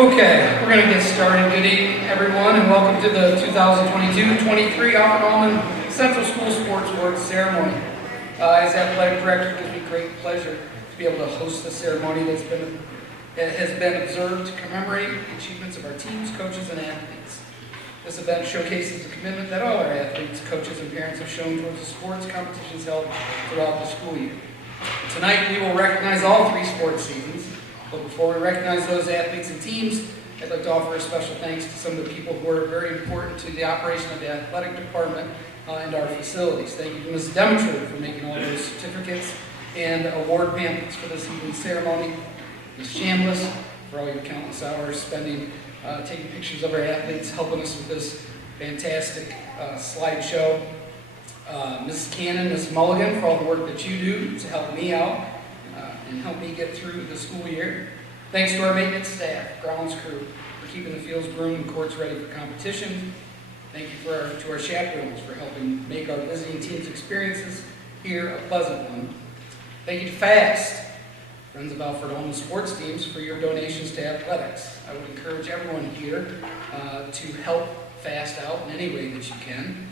Okay, we're going to get started. Good evening, everyone, and welcome to the 2022-23 Alfred-Almond Central School Sports Awards Ceremony. As athletic director, it gives me great pleasure to be able to host the ceremony that has been observed to commemorate the achievements of our teams, coaches, and athletes. This event showcases the commitment that all our athletes, coaches, and parents have shown towards the sports competitions held throughout the school year. Tonight, we will recognize all three sports seasons. But before we recognize those athletes and teams, I'd like to offer a special thanks to some of the people who are very important to the operation of the athletic department and our facilities. Thank you to Ms. Demeter for making all those certificates and award pamphlets for this evening's ceremony. Ms. Chambliss for all your countless hours spending taking pictures of our athletes, helping us with this fantastic slideshow. Mrs. Cannon, Ms. Mulligan for all the work that you do to help me out and help me get through the school year. Thanks to our maintenance staff, grounds crew, for keeping the fields groomed and courts ready for competition. Thank you to our chaperones for helping make our visiting teams' experiences here a pleasant one. Thank you to FAST, Friends of Alfred-Almond Sports Teams, for your donations to athletics. I would encourage everyone here to help FAST out in any way that you can.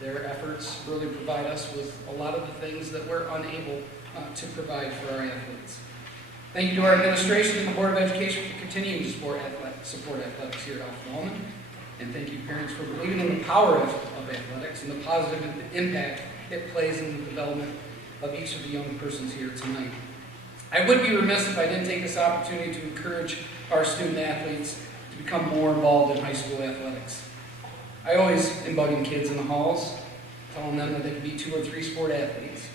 Their efforts really provide us with a lot of the things that we're unable to provide for our athletes. Thank you to our administration and the Board of Education for continuing to support athletics here at Alfred-Almond. And thank you, parents, for believing in the power of athletics and the positive impact it plays in the development of each of the young persons here tonight. I would be remiss if I didn't take this opportunity to encourage our student athletes to become more involved in high school athletics. I always am bugging kids in the halls, telling them that they can be 2 or 3 sport athletes.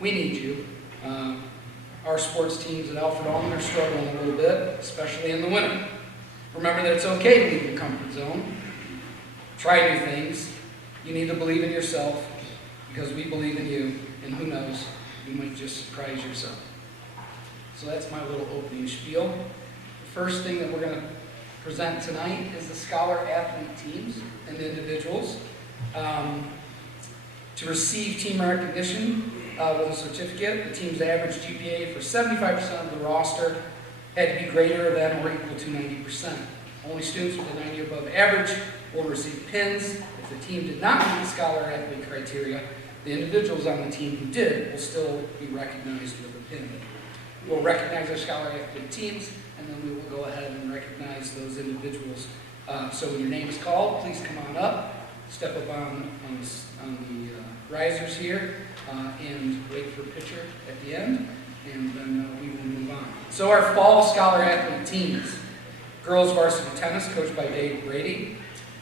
We need you. Our sports teams at Alfred-Almond are struggling a little bit, especially in the winter. Remember that it's okay to leave your comfort zone. Try new things. You need to believe in yourself because we believe in you, and who knows, you might just surprise yourself. So that's my little opening spiel. The first thing that we're going to present tonight is the Scholar Athlete teams and individuals. To receive team recognition with a certificate, the team's average GPA for 75% of the roster had to be greater than or equal to 90%. Only students with a 90 or above average will receive pins. If the team did not meet the Scholar Athlete criteria, the individuals on the team who did will still be recognized with a pin. We'll recognize our Scholar Athlete teams, and then we will go ahead and recognize those individuals. So when your name is called, please come on up, step up on the risers here, and wait for a picture at the end, and then we will move on. So our fall Scholar Athlete teams: girls varsity tennis, coached by Dave Brady,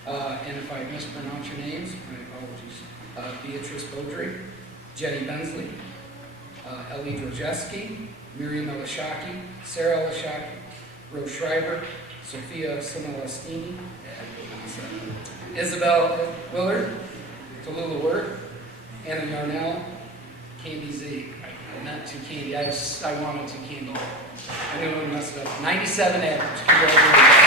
and if I mispronounce your names, my apologies. Beatrice Beaudry, Jenny Bensley, Ellie Drojeski, Miriam Elishaki, Sarah Elishaki, Rose Schreiber, Sophia Simonestini, Isabel Willard, Tallulah Wirt, Anna Yarnell, Candy Z. Not too Candy. I wanted to Candy. I knew I messed it up. 97 average. Congratulations.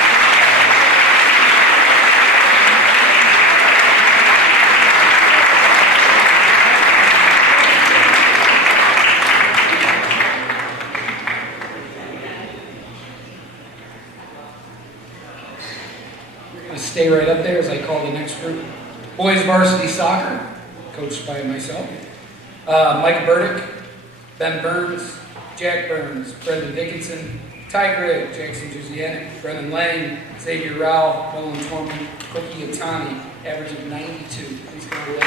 Stay right up there as I call the next group. Boys varsity soccer, coached by myself. Micah Burdick, Ben Burns, Jack Burns, Brendan Dickinson, Ty Grigg, Jackson Juzianic, Brendan Lang, Xavier Rao, Nolan Torman, Cookie Yatani, average of 92. Please come over.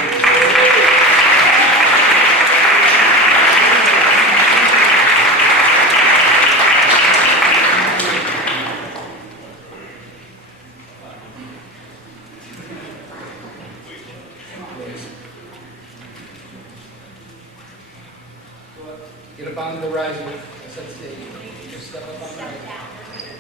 Get up onto the riser. I said stage. Just step up on the riser.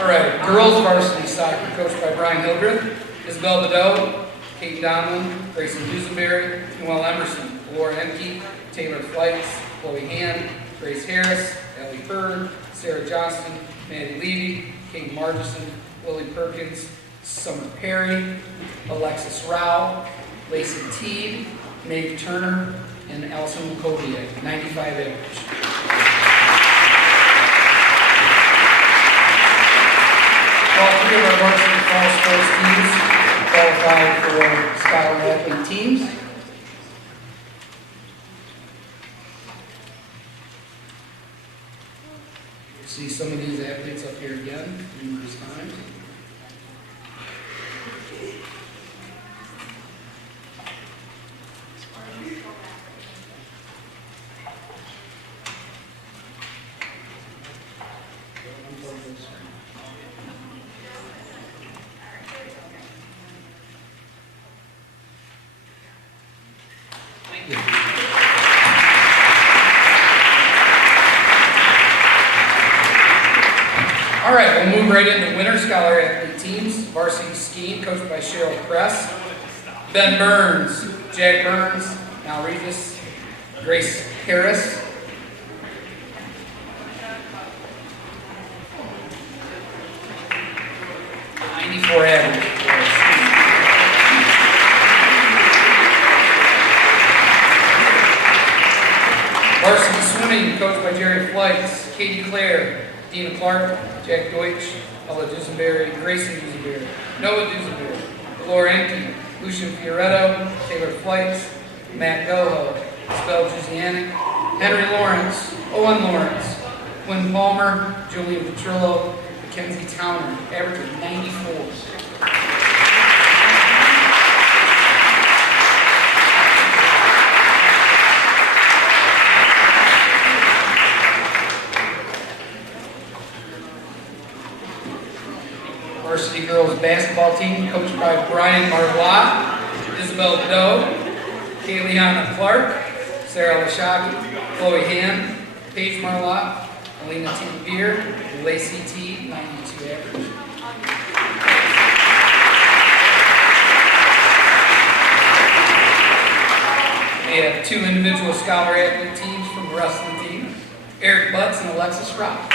All right, girls varsity soccer, coached by Brian Hildreth, Isabel Bedeau, Kate Donlin, Grayson Dusenberry, Noelle Emerson, Laura Emke, Taylor Flights, Chloe Hand, Grace Harris, Ellie Bird, Sarah Johnston, Maddie Levy, Kate Margison, Lily Perkins, Summer Perry, Alexis Rao, Lacey Teed, Maeve Turner, and Allison Mukoviak, 95 average. All three of our varsity fall sports teams qualified for Scholar Athlete teams. You'll see some of these athletes up here again numerous times. All right, we'll move right into winter Scholar Athlete teams. Varsity skiing, coached by Cheryl Kress. Ben Burns, Jack Burns, Mal Regis, Grace Harris. '94 average. Varsity swimming, coached by Jerry Flights, Katie Clare, Dina Clark, Jack Deutsch, Ella Dusenberry, Grayson Dusenberry, Noah Dusenberry, Laura Enke, Lucian Fioretto, Taylor Flights, Matt Goho, Isabel Jusianic, Henry Lawrence, Owen Lawrence, Quinn Palmer, Julian Petrillo, Mackenzie Towner, averaging 94. Varsity girls basketball team, coached by Brian Marlotte, Isabel Doe, Kayleana Clark, Sarah Lashaki, Chloe Han, Paige Marlotte, Alina T. Beer, and Lacey T. 92 average. We have two individual Scholar Athlete teams from the wrestling team, Eric Butts and Alexis Rock.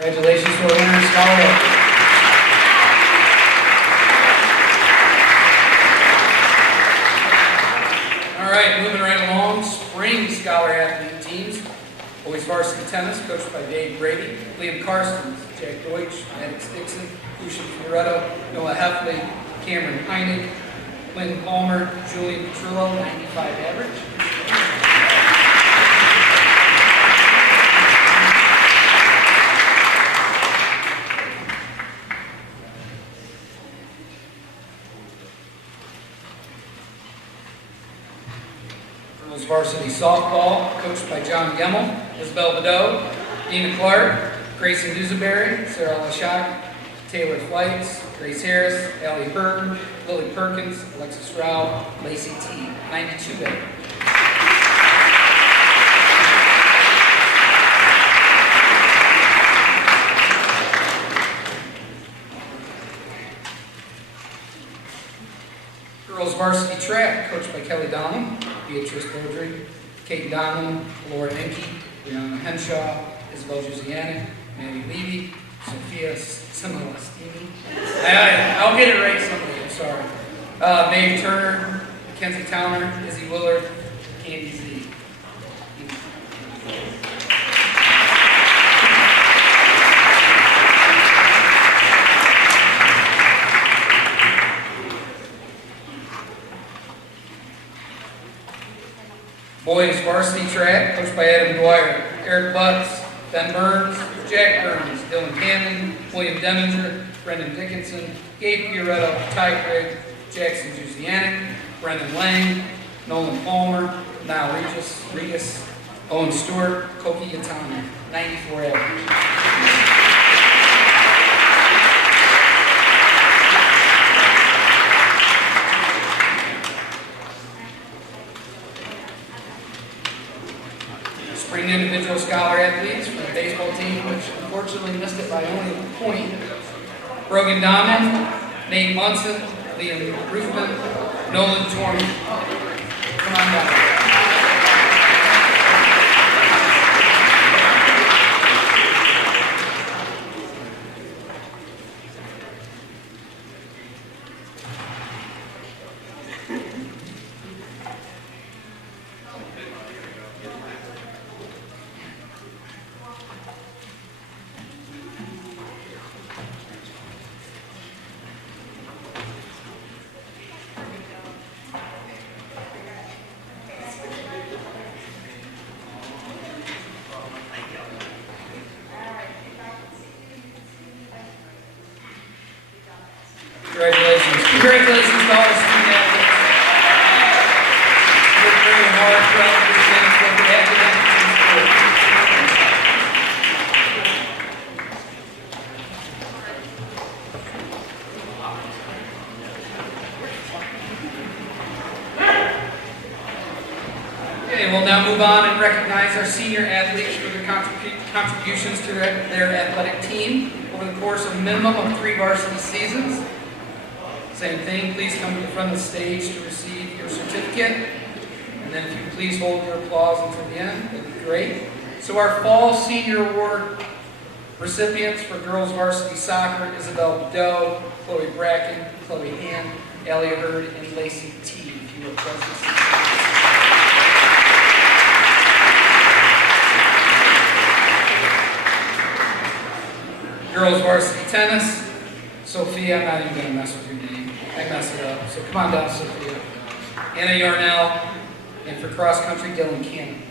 Congratulations to our winner, Scholar. All right, moving right along, spring Scholar Athlete teams. Boys varsity tennis, coached by Dave Brady, Liam Carstens, Jack Deutsch, Maddox Dixon, Lucian Fioretto, Noah Heffley, Cameron Heinig, Quinn Palmer, Julian Petrillo, 95 average. Girls varsity softball, coached by John Gemmel, Isabel Badeau, Dina Clark, Grayson Dusenberry, Sarah Lashak, Taylor Flights, Grace Harris, Allie Burton, Lily Perkins, Alexis Rao, Lacey T. 92 average. Girls varsity track, coached by Kelly Donlin, Beatrice Beaudry, Kate Donlin, Laura Enke, Brianna Henshaw, Isabel Jusianic, Maddie Levy, Sophia Similastini. I'll get it right someday, I'm sorry. Maeve Turner, Mackenzie Towner, Izzy Willard, Candy Z. Boys varsity track, coached by Adam Dwyer, Eric Butts, Ben Burns, Jack Burns, Dylan Cannon, William Deminger, Brendan Dickinson, Gabe Fioretto, Ty Grigg, Jackson Jusianic, Brendan Lang, Nolan Palmer, Niall Regis, Owen Stewart, Koki Yatani, 94 average. Spring individual Scholar athletes from the baseball team, which unfortunately missed it by only a point. Brogan Dahman, Nate Munson, Liam Roofman, Nolan Torm. Come on down. Congratulations. Congratulations to all the student athletes. Worked very hard throughout the weekend for the academics and sports. Okay, we'll now move on and recognize our senior athletes for their contributions to their athletic team over the course of a minimum of 3 varsity seasons. Same thing, please come to the front of the stage to receive your certificate. And then if you please hold your applause until the end, that'd be great. So our Fall Senior Award recipients for girls varsity soccer, Isabel Bedeau, Chloe Bracken, Chloe Hand, Allie Hurd, and Lacey T. If you will present. Girls varsity tennis, Sophia, I'm not even going to mess with your name. I messed it up. So come on down, Sophia. Anna Yarnell, and for cross country, Dylan Cannon.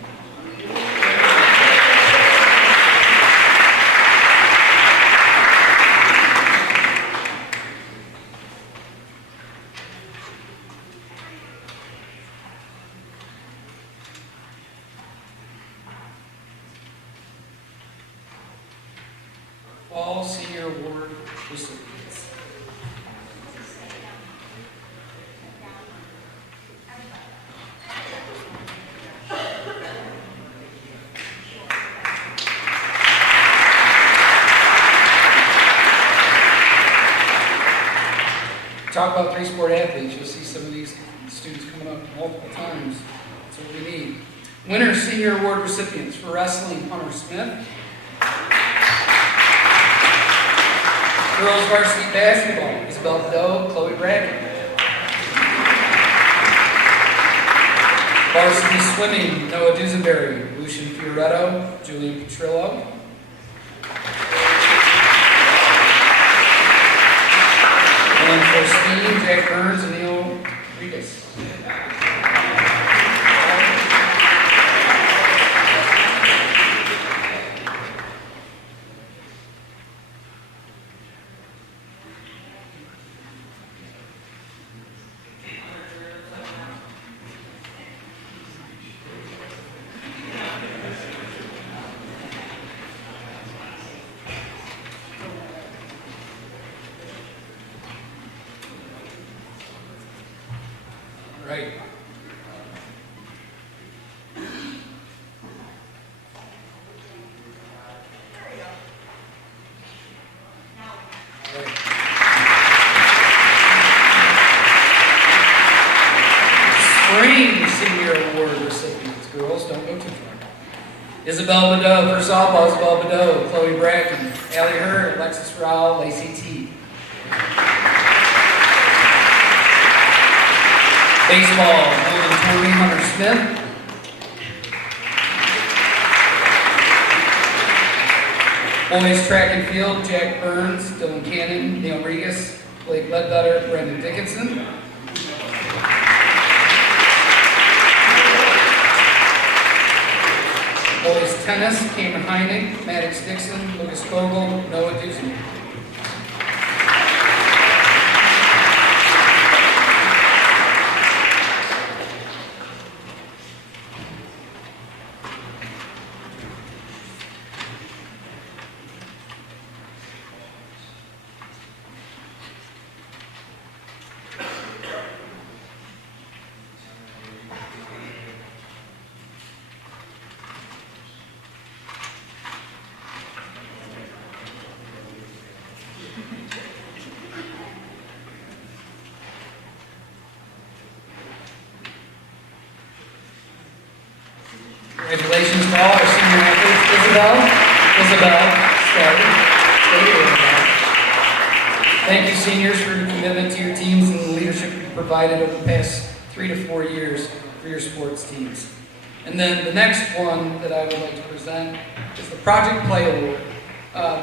Fall Senior Award recipients. Talk about 3-sport athletes, you'll see some of these students coming up multiple times. That's what we need. Winner Senior Award recipients for wrestling, Hunter Smith. Girls varsity basketball, Isabel Bedeau, Chloe Bracken. Varsity swimming, Noah Dusenberry, Lucian Fioretto, Julian Petrillo. And for skiing, Jack Burns and Neil Regas. Right. Spring Senior Award recipients, girls, don't go too far. Isabel Bedeau, for softball, Isabel Bedeau, Chloe Bracken, Allie Hurd, Alexis Rowell, Lacey T. Baseball, Nolan Torrey, Hunter Smith. Boys track and field, Jack Burns, Dylan Cannon, Neil Regas, Blake Ledbetter, Brendan Dickinson. Boys tennis, Cameron Heinig, Maddox Dixon, Lucas Kogel, Noah Dusen. Congratulations to all our senior athletes. Isabel, stay here. Thank you, seniors, for your commitment to your teams and the leadership you provided over the past 3 to 4 years for your sports teams. And then the next one that I would like to present is the Project Play Award.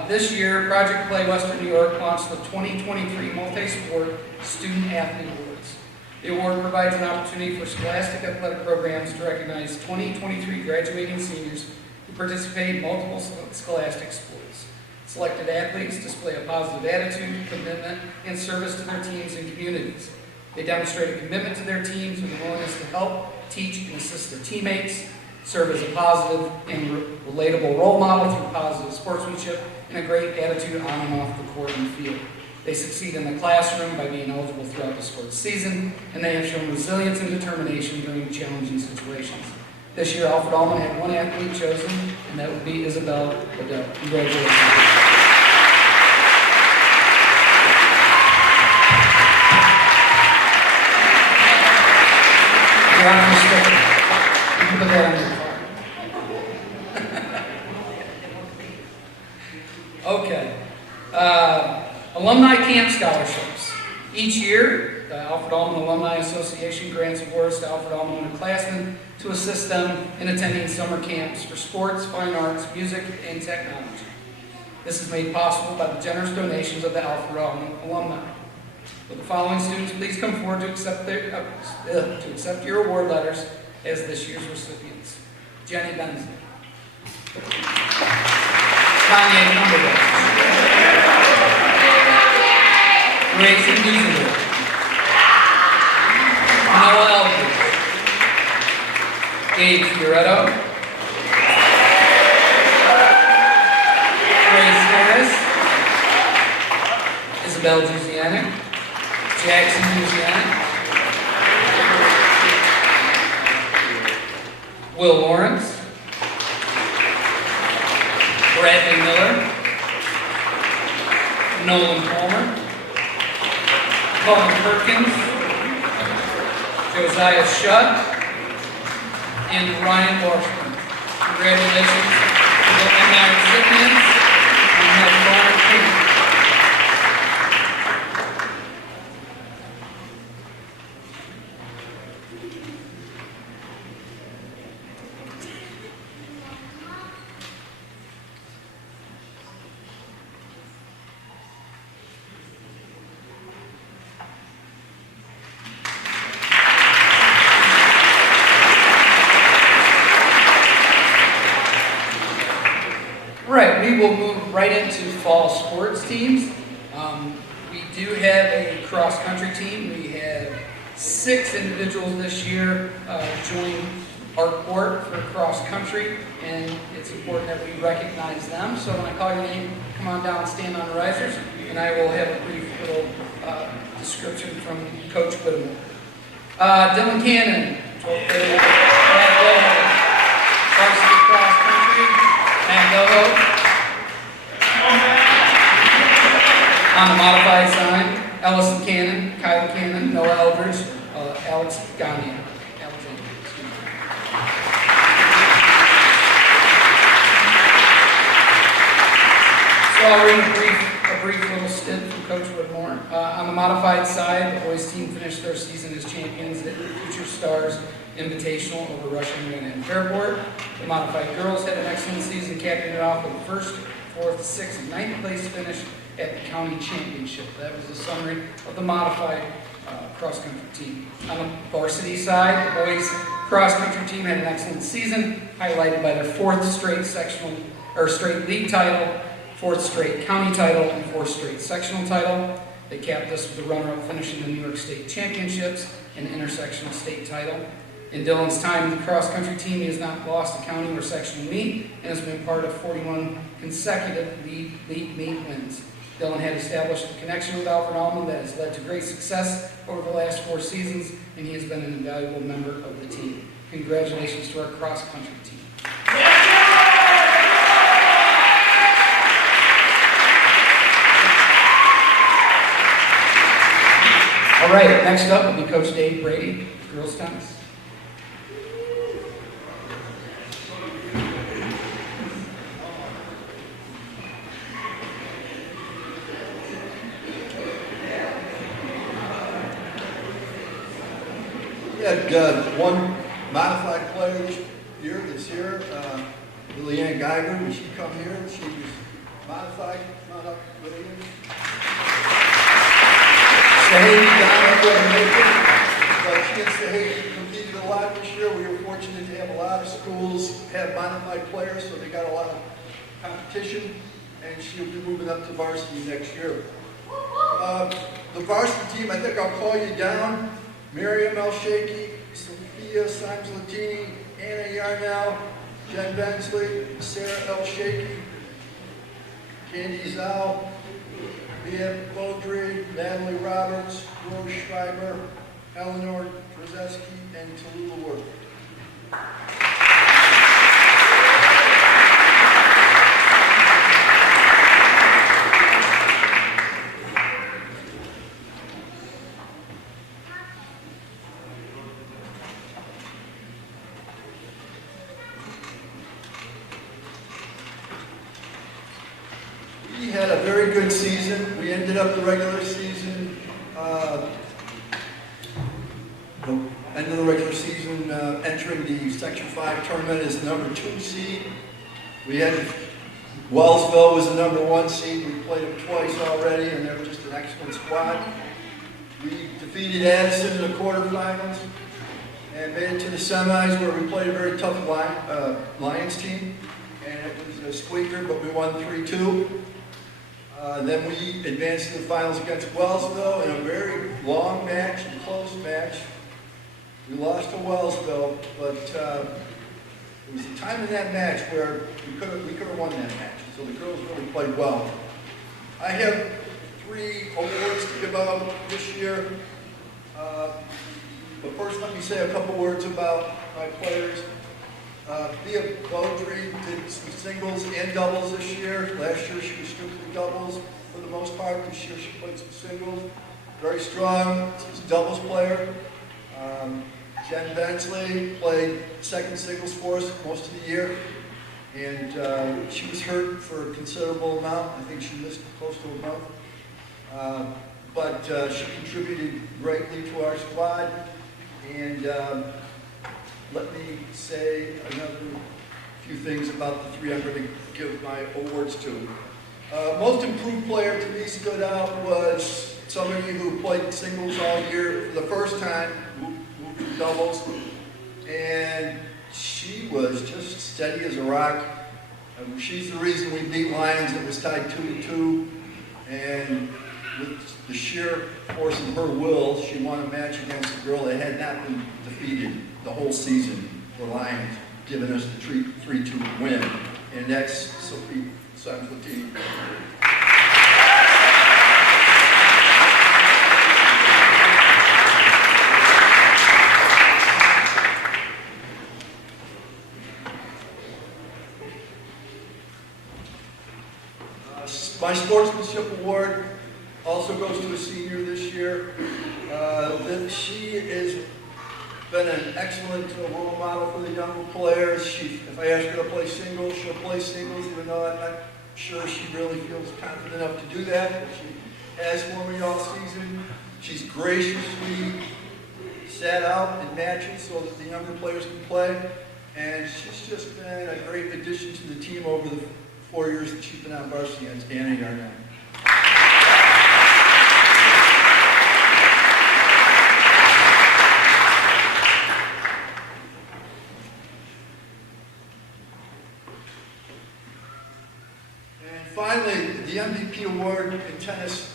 This year, Project Play Western New York launched the 2023 Multi-Sport Student Athlete Awards. The award provides an opportunity for scholastic athletic programs to recognize 2023 graduating seniors who participate in multiple scholastic sports. Selected athletes display a positive attitude, commitment, and service to their teams and communities. They demonstrate a commitment to their teams with a willingness to help, teach, and assist their teammates, serve as a positive and relatable role model through positive sportsmanship and a great attitude on and off the court and field. They succeed in the classroom by being eligible throughout the sports season, and they have shown resilience and determination during challenging situations. This year, Alfred-Almond had one athlete chosen, and that would be Isabel Adele. Congratulations. You're on your sticker. You can put that on your card. Okay. Alumni Camp Scholarships. Each year, the Alfred-Almond Alumni Association grants awards to Alfred-Almond underclassmen to assist them in attending summer camps for sports, fine arts, music, and technology. This is made possible by the generous donations of the Alfred-Almond alumni. Will the following students please come forward to accept your award letters as this year's recipients? Jenny Benson. Kanye Cumberbatch. Grayson Duesenberg. Noah Eldridge. Gabe Fioretto. Grace Harris. Isabel Jusianic. Jackson Jusianic. Will Lawrence. Bradley Miller. Nolan Palmer. Colin Perkins, Josiah Shutt, and Ryan Washburn. Congratulations to the alumni recipients and have Ronald King. We will move right into fall sports teams. We do have a cross-country team. We have 6 individuals this year join our court for cross-country, and it's important that we recognize them. So when I call your name, come on down, stand on the risers, and I will have a brief little description from Coach Whittemore. Dylan Cannon, 12th grade, Matt Loho, varsity cross-country, Matt Loho. On the modified side, Ellison Cannon, Kyle Cannon, Noah Eldridge, Alex Gagnon. So I'll read a brief little stint from Coach Whittemore. On the modified side, the boys team finished their season as champions at the Future Stars Invitational over Russian Union and Fairport. The modified girls had an excellent season, capping it off with the 1st, 4th, 6th, and 9th place finish at the county championship. That was a summary of the modified cross-country team. On the varsity side, the boys cross-country team had an excellent season, highlighted by their 4th straight straight league title, 4th straight county title, and 4th straight sectional title. They capped this with a runner-up finish in the New York State Championships and intersectional state title. In Dylan's time with the cross-country team, he has not lost a county or sectional meet and has been part of 41 consecutive league meet wins. Dylan had established a connection with Alfred-Almond that has led to great success over the last 4 seasons, and he has been an invaluable member of the team. Congratulations to our cross-country team. All right, next up will be Coach Dave Brady, girls tennis. had one modified player this year that's here, Lillian Geiger. Would she come here? She was modified. Come on up, Lillian. Sahadi Donna couldn't make it, but she and Sahadi competed a lot this year. We were fortunate to have a lot of schools have modified players, so they got a lot of competition, and she'll be moving up to varsity next year. The varsity team, I think I'll call you down. Miriam El-Sheikhi, Sophia Simes-Latini, Anna Yarnell, Jen Bensley, Sarah El-Sheikhi, Candy Zhao, Mia Beaudry, Natalie Roberts, Rose Schreiber, Eleanor Brzezinski, and Tallulah Worth. We had a very good season. We ended up the regular season, entering the Section 5 tournament as the number 2 seed. We had Wellsville was the number 1 seed. We played them twice already, and they were just an excellent squad. We defeated Addison in the quarterfinals and made it to the semis, where we played a very tough Lions team, and it was a squeaker, but we won 3-2. Then we advanced to the finals against Wellsville in a very long match, a close match. We lost to Wellsville, but it was a time in that match where we could have won that match. So the girls really played well. I have 3 awards to give out this year. But first, let me say a couple words about my players. Mia Beaudry did some singles and doubles this year. Last year she was strictly doubles for the most part. This year she played some singles. Very strong doubles player. Jen Bensley played second singles for us most of the year. And she was hurt for a considerable amount. I think she missed close to a month. But she contributed greatly to our squad. And let me say another few things about the 3 I'm going to give my awards to. Most improved player to me stood out was somebody who played singles all year for the first time, moved to doubles, and she was just steady as a rock. She's the reason we beat Lions. It was tied 2-2, and with the sheer force of her will, she won a match against a girl that had not been defeated the whole season, the Lions, giving us the 3-2 win, and that's Sophie Simes-Latini. My sportsmanship award also goes to a senior this year. She has been an excellent role model for the younger players. If I ask her to play singles, she'll play singles, even though I'm not sure she really feels confident enough to do that. But she has for me all season. She's graciously sat out in matches so that the younger players can play. And she's just been a great addition to the team over the 4 years that she's been on varsity against Anna Yarnell. And finally, the MVP award in tennis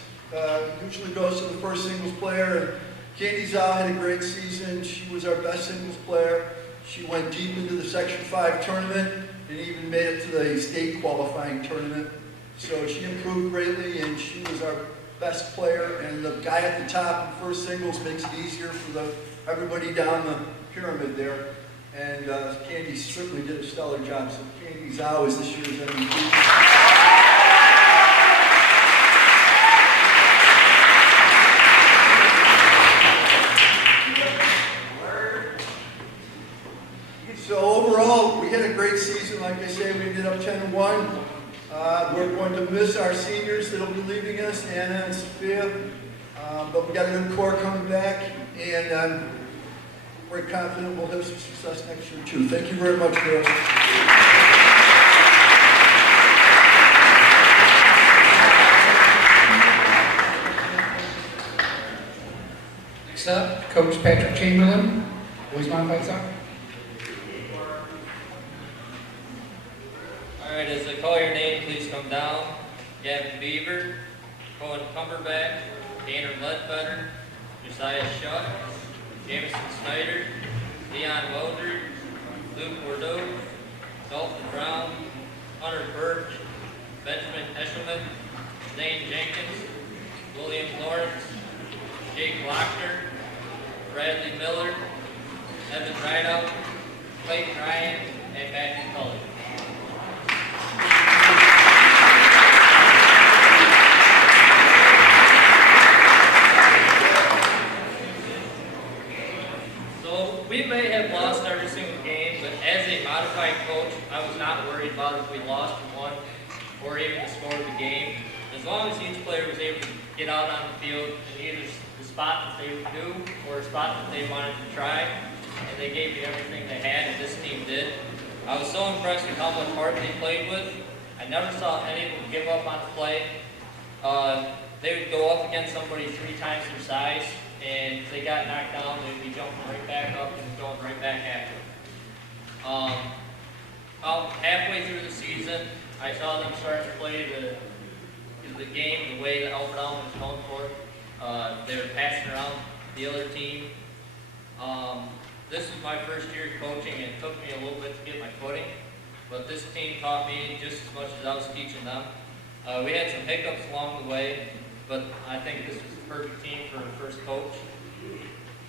usually goes to the first singles player. Candy Zhao had a great season. She was our best singles player. She went deep into the Section 5 tournament and even made it to the state qualifying tournament. So she improved greatly, and she was our best player. And the guy at the top in first singles makes it easier for everybody down the pyramid there. And Candy certainly did a stellar job. So Candy Zhao is this year's MVP. So overall, we had a great season. Like I say, we ended up 10-1. We're going to miss our seniors that'll be leaving us, Anna and Sophia. But we got a good core coming back, and we're confident we'll have some success next year too. Thank you very much, girls. Next up, Coach Patrick Chamberlain, boys modified soccer. All right, as I call your name, please come down. Gavin Beaver, Cohen Cumberbatch, Tanner Ledbetter, Josiah Shuck, Jameson Snyder, Leon Weldry, Luke Bordeaux, Dalton Brown, Hunter Birch, Benjamin Eshelman, Zane Jenkins, William Lawrence, Jake Lochner, Bradley Miller, Evan Rideout, Clayton Ryan, and Matthew Cully. So we may have lost every single game, but as a modified coach, I was not worried about if we lost or won, or even the score of the game. As long as each player was able to get out on the field in either the spot that they would do or a spot that they wanted to try, and they gave me everything they had, and this team did. I was so impressed with how much heart they played with. I never saw any of them give up on the play. They would go up against somebody 3 times their size, and if they got knocked down, they'd be jumping right back up and going right back after them. About halfway through the season, I saw them start to play the game the way that Alfred-Almond was known for. They were passing around the other team. This was my first year coaching, and it took me a little bit to get my footing, but this team taught me just as much as I was teaching them. We had some hiccups along the way, but I think this was the perfect team for a first coach.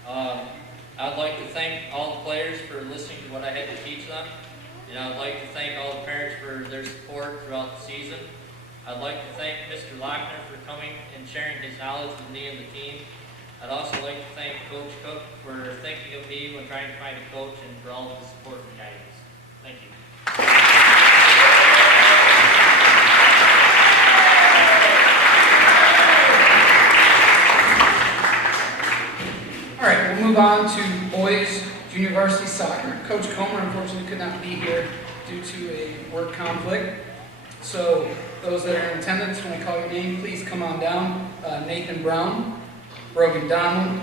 I'd like to thank all the players for listening to what I had to teach them. I'd like to thank all the parents for their support throughout the season. I'd like to thank Mr. Lochner for coming and sharing his knowledge with me and the team. I'd also like to thank Coach Cook for thinking of me when trying to find a coach and for all of his support and guidance. Thank you. All right, we'll move on to boys junior varsity soccer. Coach Comer unfortunately could not be here due to a work conflict. So those that are in attendance, when I call your name, please come on down. Nathan Brown, Brogan Donald,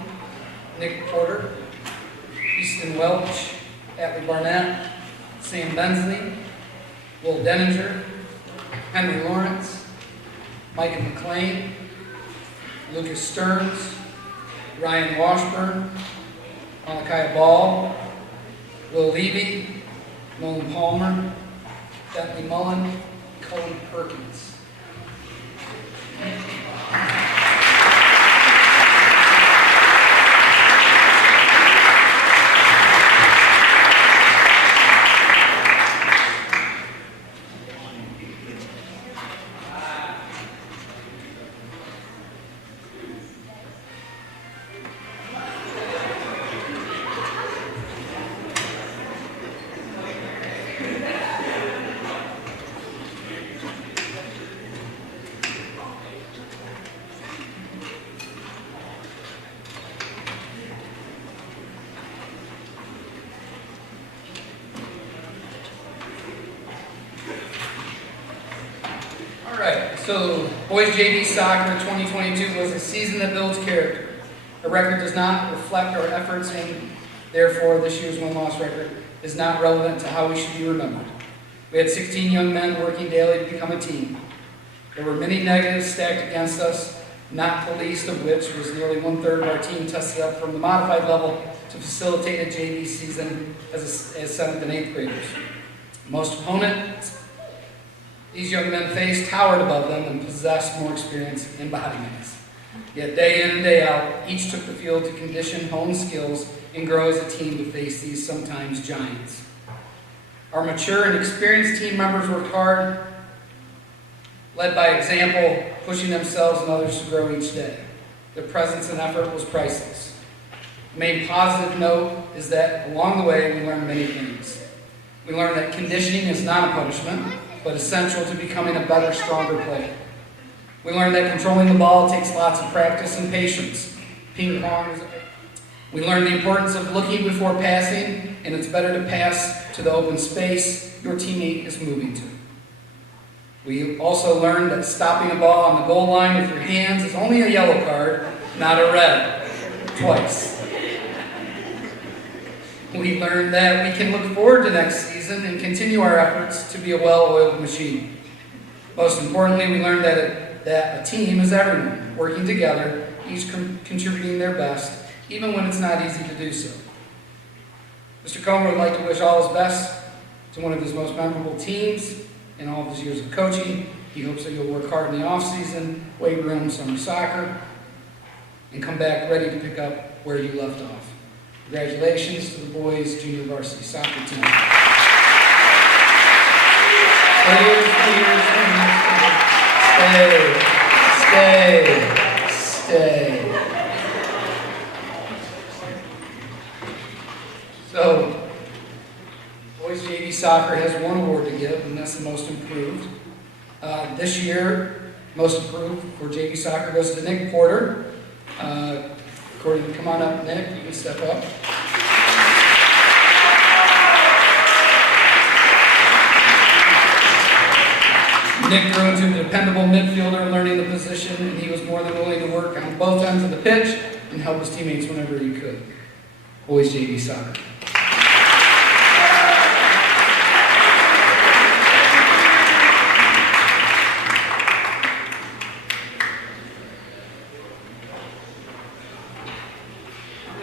Nick Porter, Easton Welch, Atlee Barnett, Sam Bensley, Will Denninger, Henry Lawrence, Micah McLean, Lucas Stearns, Ryan Washburn, Malachi Ball, Will Levy, Nolan Palmer, Bentley Mullen, Cullen Perkins. So, boys JV soccer 2022 was a season that builds character. The record does not reflect our efforts, and therefore this year's win-loss record is not relevant to how we should be remembered. We had 16 young men working daily to become a team. There were many negatives stacked against us, not the least of which was nearly 1/3 of our team tested up from the modified level to facilitate a JV season as 7th and 8th graders. Most opponents these young men faced towered above them and possessed more experience in embodiments. Yet day in and day out, each took the field to condition, hone skills, and grow as a team to face these sometimes giants. Our mature and experienced team members worked hard, led by example, pushing themselves and others to grow each day. Their presence and effort was priceless. The main positive note is that along the way, we learned many things. We learned that conditioning is not a punishment, but essential to becoming a better, stronger player. We learned that controlling the ball takes lots of practice and patience. Ping pong We learned the importance of looking before passing, and it's better to pass to the open space your teammate is moving to. We also learned that stopping a ball on the goal line with your hands is only a yellow card, not a red. Twice. We learned that we can look forward to next season and continue our efforts to be a well-oiled machine. Most importantly, we learned that a team is everyone, working together, each contributing their best, even when it's not easy to do so. Mr. Comer would like to wish all his best to one of his most memorable teams in all of his years of coaching. He hopes that you'll work hard in the off-season, weight room, summer soccer, and come back ready to pick up where you left off. Congratulations to the boys' junior varsity soccer team. Stay. So, boys JV soccer has one award to give, and that's the most improved. This year, most improved for JV soccer goes to Nick Porter. Come on up, Nick. You can step up. Nick grew into a dependable midfielder, learning the position, and he was more than willing to work on both ends of the pitch and help his teammates whenever he could. Boys JV soccer.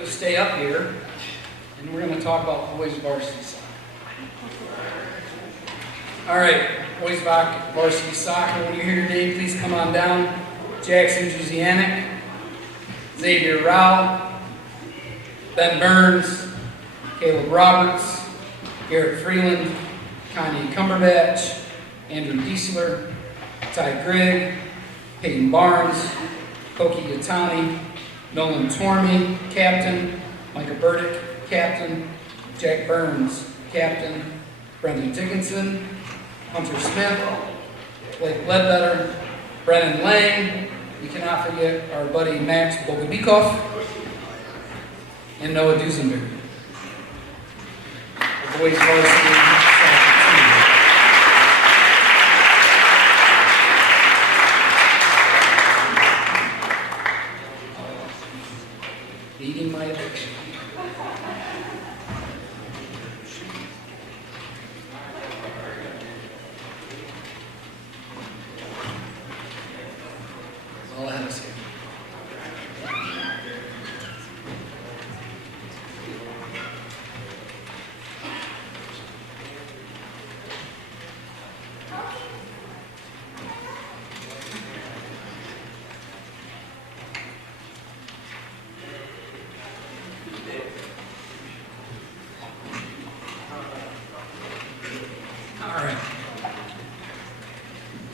Stay up here, and we're going to talk about boys varsity soccer. All right, boys varsity soccer. When you're here today, please come on down. Jackson Juzianic, Xavier Rao, Ben Burns, Caleb Roberts, Garrett Freeland, Kanye Cumberbatch, Andrew Diesler, Ty Grigg, Peyton Barnes, Koki Yatani, Nolan Tormey, captain, Micah Burdick, captain, Jack Burns, captain, Brendan Dickinson, Hunter Smith, Blake Ledbetter, Brennan Lang. We cannot forget our buddy Max Bogabikov and Noah Duesenberg. The boys varsity soccer team. Beating my addiction. That's all I have to say.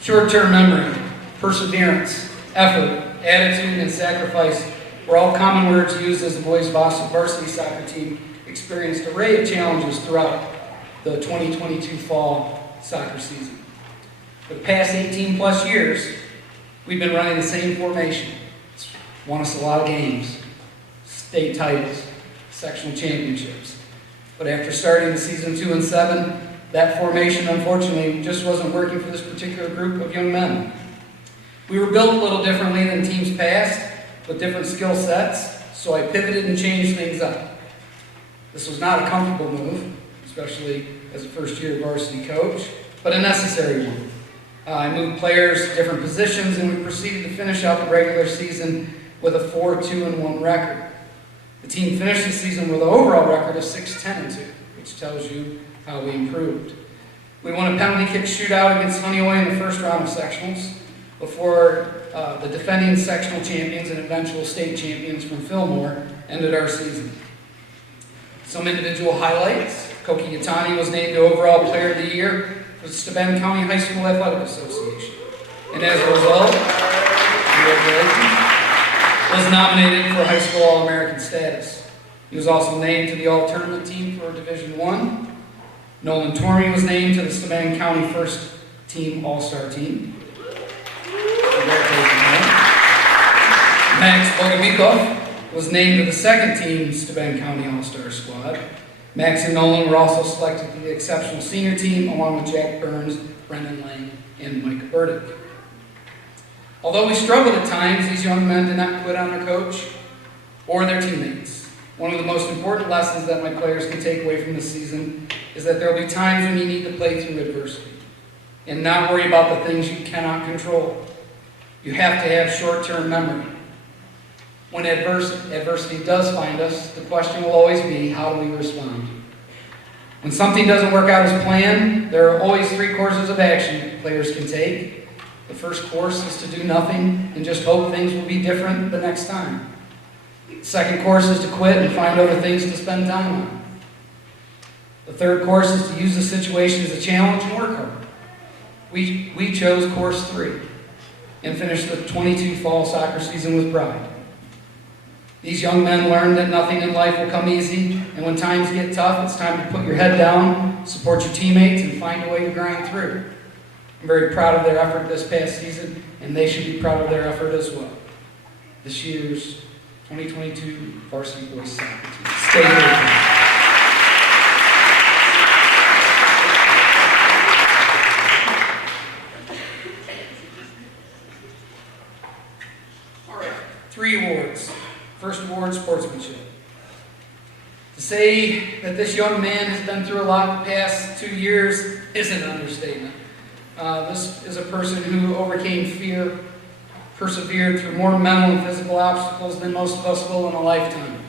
Short-term memory, perseverance, effort, attitude, and sacrifice were all common words used as the boys' varsity soccer team experienced an array of challenges throughout the 2022 fall soccer season. For the past 18 plus years, we've been running the same formation. It's won us a lot of games, state titles, sectional championships. But after starting the season 2-7, that formation, unfortunately, just wasn't working for this particular group of young men. We were built a little differently than teams past, with different skill sets, so I pivoted and changed things up. This was not a comfortable move, especially as a first-year varsity coach, but a necessary one. I moved players to different positions, and we proceeded to finish out the regular season with a 4-2-1 record. The team finished the season with an overall record of 6-10-2, which tells you how we improved. We won a penalty kick shootout against Honeyway in the first round of sectionals before the defending sectional champions and eventual state champions from Fillmore ended our season. Some individual highlights. Koki Yatani was named the overall player of the year for the Steuben County High School Athletic Association. And as a result, was nominated for high school All-American status. He was also named to the All-Tournament team for Division I. Nolan Tormey was named to the Steuben County First Team All-Star Team. Congratulations, man. Max Bogabikov was named to the second team Steuben County All-Star squad. Max and Nolan were also selected to the exceptional senior team, along with Jack Burns, Brendan Lang, and Micah Burdick. Although we struggled at times, these young men did not quit on their coach or their teammates. One of the most important lessons that my players can take away from this season is that there will be times when you need to play through adversity and not worry about the things you cannot control. You have to have short-term memory. When adversity does find us, the question will always be, how do we respond? When something doesn't work out as planned, there are always 3 courses of action players can take. The first course is to do nothing and just hope things will be different the next time. The second course is to quit and find other things to spend time on. The third course is to use the situation as a challenge and work hard. We chose course 3 and finished the 22 fall soccer season with pride. These young men learned that nothing in life will come easy, and when times get tough, it's time to put your head down, support your teammates, and find a way to grind through. I'm very proud of their effort this past season, and they should be proud of their effort as well. This year's 2022 varsity boys soccer team. Stay here. All right, 3 awards. First award, sportsmanship. To say that this young man has been through a lot the past 2 years is an understatement. This is a person who overcame fear, persevered through more mental and physical obstacles than most of us will in a lifetime.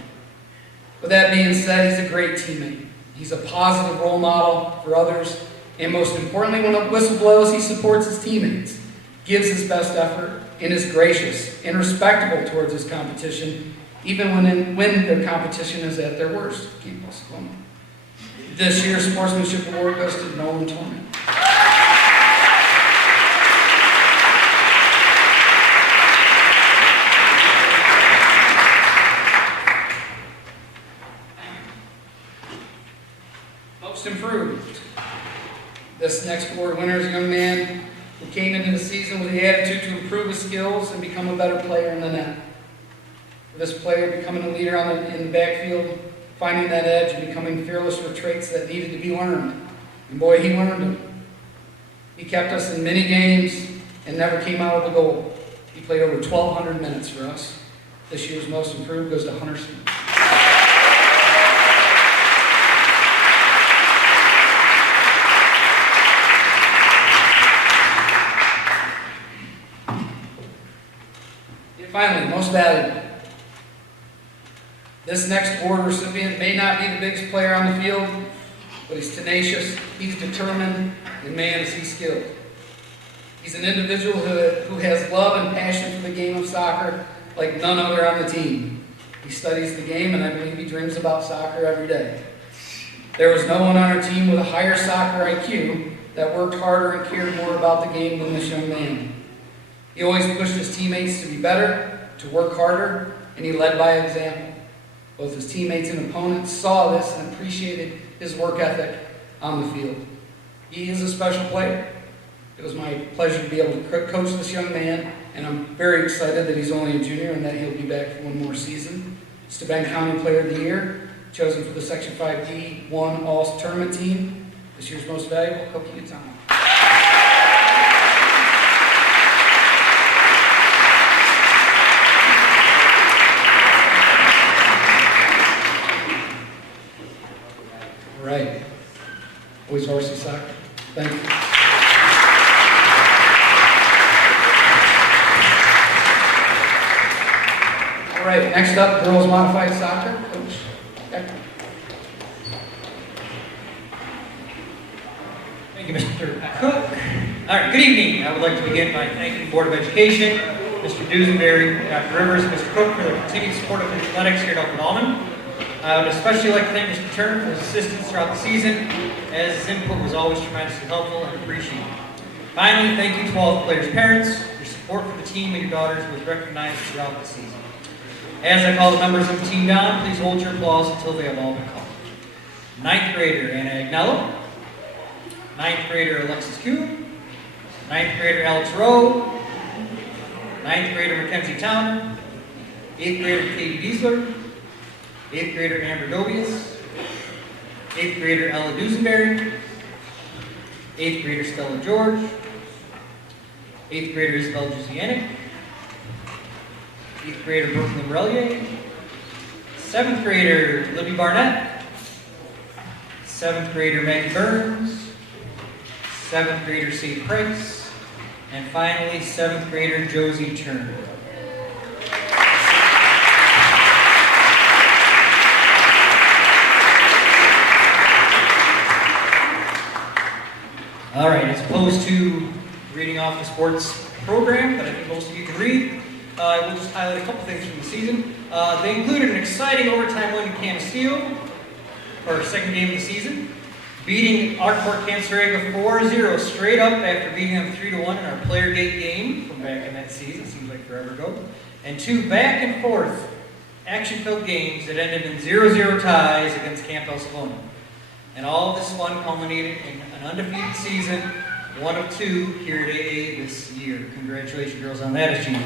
With that being said, he's a great teammate. He's a positive role model for others, and most importantly, when a whistle blows, he supports his teammates, gives his best effort, and is gracious and respectable towards his competition, even when their competition is at their worst. Keep us going. This year's sportsmanship award goes to Nolan Torment. Most improved. This next award winner is a young man who came into the season with the attitude to improve his skills and become a better player in the net. This player becoming a leader in the backfield, finding that edge, and becoming fearless were traits that needed to be learned. And boy, he learned them. He kept us in many games and never came out of the goal. He played over 1,200 minutes for us. This year's most improved goes to Hunter Smith. And finally, most valuable. This next award recipient may not be the biggest player on the field, but he's tenacious, he's determined, and man, is he skilled. He's an individual who has love and passion for the game of soccer like none other on the team. He studies the game, and I believe he dreams about soccer every day. There was no one on our team with a higher soccer IQ that worked harder and cared more about the game than this young man. He always pushed his teammates to be better, to work harder, and he led by example. Both his teammates and opponents saw this and appreciated his work ethic on the field. He is a special player. It was my pleasure to be able to coach this young man, and I'm very excited that he's only a junior and that he'll be back for one more season. Steuben County Player of the Year, chosen for the Section 5D1 All-Tournament team. This year's most valuable, Cookie Tom. All right. Boys varsity soccer. Thank you. All right, next up, girls modified soccer. Coach Becker. Thank you, Mr. Cook. All right, good evening. I would like to begin by thanking the Board of Education, Mr. Dusenberry, Dr. Rivers, and Mr. Cook for their continued support of athletics here at Alfred-Almond. I would especially like to thank Mr. Turner for his assistance throughout the season, as his input was always tremendously helpful and appreciated. Finally, thank you to all the players' parents. Your support for the team and your daughters was recognized throughout the season. As I call the members of the team down, please hold your applause until they have all been called. 9th grader Anna Agnello, 9th grader Alexis Kuhn, 9th grader Alex Rowe, 9th grader Mackenzie Towner, 8th grader Katie Diesler, 8th grader Amber Dobius, 8th grader Ella Dusenberry, 8th grader Stella George, 8th grader Isabel Jusianic, 8th grader Brooklyn Relier, 7th grader Libby Barnett, 7th grader Maggie Burns, 7th grader Sage Price, and finally 7th grader Josie Turner. All right, as opposed to reading off the sports program that I think most of you can read, I will just highlight a couple things from the season. They included an exciting overtime win in Canasteo for our second game of the season, beating Arkport Cancerega 4-0 straight up after beating them 3-1 in our player gate game from back in that season, seems like forever ago, and 2 back and forth action-filled games that ended in 0-0 ties against Camp El Savona. And all of this fun culminated in an undefeated season, 1 of 2 here at AA this year. Congratulations, girls, on that achievement.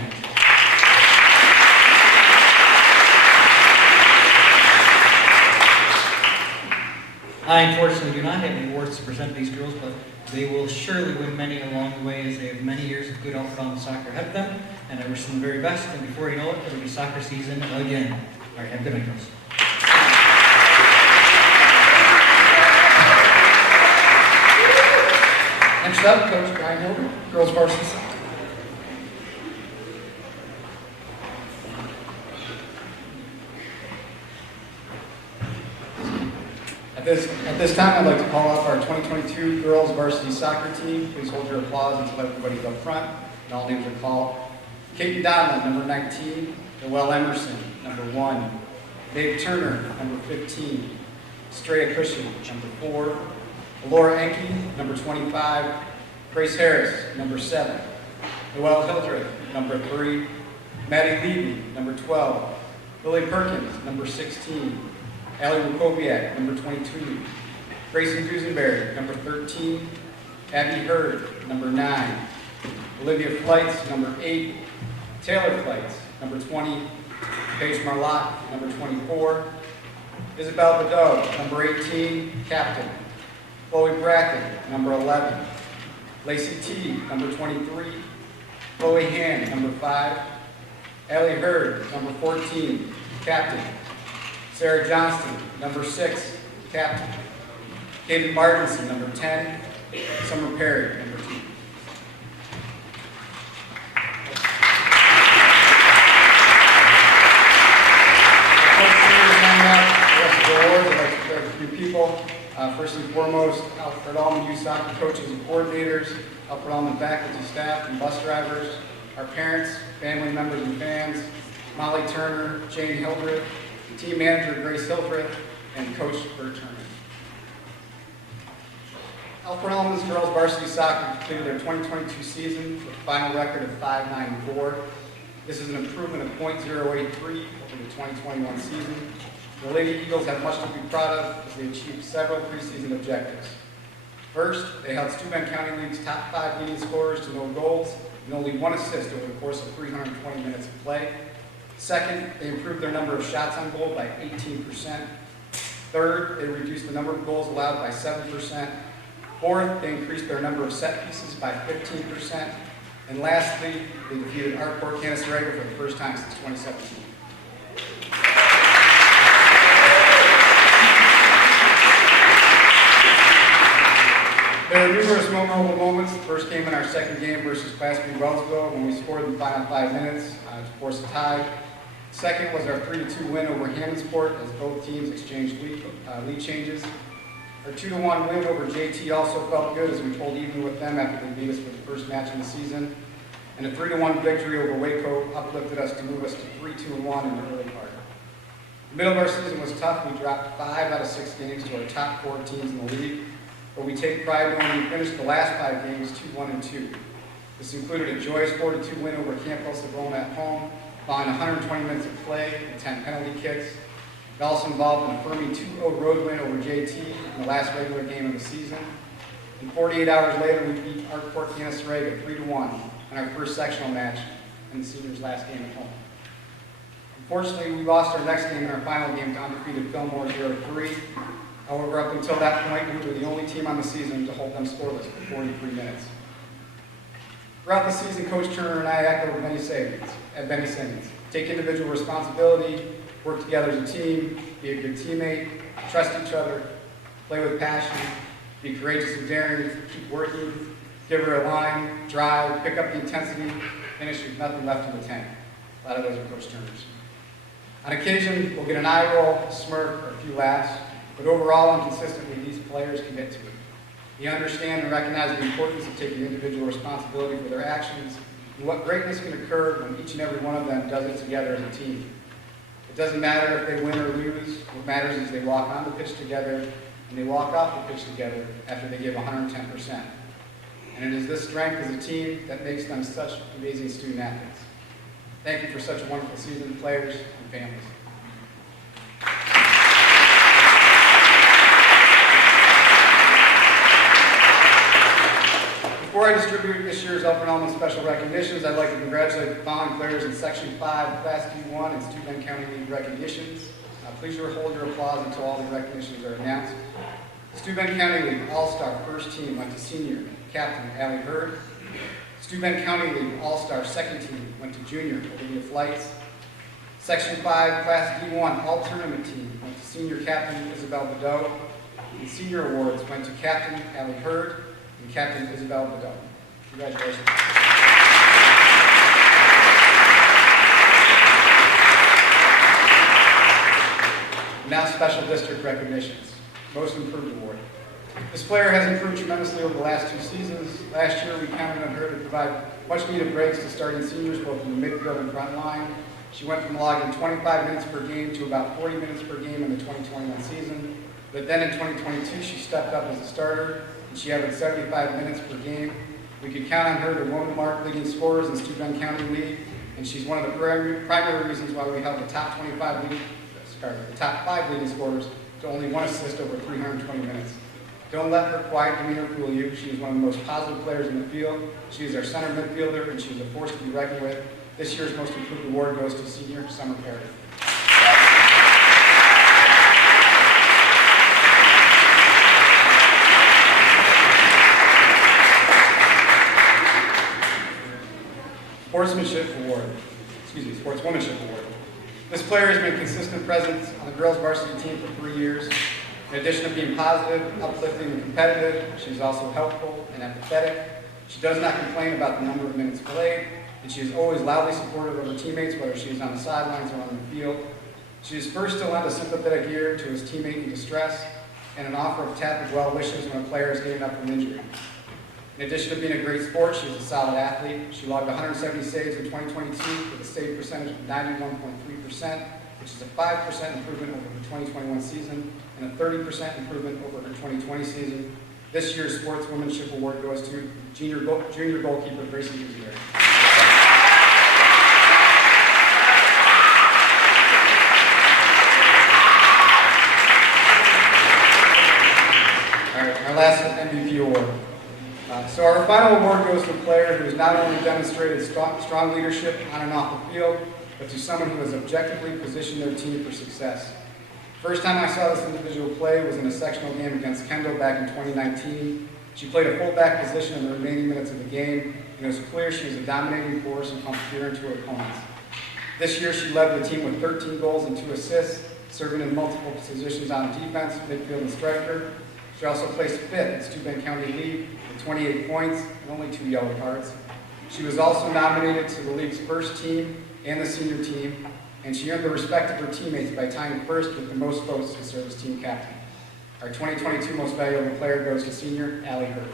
I unfortunately do not have any awards to present these girls, but they will surely win many along the way as they have many years of good Alfred-Almond soccer ahead of them. And I wish them the very best. And before you know it, it'll be soccer season again. All right, have a good night, girls. Next up, Coach Brian Hilbert, girls varsity soccer. At this time, I'd like to call up our 2022 girls varsity soccer team. Please hold your applause until everybody's up front and all names are called. Katie Donlin, number 19. Noelle Emerson, number 1. Dave Turner, number 15. Straya Cushing, number 4. Laura Enke, number 25. Grace Harris, number 7. Noelle Hildreth, number 3. Maddie Levy, number 12. Lily Perkins, number 16. Allie Rukoviak, number 22. Grayson Dusenberry, number 13. Abby Hurd, number 9. Olivia Flights, number 8. Taylor Flights, number 20. Paige Marlotte, number 24. Isabel Badeau, number 18, captain. Chloe Bracken, number 11. Lacey T, number 23. Chloe Hand, number 5. Allie Hurd, number 14, captain. Sarah Johnston, number 6, captain. Kaden Martinson, number 10. Summer Perry, number 2. People. First and foremost, Alfred-Almond youth soccer coaches and coordinators, Alfred-Almond faculty, staff, and bus drivers, our parents, family members, and fans, Molly Turner, Jane Hildreth, team manager Grace Hildreth, and Coach Bert Turner. Alfred-Almond's girls varsity soccer completed their 2022 season with a final record of 5-9-4. This is an improvement of .083 over the 2021 season. The Lady Eagles have much to be proud of as they achieved several preseason objectives. First, they held Steuben County League's top 5 leading scorers to no goals and only 1 assist over the course of 320 minutes of play. Second, they improved their number of shots on goal by 18%. Third, they reduced the number of goals allowed by 7%. Fourth, they increased their number of set pieces by 15%. And lastly, they defeated Arkport Cancerega for the first time since 2017. There are numerous memorable moments. The first came in our second game versus Class B Wellsville when we scored in the final 5 minutes to force a tie. Second was our 3-2 win over Hammondsport as both teams exchanged lead changes. Our 2-1 win over JT also felt good as we pulled even with them after they beat us for the first match of the season. And a 3-1 victory over Waco uplifted us to move us to 3-2-1 in the early part. The middle of our season was tough. We dropped 5 out of 6 games to our top 4 teams in the league. But we take pride knowing we finished the last 5 games 2-1-2. This included a joyous 4-2 win over Camp El Savona at home, following 120 minutes of play and 10 penalty kicks. It also involved an affirming 2-0 road win over JT in the last regular game of the season. And 48 hours later, we beat Arkport Cancerega 3-1 in our first sectional match in the seniors' last game at home. Unfortunately, we lost our next game in our final game to undefeated Fillmore 0-3. However, up until that point, we were the only team on the season to hold them scoreless for 43 minutes. Throughout the season, Coach Turner and I echoed Benny Simmons. Take individual responsibility, work together as a team, be a good teammate, trust each other, play with passion, be courageous and daring, keep working, give her a line, drive, pick up the intensity, finish with nothing left in the tank. A lot of those are Coach Turner's. On occasion, we'll get an eye roll, a smirk, or a few laughs, but overall and consistently, these players commit to it. They understand and recognize the importance of taking individual responsibility for their actions and what greatness can occur when each and every one of them does it together as a team. It doesn't matter if they win or lose. What matters is they walk on the pitch together and they walk off the pitch together after they give 110%. And it is this strength as a team that makes them such amazing student athletes. Thank you for such a wonderful season, players and families. Before I distribute this year's Alfred-Almond special recognitions, I'd like to congratulate the following players in Section 5, Class D1, and Steuben County League recognitions. Please hold your applause until all the recognitions are announced. Steuben County League All-Star First Team went to senior captain Allie Hurd. Steuben County League All-Star Second Team went to junior Olivia Flights. Section 5 Class D1 All-Tournament Team went to senior captain Isabel Badeau. The senior awards went to captain Allie Hurd and captain Isabel Badeau. Congratulations. Now special district recognitions. Most Improved Award. This player has improved tremendously over the last 2 seasons. Last year, we counted on her to provide much-needed breaks to starting seniors both in the midfield and front line. She went from logging 25 minutes per game to about 40 minutes per game in the 2021 season. But then in 2022, she stepped up as a starter, and she averaged 75 minutes per game. We could count on her to win the mark leading scorers in Steuben County League, and she's one of the primary reasons why we held the top 5 leading scorers to only 1 assist over 320 minutes. Don't let her quiet demeanor fool you. She is one of the most positive players in the field. She is our center midfielder, and she is a force to be reckoned with. This year's Most Improved Award goes to senior Summer Perry. Sportswomanship Award. This player has been a consistent presence on the girls varsity team for 3 years. In addition to being positive, uplifting, and competitive, she's also helpful and empathetic. She does not complain about the number of minutes played, and she is always loudly supportive of her teammates, whether she is on the sidelines or on the field. She is first to lend a sympathetic ear to his teammate in distress, and an offer of tacit well wishes when a player is getting up from injury. In addition to being a great sport, she is a solid athlete. She logged 170 saves in 2022 with a save percentage of 91.3%, which is a 5% improvement over her 2021 season and a 30% improvement over her 2020 season. This year's Sportswomanship Award goes to junior goalkeeper Gracie Dusenberry. All right, our last MVP award. So our final award goes to a player who has not only demonstrated strong leadership on and off the field, but to someone who has objectively positioned their team for success. First time I saw this individual play was in a sectional game against Kendall back in 2019. She played a fullback position in the remaining minutes of the game, and it was clear she was a dominating force and pumped fear into her opponents. This year she led the team with 13 goals and 2 assists, serving in multiple positions on defense, midfield, and striker. She also placed 5th in Steuben County League with 28 points and only 2 yellow cards. She was also nominated to the league's first team and the senior team, and she earned the respect of her teammates by tying first with the most votes to serve as team captain. Our 2022 Most Valuable Player goes to senior Allie Hurd.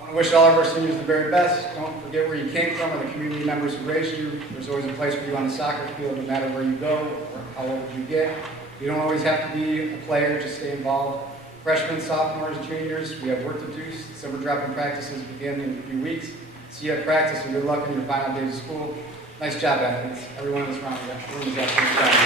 I wish all of our seniors the very best. Don't forget where you came from and the community members who raised you. There's always a place for you on the soccer field, no matter where you go or how old you get. You don't always have to be a player, just stay involved. Freshmen, sophomores, juniors, we have work to do. Summer drop-in practices begin in a few weeks. See you at practice and good luck in your final days of school. Nice job, athletes. Everyone in this room is absolutely proud of you.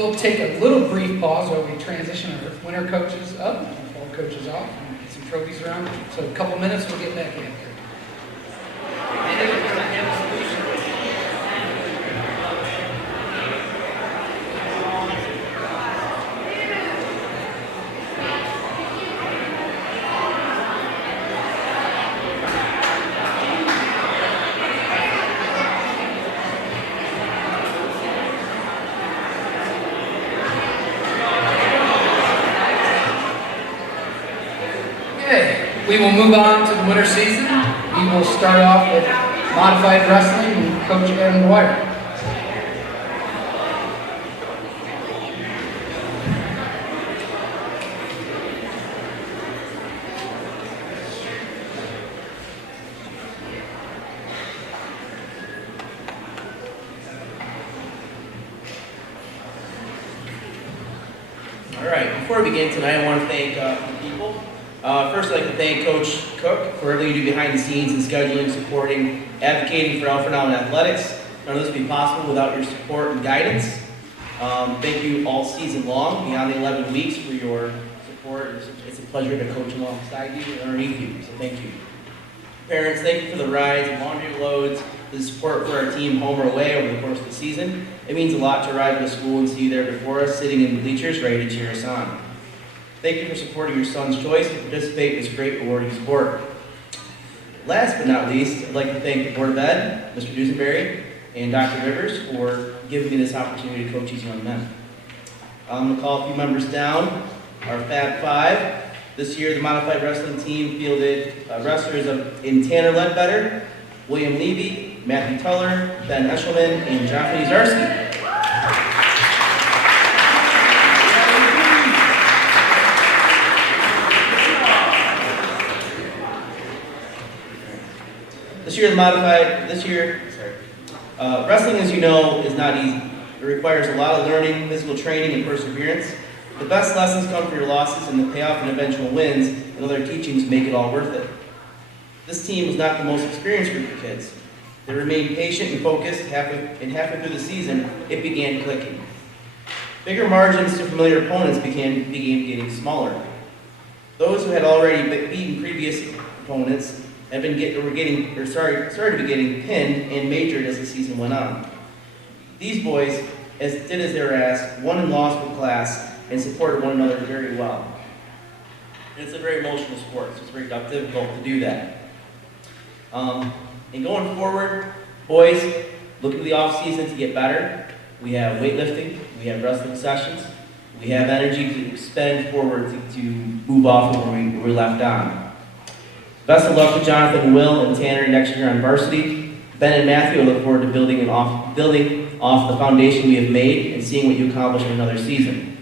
we'll take a little brief pause while we transition our winter coaches up and our fall coaches off and get some trophies around. So a couple minutes, we'll get back in here. We will move on to the winter season. We will start off with modified wrestling and Coach Adam Dwyer. All right, before we begin tonight, I want to thank the people. First, I'd like to thank Coach Cook for everything you do behind the scenes in scheduling, supporting, advocating for Alfred-Almond athletics. None of this would be possible without your support and guidance. Thank you all season long, beyond the 11 weeks, for your support. It's a pleasure to coach alongside you and underneath you, so thank you. Parents, thank you for the rides and laundry loads, the support for our team home or away over the course of the season. It means a lot to arrive at a school and see you there before us, sitting in the bleachers, ready to cheer us on. Thank you for supporting your son's choice to participate in this great rewarding sport. Last but not least, I'd like to thank the Board of Ed, Mr. Dusenberry, and Dr. Rivers for giving me this opportunity to coach these young men. I'm going to call a few members down. Our Fab Five. This year, the modified wrestling team fielded wrestlers in Tanner Ledbetter, William Levy, Matthew Tuller, Ben Eshelman, and Jonathan Zarski. Wrestling, as you know, is not easy. It requires a lot of learning, physical training, and perseverance. The best lessons come from your losses, and the payoff and eventual wins and other teachings make it all worth it. This team was not the most experienced group of kids. They remained patient and focused, halfway through the season, it began clicking. Bigger margins to familiar opponents began getting smaller. Those who had already beaten previous opponents started to be getting pinned and majored as the season went on. These boys did as they were asked, won and lost with class, and supported one another very well. And it's a very emotional sport, so it's very difficult to do that. And going forward, boys, look to the off season to get better. We have weightlifting, we have wrestling sessions, we have energy to expend forward to move off of where we left on. Best of luck to Jonathan, Will, and Tanner next year on varsity. Ben and Matthew, I look forward to building off the foundation we have made and seeing what you accomplish in another season.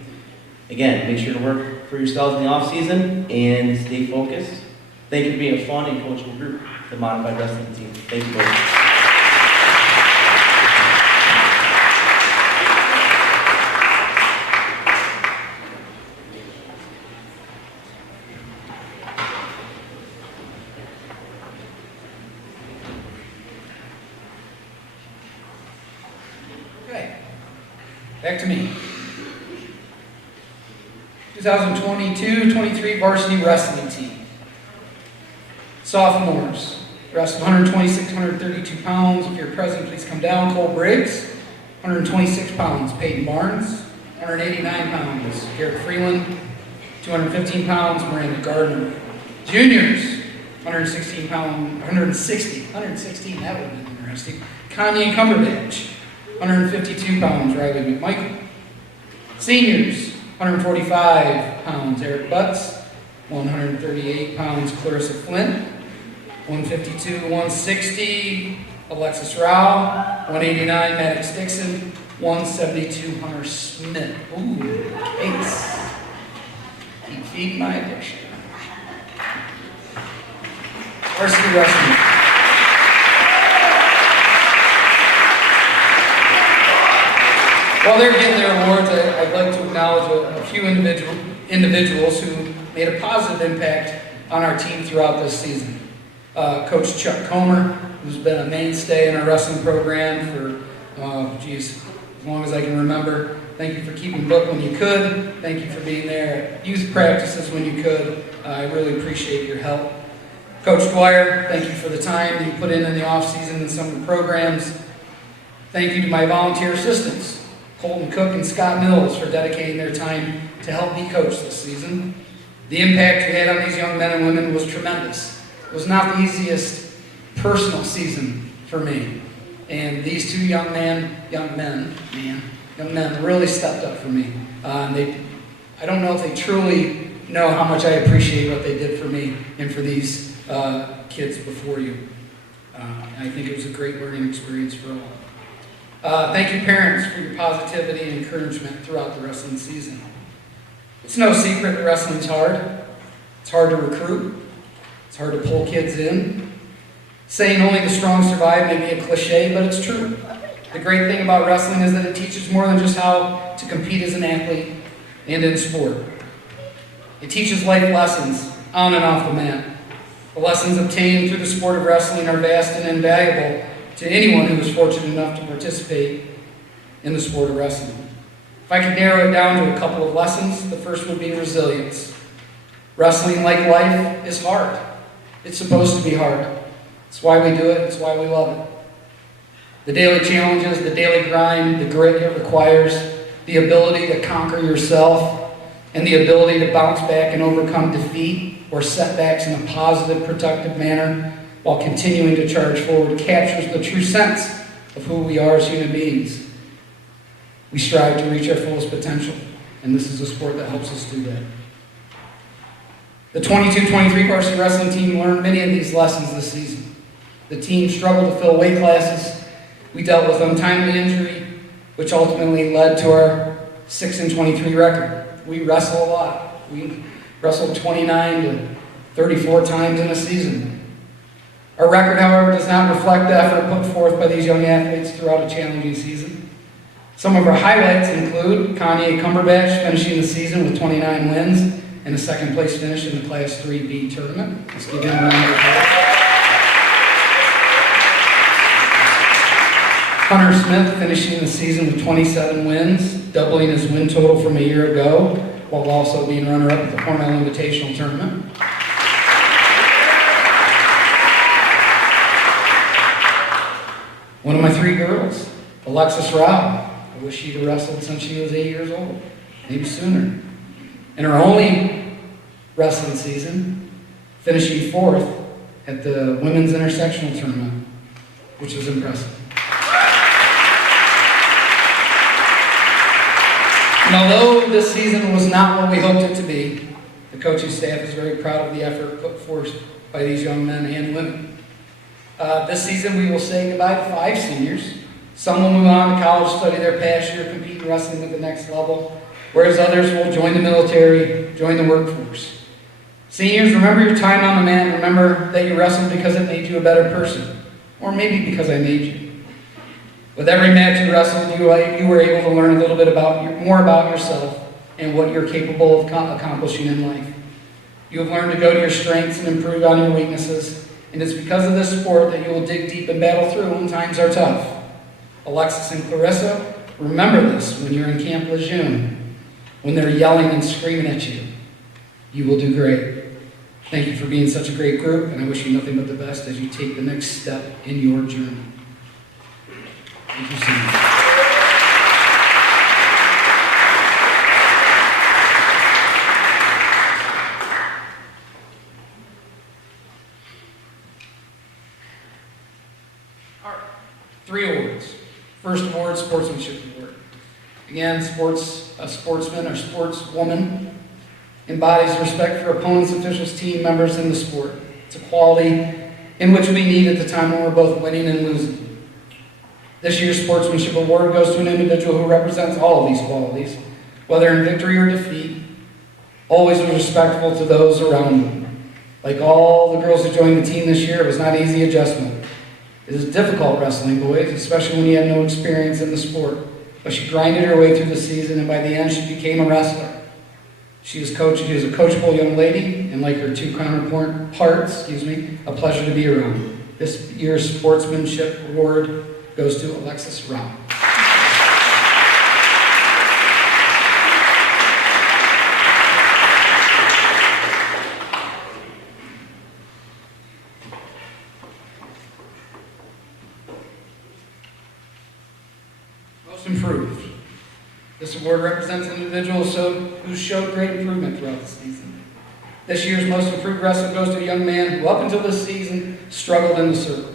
Again, make sure to work for yourselves in the off season and stay focused. Thank you for being a fun and coachable group, the modified wrestling team. Thank you, boys. Back to me. 2022-23 varsity wrestling team. Sophomores, wrestled 126, 132 pounds. If you're present, please come down. Cole Briggs, 126 pounds. Peyton Barnes, 189 pounds. Garrett Freeland, 215 pounds. Miranda Gardner. Juniors, 116 pounds, 116, that would have been interesting. Kanye Cumberbatch, 152 pounds, Riley McMichael. Seniors, 145 pounds, Eric Butts. 138 pounds, Clarissa Flint. 152, 160, Alexis Rao. 189, Maddox Dixon. 172, Hunter Smith. Ooh, thanks. Keep feeding my addiction. Varsity wrestling. While they're getting their awards, I'd like to acknowledge a few individuals who made a positive impact on our team throughout this season. Coach Chuck Comer, who's been a mainstay in our wrestling program for, as long as I can remember. Thank you for keeping book when you could. Thank you for being there at youth practices when you could. I really appreciate your help. Coach Dwyer, thank you for the time that you put in the off-season and some of the programs. Thank you to my volunteer assistants, Colton Cook and Scott Mills, for dedicating their time to help me coach this season. The impact you had on these young men and women was tremendous. It was not the easiest personal season for me. And these two young men really stepped up for me. I don't know if they truly know how much I appreciate what they did for me and for these kids before you. I think it was a great learning experience for all. Thank you, parents, for your positivity and encouragement throughout the wrestling season. It's no secret that wrestling's hard. It's hard to recruit. It's hard to pull kids in. Saying only the strong survive may be a cliche, but it's true. The great thing about wrestling is that it teaches more than just how to compete as an athlete and in sport. It teaches life lessons on and off the mat. The lessons obtained through the sport of wrestling are vast and invaluable to anyone who is fortunate enough to participate in the sport of wrestling. If I could narrow it down to a couple of lessons, the first would be resilience. Wrestling, like life, is hard. It's supposed to be hard. It's why we do it. It's why we love it. The daily challenges, the daily grind, the grit it requires, the ability to conquer yourself, and the ability to bounce back and overcome defeat or setbacks in a positive, productive manner while continuing to charge forward captures the true sense of who we are as human beings. We strive to reach our fullest potential, and this is a sport that helps us do that. The 22-23 varsity wrestling team learned many of these lessons this season. The team struggled to fill weight classes. We dealt with untimely injury, which ultimately led to our 6-23 record. We wrestle a lot. We wrestled 29 to 34 times in a season. Our record, however, does not reflect the effort put forth by these young athletes throughout a challenging season. Some of our highlights include Kanye Cumberbatch finishing the season with 29 wins and a second place finish in the Class 3B tournament. Let's give him a round of applause. Hunter Smith finishing the season with 27 wins, doubling his win total from a year ago, while also being runner-up at the Cornell Invitational Tournament. One of my three girls, Alexis Rao. I wish she'd have wrestled since she was 8 years old, maybe sooner. In her only wrestling season, finishing 4th at the Women's Intersectional Tournament, which was impressive. And although this season was not what we hoped it to be, the coaching staff is very proud of the effort put forth by these young men and women. This season we will say goodbye to 5 seniors. Some will move on to college, study their passion, or compete in wrestling at the next level, whereas others will join the military, join the workforce. Seniors, remember your time on the mat, and remember that you wrestled because it made you a better person, or maybe because I made you. With every match you wrestled, you were able to learn a little bit more about yourself and what you're capable of accomplishing in life. You have learned to go to your strengths and improve on your weaknesses, and it's because of this sport that you will dig deep and battle through when times are tough. Alexis and Clarissa, remember this when you're in Camp Lejeune, when they're yelling and screaming at you. You will do great. Thank you for being such a great group, and I wish you nothing but the best as you take the next step in your journey. Thank you so much. All right, 3 awards. First award, Sportsmanship Award. Again, a sportsman or sportswoman embodies respect for opponents, officials, team members in the sport. It's a quality in which we need at the time when we're both winning and losing. This year's Sportsmanship Award goes to an individual who represents all of these qualities, whether in victory or defeat, always was respectful to those around them. Like all the girls who joined the team this year, it was not an easy adjustment. It is difficult wrestling, boys, especially when you have no experience in the sport. But she grinded her way through the season, and by the end, she became a wrestler. She is a coachable young lady, and like her 2 counterparts, a pleasure to be around. This year's Sportsmanship Award goes to Alexis Rao. award represents individuals who showed great improvement throughout the season. This year's most improved wrestler goes to a young man who up until this season struggled in the circle.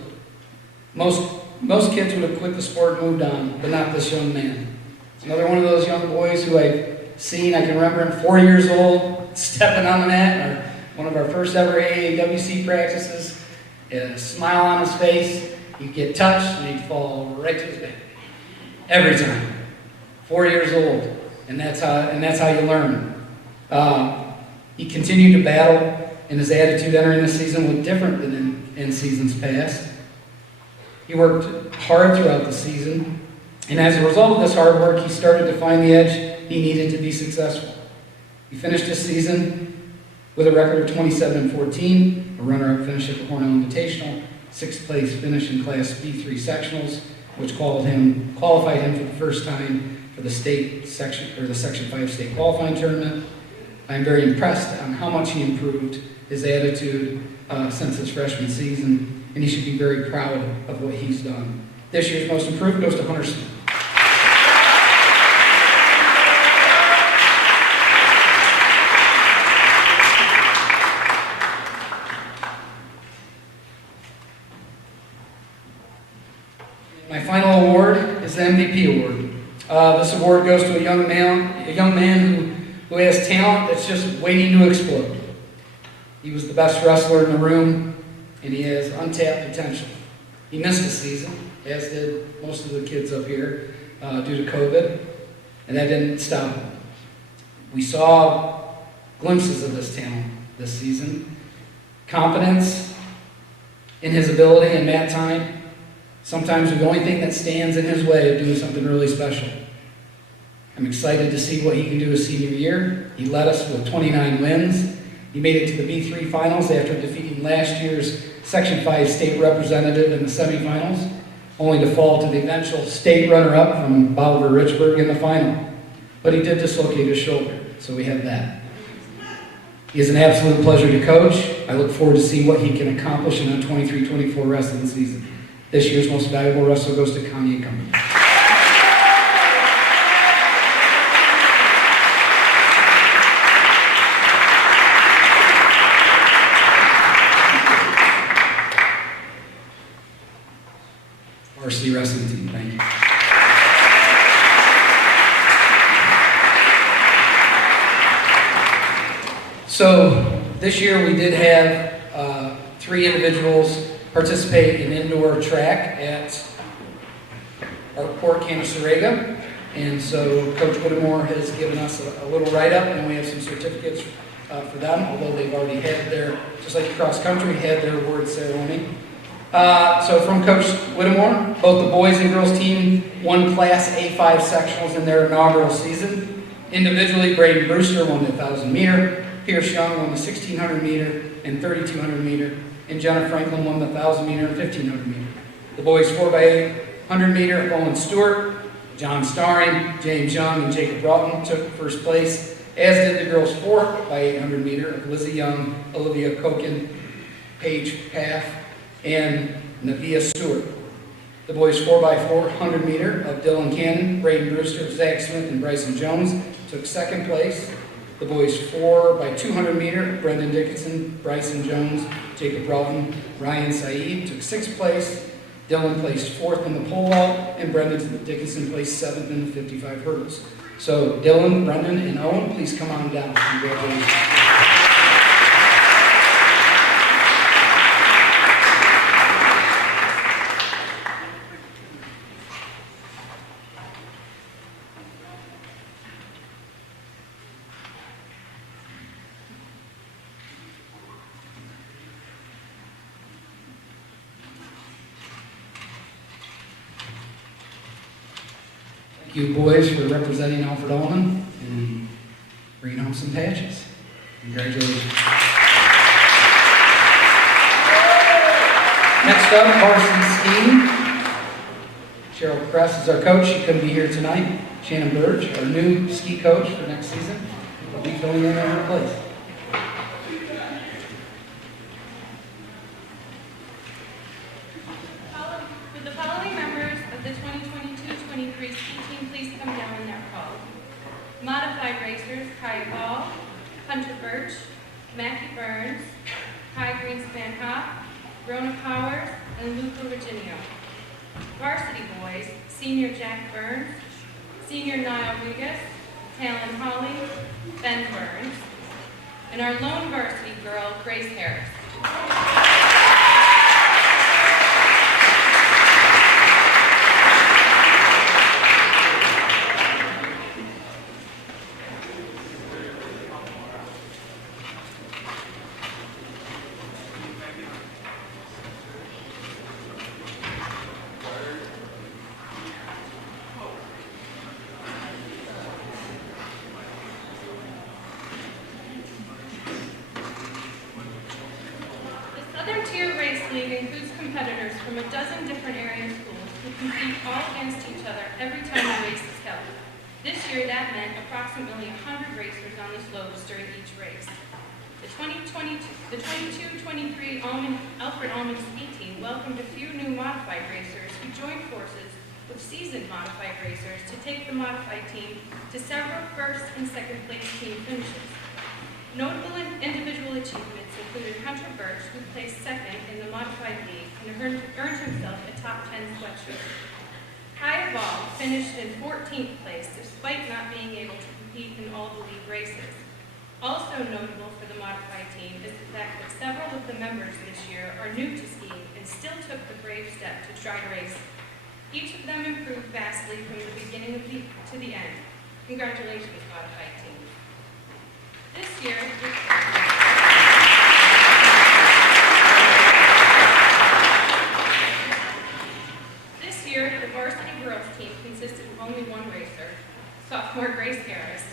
Most kids would have quit the sport and moved on, but not this young man. It's another one of those young boys who I've seen. I can remember him 4 years old, stepping on the mat, or one of our first ever AAWC practices, a smile on his face, he'd get touched and he'd fall right to his back. Every time. 4 years old. And that's how you learn. He continued to battle, and his attitude entering the season was different than in seasons past. He worked hard throughout the season, and as a result of this hard work, he started to find the edge he needed to be successful. He finished this season with a record of 27-14, a runner-up finish at the Cornell Invitational, 6th place finish in Class B3 sectionals, which qualified him for the first time for the state section, or the Section 5 state qualifying tournament. I'm very impressed on how much he improved his attitude since his freshman season, and he should be very proud of what he's done. This year's most improved goes to Hunter Smith. My final award is the MVP award. This award goes to a young man who has talent that's just waiting to explode. He was the best wrestler in the room, and he has untapped potential. He missed a season, as did most of the kids up here, due to COVID, and that didn't stop him. We saw glimpses of this talent this season. Confidence in his ability and mat time, sometimes the only thing that stands in his way of doing something really special. I'm excited to see what he can do his senior year. He led us with 29 wins. He made it to the B3 finals after defeating last year's Section 5 state representative in the semifinals, only to fall to the eventual state runner-up from Bolivar Richburg in the final. But he did dislocate his shoulder, so we have that. He is an absolute pleasure to coach. I look forward to seeing what he can accomplish in the 23-24 wrestling season. This year's most valuable wrestler goes to Connie and Company. Varsity wrestling team, thank you. So this year we did have 3 individuals participate in indoor track at our Port Canasarega, and so Coach Whittemore has given us a little write-up, and we have some certificates for them, although they've already had their, just like cross country, had their award ceremony. So from Coach Whittemore, both the boys and girls team won Class A5 sectionals in their inaugural season. Individually, Braden Brewster won the 1,000 meter, Pierce Young won the 1,600 meter and 3,200 meter, and Jenna Franklin won the 1,000 meter and 1,500 meter. The boys 4x800 meter, Owen Stewart, John Starring, James Young, and Jacob Broughton took first place, as did the girls 4x800 meter of Lizzie Young, Olivia Koken, Paige Paff, and Navia Stewart. The boys 4x400 meter of Dylan Cannon, Braden Brewster, Zach Smith, and Bryson Jones took second place. The boys 4x200 meter, Brendan Dickinson, Bryson Jones, Jacob Broughton, Ryan Saeed took 6th place. Dylan placed 4th in the pole vault, and Brendan Dickinson placed 7th in the 55 hurdles. So Dylan, Brendan, and Owen, please come on down. Congratulations. Thank you, boys, for representing Alfred-Almond and bringing home some patches. Congratulations. Next up, varsity skiing. Cheryl Kress is our coach. She couldn't be here tonight. Shannon Burge, our new ski coach for next season, will be filling in her place. Would the following members of the 2022-23 ski team please come down when they're called? Mackie Burns, Kai Greenspan Hop, Rona Powers, and Luca Virginio. Varsity boys, senior Jack Burns, senior Niall Regas, Talon Holly, Ben Burns, and our lone varsity girl, Grace Harris. Southern Tier Race League includes competitors from a dozen different area schools who compete all against each other every time a race is held. This year, that meant approximately 100 racers on the slopes during each race. The 22-23 Alfred-Almond ski team welcomed a few new modified racers who joined forces with seasoned modified racers to take the modified team to several first and second place team finishes. Notable individual achievements included Hunter Birch, who placed second in the modified league and earned himself a top 10 sweatshirt. Kai Ball finished in 14th place despite not being able to compete in all the league races. Also notable for the modified team is the fact that several of the members this year are new to skiing and still took the brave step to try racing. Each of them improved vastly from the beginning to the end. Congratulations, modified team. This year, the varsity girls team consisted of only one racer, sophomore Grace Harris.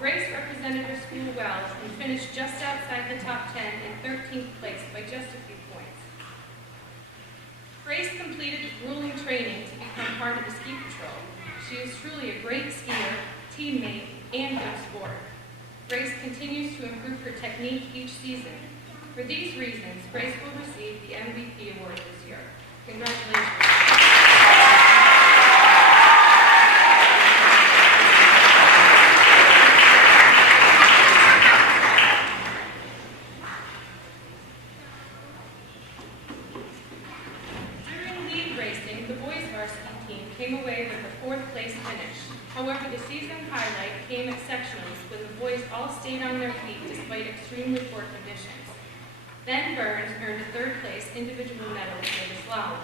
Grace represented her school well and finished just outside the top 10 in 13th place by just a few points. Grace completed grueling training to become part of the ski patrol. She is truly a great skier, teammate, and good sport. Grace continues to improve her technique each season. For these reasons, Grace will receive the MVP award this year. Congratulations. Came away with a 4th place finish. However, the season highlight came at sectionals when the boys all stayed on their feet despite extremely poor conditions. Ben Burns earned a 3rd place individual medal for the slalom.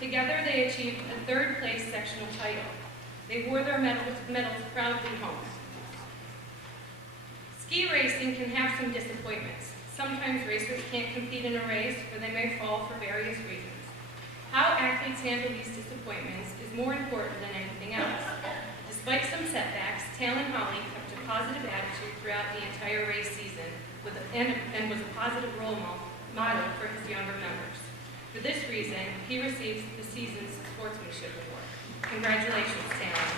Together they achieved a 3rd place sectional title. They wore their medals proudly home. Ski racing can have some disappointments. Sometimes racers can't compete in a race or they may fall for various reasons. How athletes handle these disappointments is more important than anything else. Despite some setbacks, Talon Holly kept a positive attitude throughout the entire race season and was a positive role model for his younger members. For this reason, he receives the season's Sportsmanship Award. Congratulations, Talon.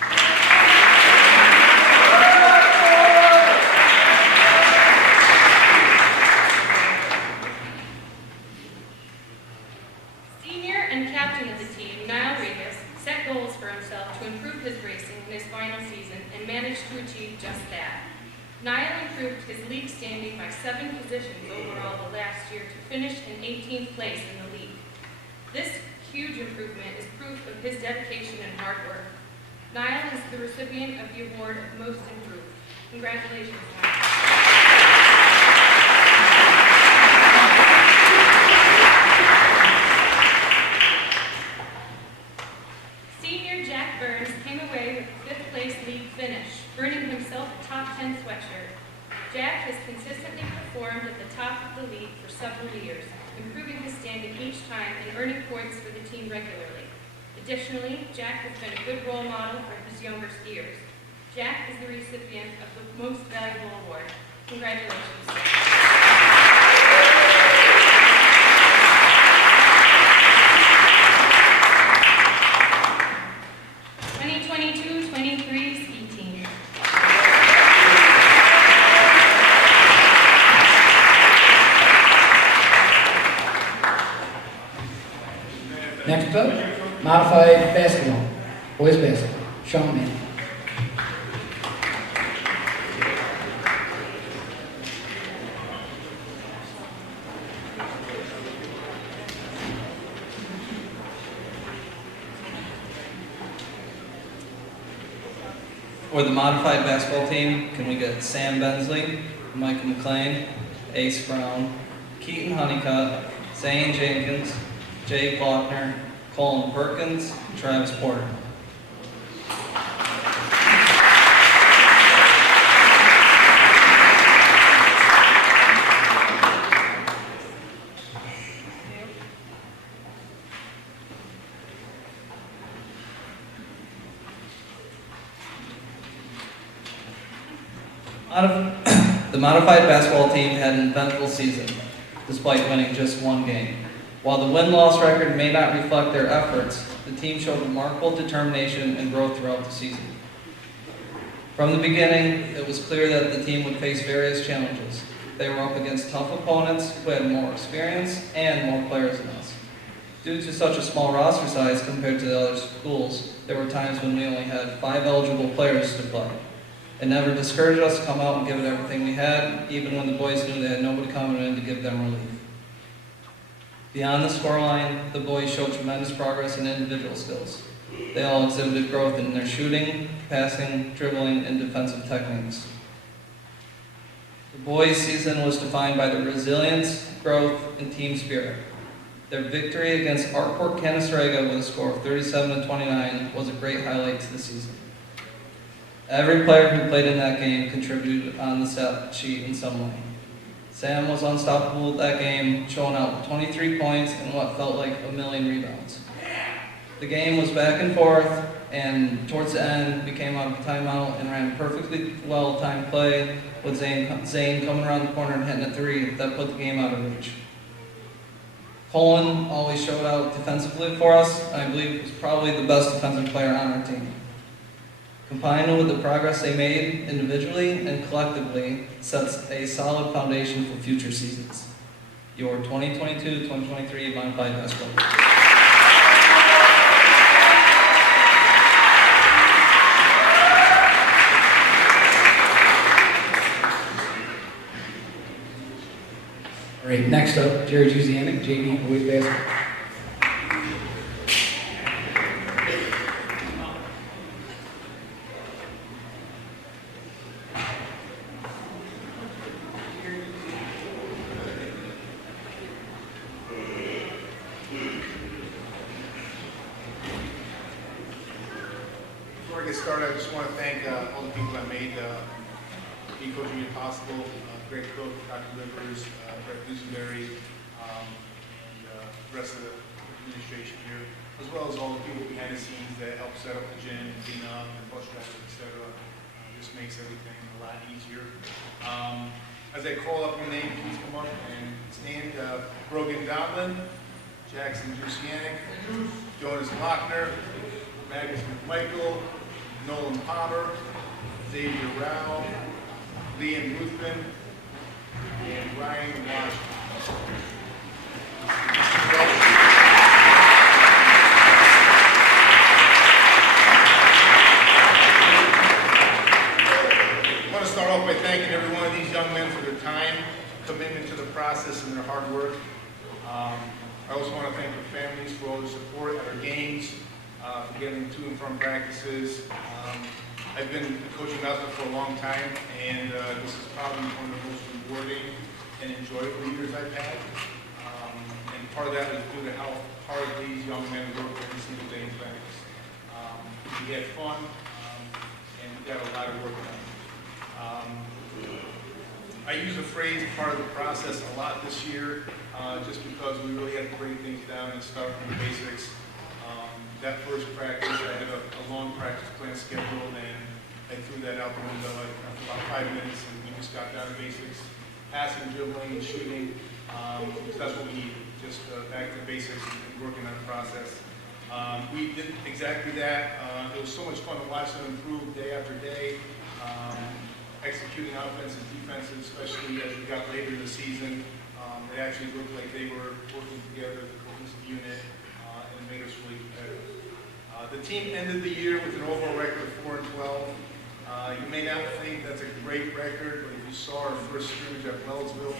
Captain of the team, Niall Regas, set goals for himself to improve his racing in his final season and managed to achieve just that. Niall improved his league standing by 7 positions overall the last year to finish in 18th place in the league. This huge improvement is proof of his dedication and hard work. Niall is the recipient of the award of Most Improved. Congratulations, Niall. Burns came away with a 5th place league finish, earning himself a top 10 sweatshirt. Jack has consistently performed at the top of the league for several years, improving his standing each time and earning points for the team regularly. Additionally, Jack has been a good role model for his younger skiers. Jack is the recipient of the Most Valuable Award. Congratulations, Jack. 2022-23 ski team. Next up, modified basketball, boys basketball, Sean Mann. For the modified basketball team, can we get Sam Bensley, Michael McLean, Ace Brown, Keaton Honeycutt, Zane Jenkins, Jay Faulkner, Colin Perkins, Travis Porter. The modified basketball team had an eventful season, despite winning just one game. While the win-loss record may not reflect their efforts, the team showed remarkable determination and growth throughout the season. From the beginning, it was clear that the team would face various challenges. They were up against tough opponents who had more experience and more players than us. Due to such a small roster size compared to the other schools, there were times when we only had 5 eligible players to play. It never discouraged us to come out and give it everything we had, even when the boys knew they had nobody coming in to give them relief. Beyond the scoreline, the boys showed tremendous progress in individual skills. They all exhibited growth in their shooting, passing, dribbling, and defensive techniques. The boys' season was defined by their resilience, growth, and team spirit. Their victory against Artport Canastaiga with a score of 37-29 was a great highlight to the season. Every player who played in that game contributed on the stat sheet in some way. Sam was unstoppable that game, showing out 23 points and what felt like a million rebounds. The game was back and forth, and towards the end, we came out of a timeout and ran perfectly well-timed play with Zane coming around the corner and hitting a 3 that put the game out of reach. Colin always showed out defensively for us, and I believe was probably the best defensive player on our team. Combined with the progress they made individually and collectively sets a solid foundation for future seasons. Your 2022-2023 modified basketball. All right, next up, Jerry Juzianic, JV boys basketball. Before I get started, I just want to thank all the people that made me coaching it possible. Greg Cook, Dr. Rivers, Brett Dusenberry, and the rest of the administration here, as well as all the people behind the scenes that help set up the gym, clean up, and bus drivers, etc. This makes everything a lot easier. As I call up your name, please come up and stand. Brogan Donlin, Jackson Jusianic, Jonas Lochner, Magnus McMichael, Nolan Palmer, Xavier Rao, Liam Ruthven, and Ryan Washington. I want to start off by thanking every one of these young men for their time, commitment to the process, and their hard work. I also want to thank their families for all the support at our games, for getting to and from practices. I've been coaching basketball for a long time, and this is probably one of the most rewarding and enjoyable years I've had. And part of that was due to how hard these young men work every single day in practice. We had fun, and we got a lot of work done. I use the phrase part of the process a lot this year, just because we really had to break things down and start from the basics. That first practice, I had a long practice plan scheduled, and I threw that out the window after about 5 minutes, and we just got down to basics, passing, dribbling, and shooting. Because that's what we need, just back to basics and working on the process. We did exactly that. It was so much fun to watch them improve day after day, executing offense and defensive, especially as we got later in the season. It actually looked like they were working together as a cohesive unit, and it made us really competitive. The team ended the year with an overall record of 4-12. You may not think that's a great record, but if you saw our first scrimmage at Wellsville,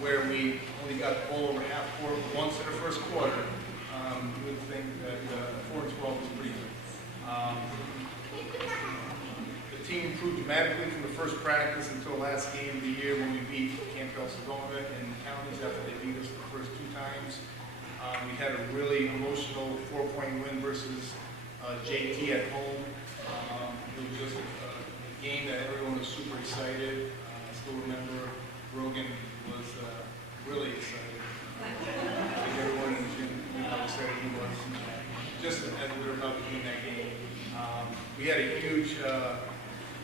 where we only got the ball over half court once in the first quarter, you would think that 4-12 was pretty good. The team improved dramatically from the first practice until last game of the year when we beat Campbell Sedona and counties after they beat us the first 2 times. We had a really emotional 4-point win versus JT at home. It was just a game that everyone was super excited. I still remember Rogan was really excited. I think everyone in the gym knew how excited he was. Just as we were about to win that game. We had a huge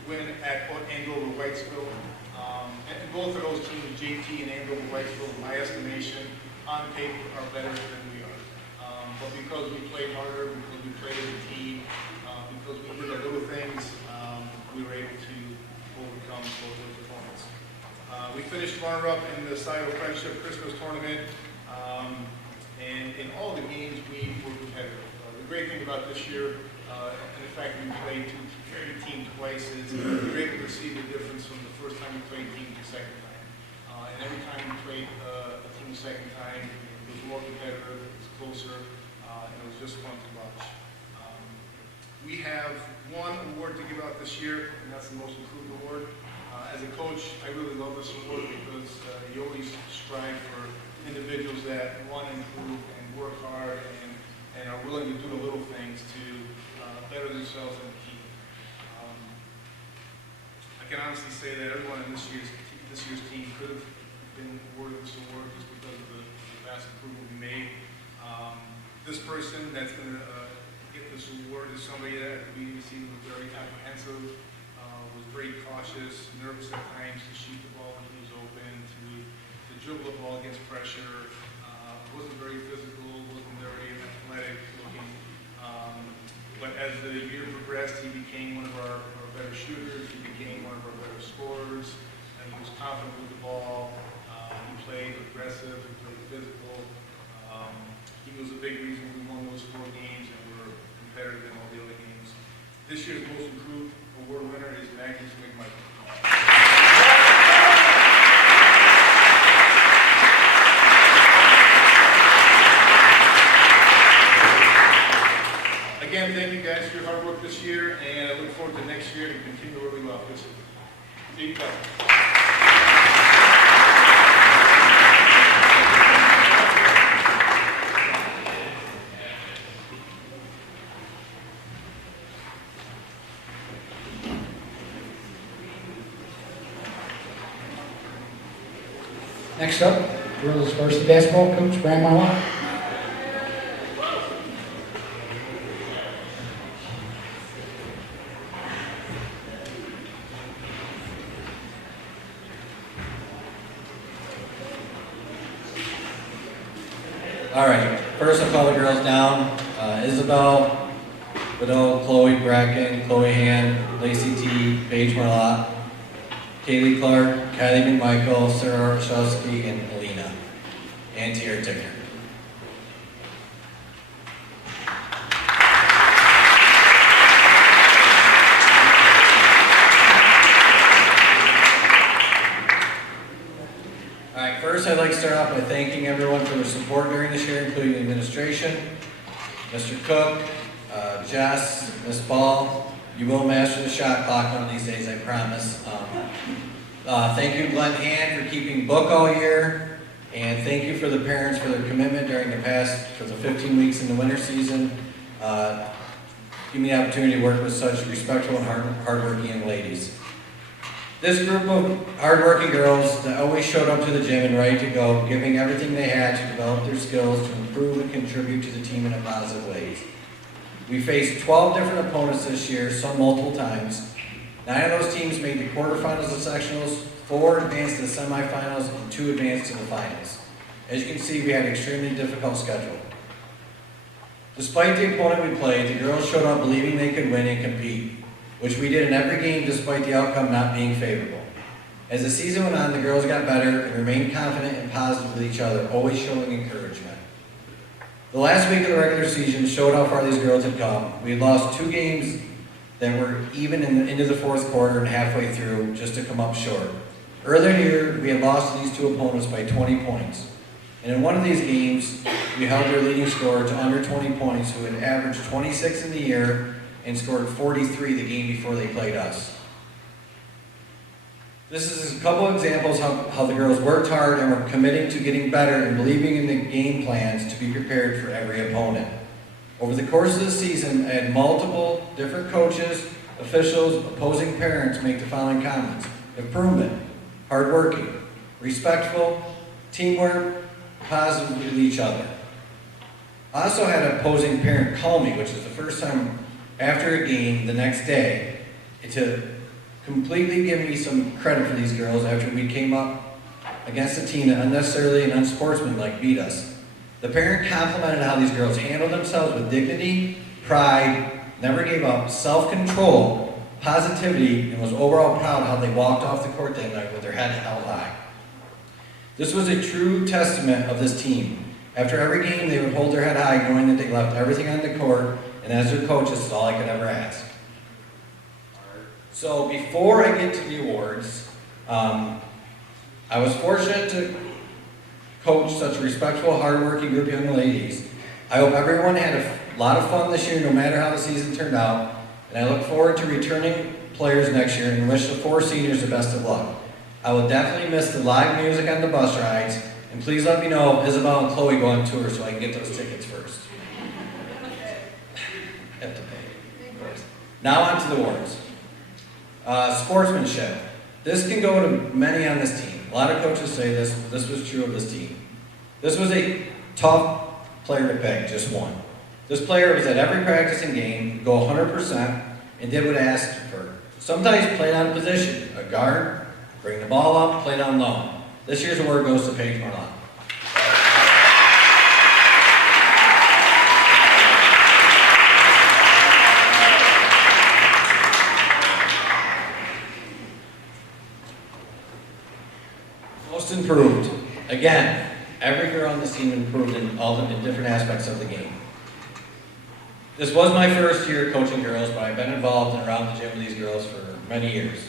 win at Andover Whitesville. And both of those teams, JT and Andover Whitesville, in my estimation, on paper are better than we are. But because we played harder, because we played as a team, because we did the little things, we were able to overcome both those opponents. We finished runner-up in the Scioto Friendship Christmas Tournament, and in all the games we were competitive. The great thing about this year, and the fact that we played every team twice, is we were able to see the difference from the first time we played a team to the second time. And every time we played a team the second time, it was more competitive, it was closer, and it was just fun to watch. We have one award to give out this year, and that's the Most Improved Award. As a coach, I really love this award because you always strive for individuals that want to improve and work hard and are willing to do the little things to better themselves and the team. I can honestly say that everyone in this year's team could have been awarded this award just because of the vast improvement we made. This person that's going to get this award is somebody that at the beginning of the season was very apprehensive, was very cautious, nervous at times to shoot the ball when he was open, to dribble the ball against pressure, wasn't very physical, wasn't very athletic looking. But as the year progressed, he became one of our better shooters, he became one of our better scorers, and he was confident with the ball. He played aggressive, he played physical. He was a big reason we won those 4 games and were competitive in all the other games. This year's Most Improved Award winner is Magnus McMichael. Again, thank you guys for your hard work this year, and I look forward to next year to continue where we left this year. See you guys. Next up, girls varsity basketball coach Brian Marlowe. All right, first I'll call the girls down. Isabel, Vidal, Chloe Bracken, Chloe Han, Lacey T, Paige Marlott, Kaylee Clark, Kylie McMichael, Sarah Orszowski, and Alina, and Tier Ticker. All right, first I'd like to start off by thanking everyone for their support during this year, including the administration, Mr. Cook, Jess, Ms. Ball. You will master the shot clock one of these days, I promise. Thank you, Glenn Hand, for keeping book all year, and thank you for the parents for their commitment during for the 15 weeks in the winter season. Give me the opportunity to work with such respectful and hardworking young ladies. This group of hardworking girls that always showed up to the gym and ready to go, giving everything they had to develop their skills to improve and contribute to the team in a positive ways. We faced 12 different opponents this year, some multiple times. 9 of those teams made the quarterfinals and sectionals, 4 advanced to the semifinals, and 2 advanced to the finals. As you can see, we had an extremely difficult schedule. Despite the opponent we played, the girls showed up believing they could win and compete, which we did in every game despite the outcome not being favorable. As the season went on, the girls got better and remained confident and positive with each other, always showing encouragement. The last week of the regular season showed how far these girls had come. We had lost 2 games that were even into the 4th quarter and halfway through just to come up short. Earlier in the year, we had lost to these 2 opponents by 20 points. And in one of these games, we held their leading scorer to under 20 points, who had averaged 26 in the year and scored 43 the game before they played us. This is a couple examples how the girls worked hard and were committing to getting better and believing in the game plans to be prepared for every opponent. Over the course of the season, I had multiple different coaches, officials, opposing parents make the following comments: improvement, hardworking, respectful, teamwork, positive with each other. I also had an opposing parent call me, which is the first time after a game the next day, to completely give me some credit for these girls after we came up against a team that unnecessarily and unsportsmanlike beat us. The parent complimented how these girls handled themselves with dignity, pride, never gave up, self-control, positivity, and was overall proud how they walked off the court that night with their head held high. This was a true testament of this team. After every game, they would hold their head high, knowing that they left everything on the court, and as their coach, this is all I could ever ask. So before I get to the awards, I was fortunate to coach such a respectful, hardworking group of young ladies. I hope everyone had a lot of fun this year, no matter how the season turned out, and I look forward to returning players next year and wish the 4 seniors the best of luck. I will definitely miss the live music on the bus rides, and please let me know if Isabel and Chloe go on tour so I can get those tickets first. Have to pay, of course. Now on to the awards. Sportsmanship. This can go to many on this team. A lot of coaches say this, but this was true of this team. This was a tough player to pick, just one. This player was at every practice and game, go 100%, and did what I asked for. Sometimes played on position, a guard, bring the ball up, play down low. This year's award goes to Paige Marlon. Most improved. Again, every girl on this team improved in all the different aspects of the game. This was my first year coaching girls, but I've been involved and around the gym with these girls for many years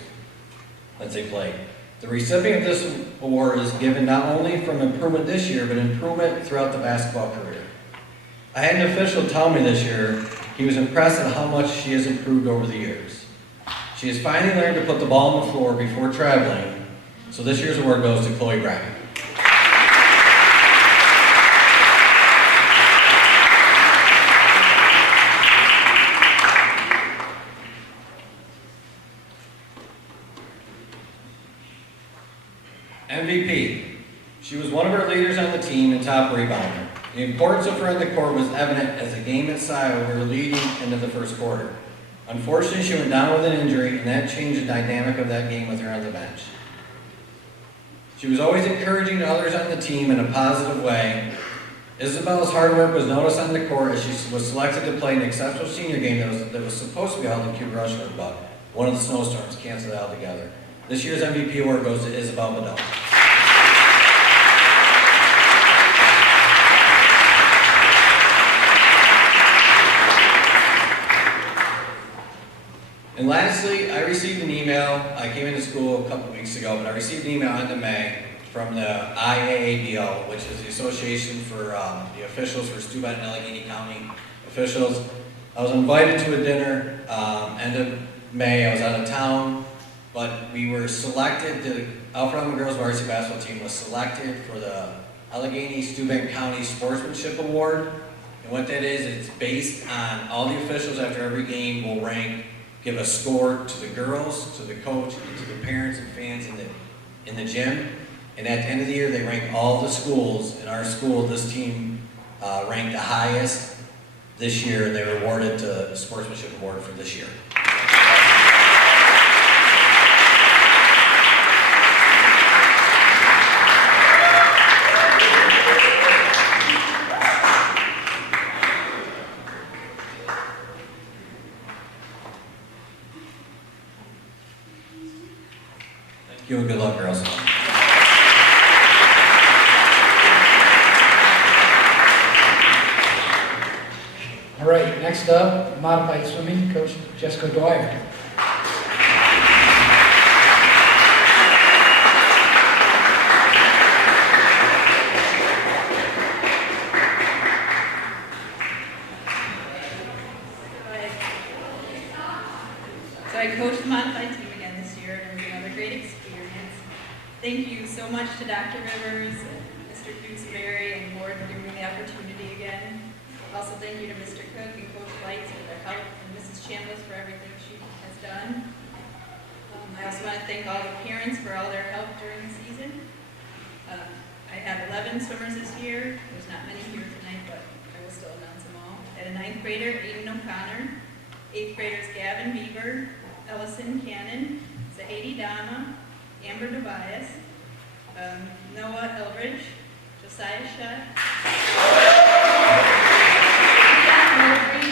since they played. The recipient of this award is given not only from improvement this year, but improvement throughout the basketball career. I had an official tell me this year he was impressed at how much she has improved over the years. She has finally learned to put the ball on the floor before traveling, so this year's award goes to Chloe Brown. MVP. She was one of our leaders on the team and top rebounder. The importance of her on the court was evident as the game inside we were leading into the first quarter. Unfortunately, she went down with an injury, and that changed the dynamic of that game with her on the bench. She was always encouraging others on the team in a positive way. Isabel's hard work was noticed on the court as she was selected to play an exceptional senior game that was supposed to be held in Cuba Rushford, but one of the snowstorms canceled it altogether. This year's MVP award goes to Isabel Bedell. And lastly, I received an email. I came into school a couple weeks ago, but I received an email in May from the IAABO, which is the Association for the Officials for Steuben and Allegheny County Officials. I was invited to a dinner end of May. I was out of town, but we were selected. The Alfred-Almond girls varsity basketball team was selected for the Allegheny Steuben County Sportsmanship Award. And what that is, it's based on all the officials after every game will rank, give a score to the girls, to the coach, and to the parents and fans in the gym. And at the end of the year, they rank all the schools. In our school, this team ranked the highest this year, and they were awarded the Sportsmanship Award for this year. Thank you and good luck, girls. All right, next up, modified swimming, Coach Jessica Dwyer. So I coached the modified team again this year, and it was another great experience. to Dr. Rivers, Mr. Gooseberry, and board for giving me the opportunity again. Also, thank you to Mr. Cook and Coach Lights for their help, and Mrs. Chambliss for everything she has done. I also want to thank all the parents for all their help during the season. I had 11 swimmers this year. There's not many here tonight, but I will still announce them all. I had a 9th grader, Aiden O'Connor, 8th graders Gavin Bieber, Ellison Cannon, Zahedi Dama, Amber Tobias, Noah Eldridge, Josiah Shutt, Jack Murphy,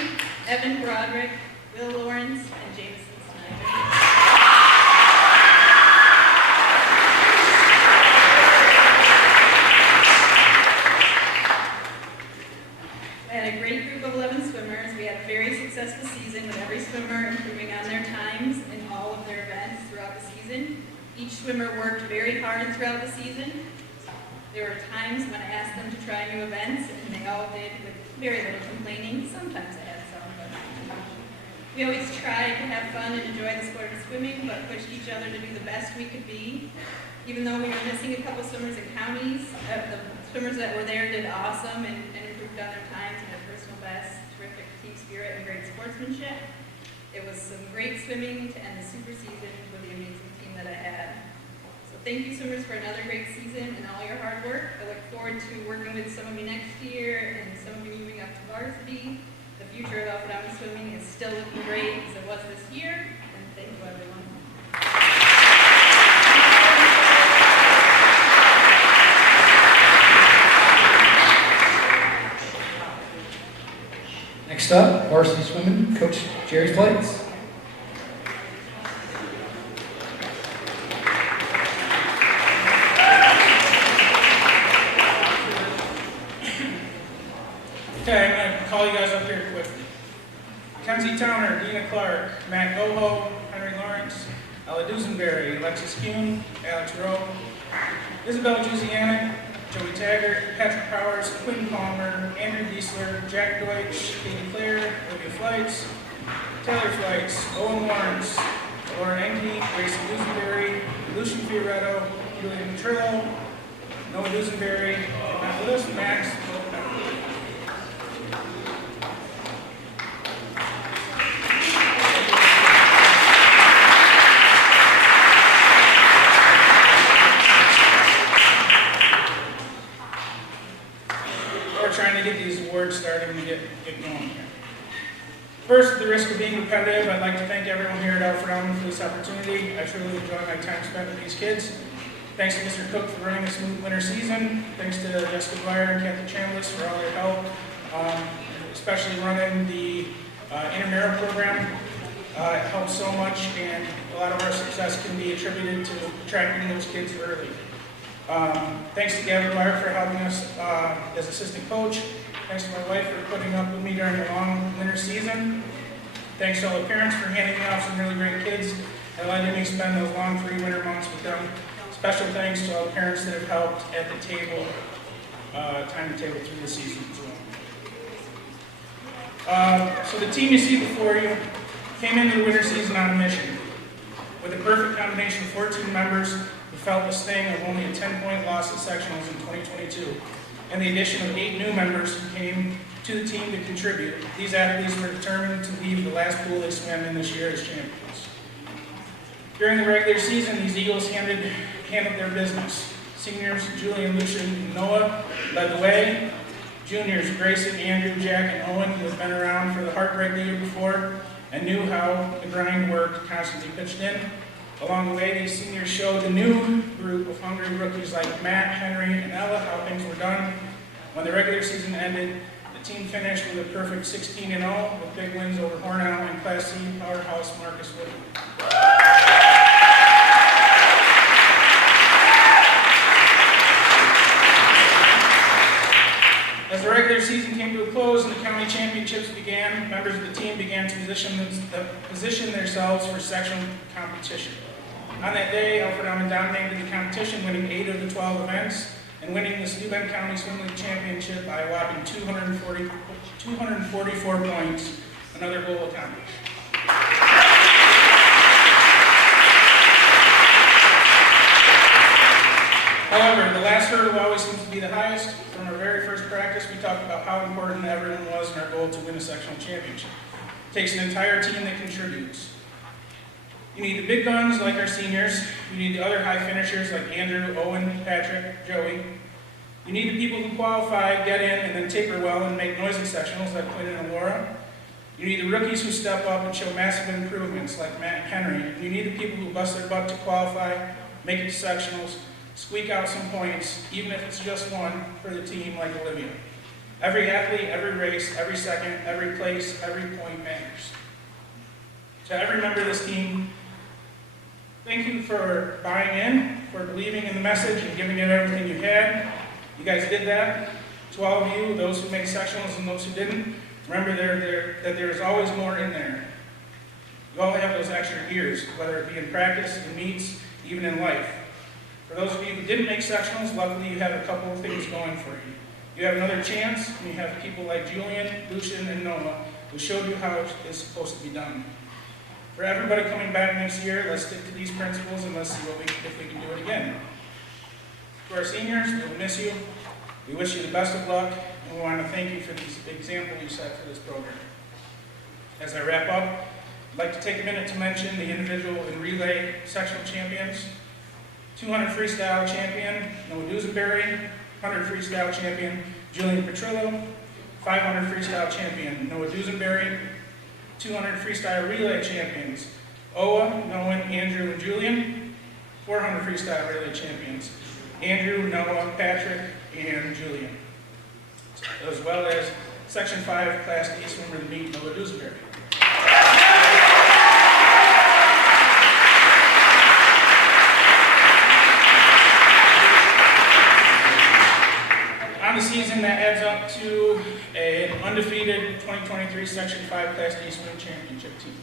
Evan Broderick, Will Lawrence, and Jameson Snyder. I had a great group of 11 swimmers. We had a very successful season with every swimmer improving on their times in all of their events throughout the season. Each swimmer worked very hard throughout the season. There were times when I asked them to try new events, and they all did with very little complaining. Sometimes I had some, but we always tried to have fun and enjoy the sport of swimming, but pushed each other to do the best we could be. Even though we were missing a couple swimmers in counties, the swimmers that were there did awesome and improved on their times and their personal best. Terrific team spirit and great sportsmanship. It was some great swimming to end the super season with the amazing team that I had. So thank you, swimmers, for another great season and all your hard work. I look forward to working with some of you next year and some of you moving up to varsity. The future of Alfred-Almond swimming is still looking great as it was this year, and thank you, everyone. Next up, varsity swimming, Coach Jerry Plates. Okay, I'm going to call you guys up here quick. Kenzie Towner, Dina Clark, Matt Goho, Henry Lawrence, Ella Dusenberry, Alexis Kuhn, Alex Rowe, Isabel Jusianic, Joey Taggart, Patrick Powers, Quinn Palmer, Andrew Giesler, Jack Deutsch, Katie Clare, Olivia Flights, Taylor Flights, Owen Lawrence, Lauren Enke, Gracie Dusenberry, Lucian Fioretto, Julian Petrillo, Noah Dusenberry, Matt Lewis, Max, trying to get these awards started and get going here. First, at the risk of being repetitive, I'd like to thank everyone here at Alfred-Almond for this opportunity. I truly enjoy my time spent with these kids. Thanks to Mr. Cook for running a smooth winter season. Thanks to Jessica Dwyer and Kathy Chambliss for all their help, especially running the intramural program. It helps so much, and a lot of our success can be attributed to attracting those kids early. Thanks to Gavin Dwyer for helping us as assistant coach. Thanks to my wife for putting up with me during the long winter season. Thanks to all the parents for handing me off some really great kids and letting me spend those long 3 winter months with them. Special thanks to all the parents that have helped at the table, time to table through the season as well. So the team you see before you came into the winter season on a mission with a perfect combination of 14 members who felt the sting of only a 10-point loss at sectionals in 2022, and the addition of 8 new members who came to the team to contribute. These athletes were determined to leave the last pool they swam in this year as champions. During the regular season, these Eagles handled their business. Seniors Julian, Lucian, and Noah led the way. Juniors Grayson, Andrew, Jack, and Owen, who had been around for the heartbreak the year before and knew how the grind worked, constantly pitched in. Along the way, these seniors showed the new group of hungry rookies like Matt, Henry, and Ella how things were done. When the regular season ended, the team finished with a perfect 16-0 with big wins over Hornell and Class C powerhouse Marcus Wood. As the regular season came to a close and the county championships began, members of the team began to position themselves for sectional competition. On that day, Alfred-Almond dominated the competition, winning 8 of the 12 events and winning the Steuben County Swim League Championship by a whopping 244 points, another goal accomplished. However, the last hurdle always seems to be the highest. From our very first practice, we talked about how important everyone was in our goal to win a sectional championship. It takes an entire team that contributes. You need the big guns like our seniors. You need the other high finishers like Andrew, Owen, Patrick, Joey. You need the people who qualify, get in, and then taper well and make noisy sectionals like Quinn and Laura. You need the rookies who step up and show massive improvements like Matt and Henry. And you need the people who bust their butt to qualify, make it to sectionals, squeak out some points, even if it's just one for the team like Olivia. Every athlete, every race, every second, every place, every point matters. To every member of this team, thank you for buying in, for believing in the message and giving it everything you had. You guys did that. To all of you, those who made sectionals and those who didn't, remember that there is always more in there. You all have those extra years, whether it be in practice, in meets, even in life. For those of you who didn't make sectionals, luckily you have a couple of things going for you. You have another chance, and you have people like Julian, Lucian, and Noah who showed you how it is supposed to be done. For everybody coming back next year, let's stick to these principles and let's see if we can do it again. To our seniors, we will miss you. We wish you the best of luck, and we want to thank you for the example you set for this program. As I wrap up, I'd like to take a minute to mention the individual and relay sectional champions. 200 freestyle champion, Noah Dusenberry. 100 freestyle champion, Julian Petrillo. 500 freestyle champion, Noah Dusenberry. 200 freestyle relay champions, Owa, Noah, Andrew, and Julian. 400 freestyle relay champions, Andrew, Noah, Patrick, and Julian. As well as Section 5 Class D swimmer to meet, Noah Dusenberry. On the season, that adds up to an undefeated 2023 Section 5 Class D swim championship team.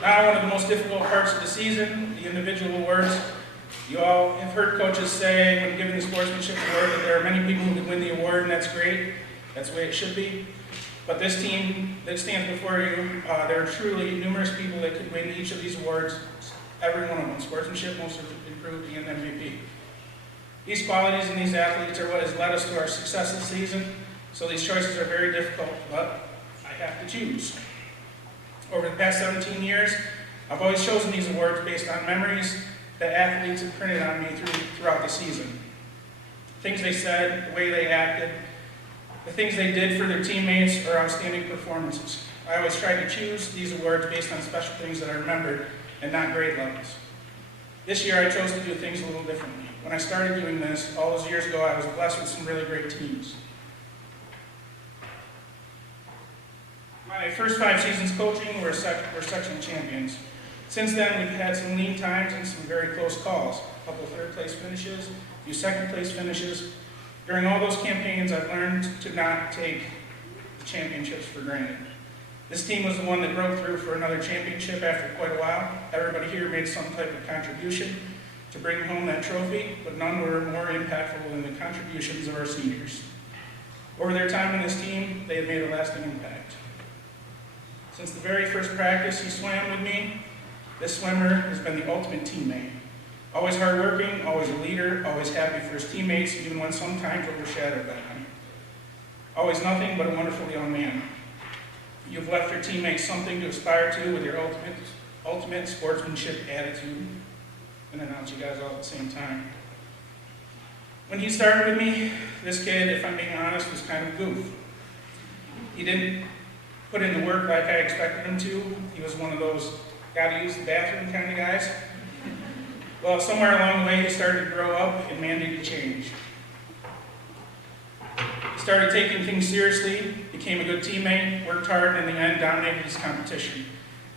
Now, one of the most difficult parts of the season, the individual awards. You all have heard coaches say when giving the sportsmanship award that there are many people who could win the award, and that's great. That's the way it should be. But this team that stands before you, there are truly numerous people that could win each of these awards, every one of them, sportsmanship, most improved, and MVP. These qualities and these athletes are what has led us to our success this season, so these choices are very difficult, but I have to choose. Over the past 17 years, I've always chosen these awards based on memories that athletes have printed on me throughout the season. Things they said, the way they acted, the things they did for their teammates, or outstanding performances. I always tried to choose these awards based on special things that I remembered and not grade levels. This year I chose to do things a little differently. When I started doing this, all those years ago, I was blessed with some really great teams. My first 5 seasons coaching were sectional champions. Since then, we've had some lean times and some very close calls. A couple of third place finishes, a few second place finishes. During all those campaigns, I've learned to not take the championships for granted. This team was the one that broke through for another championship after quite a while. Everybody here made some type of contribution to bring home that trophy, but none were more impactful than the contributions of our seniors. Over their time on this team, they have made a lasting impact. Since the very first practice he swam with me, this swimmer has been the ultimate teammate. Always hardworking, always a leader, always happy for his teammates, even when sometimes overshadowed by them. Always nothing but a wonderful young man. You've left your teammates something to aspire to with your ultimate sportsmanship attitude. And announce you guys all at the same time. When he started with me, this kid, if I'm being honest, was kind of a goof. He didn't put in the work like I expected him to. He was one of those gotta use the bathroom kind of guys. Well, somewhere along the way, he started to grow up and mandated change. He started taking things seriously, became a good teammate, worked hard, and in the end dominated his competition.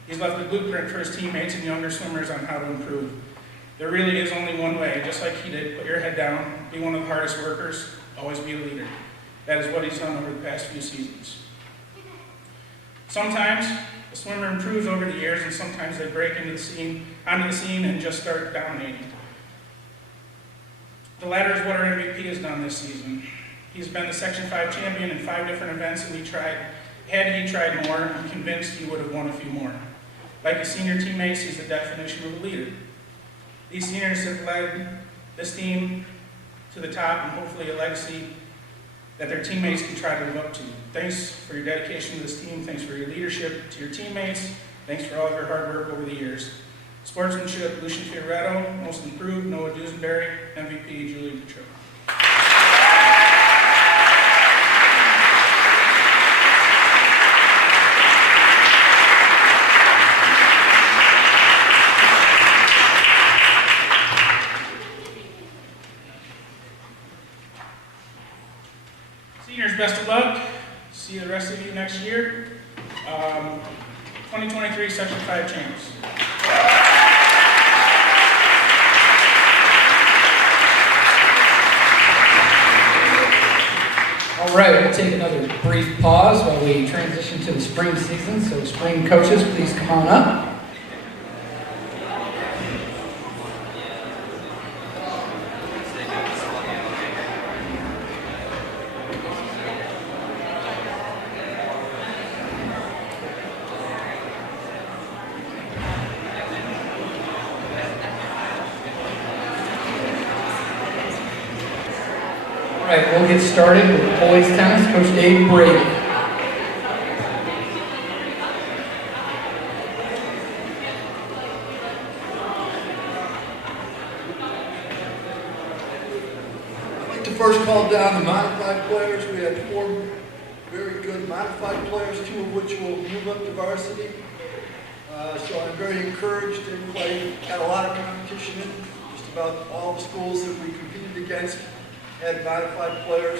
He's left a blueprint for his teammates and younger swimmers on how to improve. There really is only one way, just like he did. Put your head down, be one of the hardest workers, always be a leader. That is what he's done over the past few seasons. Sometimes a swimmer improves over the years, and sometimes they break onto the scene and just start dominating. The latter is what our MVP has done this season. He's been the Section 5 champion in 5 different events, and had he tried more, I'm convinced he would have won a few more. Like his senior teammates, he's the definition of a leader. These seniors have led this team to the top and hopefully a legacy that their teammates can try to live up to. Thanks for your dedication to this team. Thanks for your leadership to your teammates. Thanks for all of your hard work over the years. Sportsmanship, Lucian Fioretto. Most improved, Noah Dusenberry. MVP, Julie Petrillo. Seniors, best of luck. See the rest of you next year. 2023 Section 5 champs. All right, we'll take another brief pause while we transition to the spring season. So spring coaches, please come on up. All right, we'll get started with boys tennis. Coach Dave Brady. I'd like to first call down the modified players. We had 4 very good modified players, 2 of which will move up to varsity. So I'm very encouraged and had a lot of competition in just about all the schools that we competed against had modified players,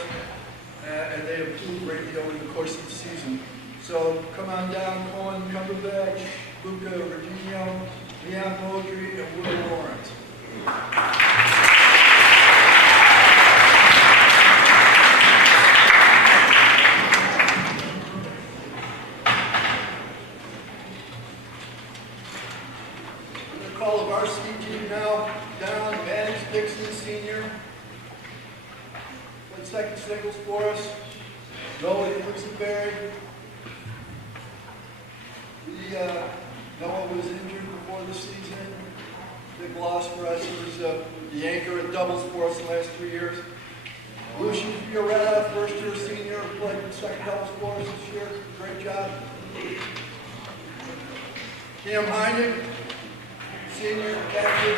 and they improved greatly over the course of the season. So come on down, Cohen Cumberbatch, Luca Virginio, Leon Moldry, and Will Lawrence. I'm going to call the varsity team now down. Maddox Dixon, senior. Played second singles for us. Noah Dusenberry. Noah was injured before the season. Big loss for us. He was the anchor at doubles for us the last 3 years. Lucian Fioretto, first year senior, played second doubles for us this year. Great job. Cam Heineck, senior, captain.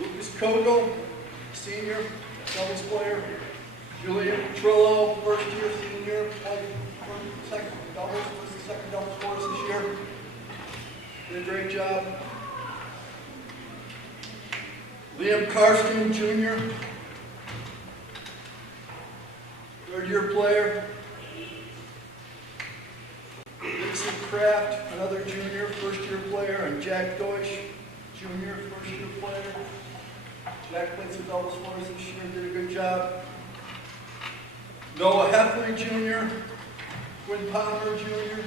Lucas Kogel, senior, doubles player. Julian Petrillo, first year senior, played second doubles, was the second doubles for us this year. Did a great job. Liam Karsten, junior, third year player. Dixon Kraft, another junior, first year player, and Jack Deutsch, junior, first year player. Jack played some doubles for us this year, did a good job. Noah Heffley, Jr., Quinn Palmer, Jr.,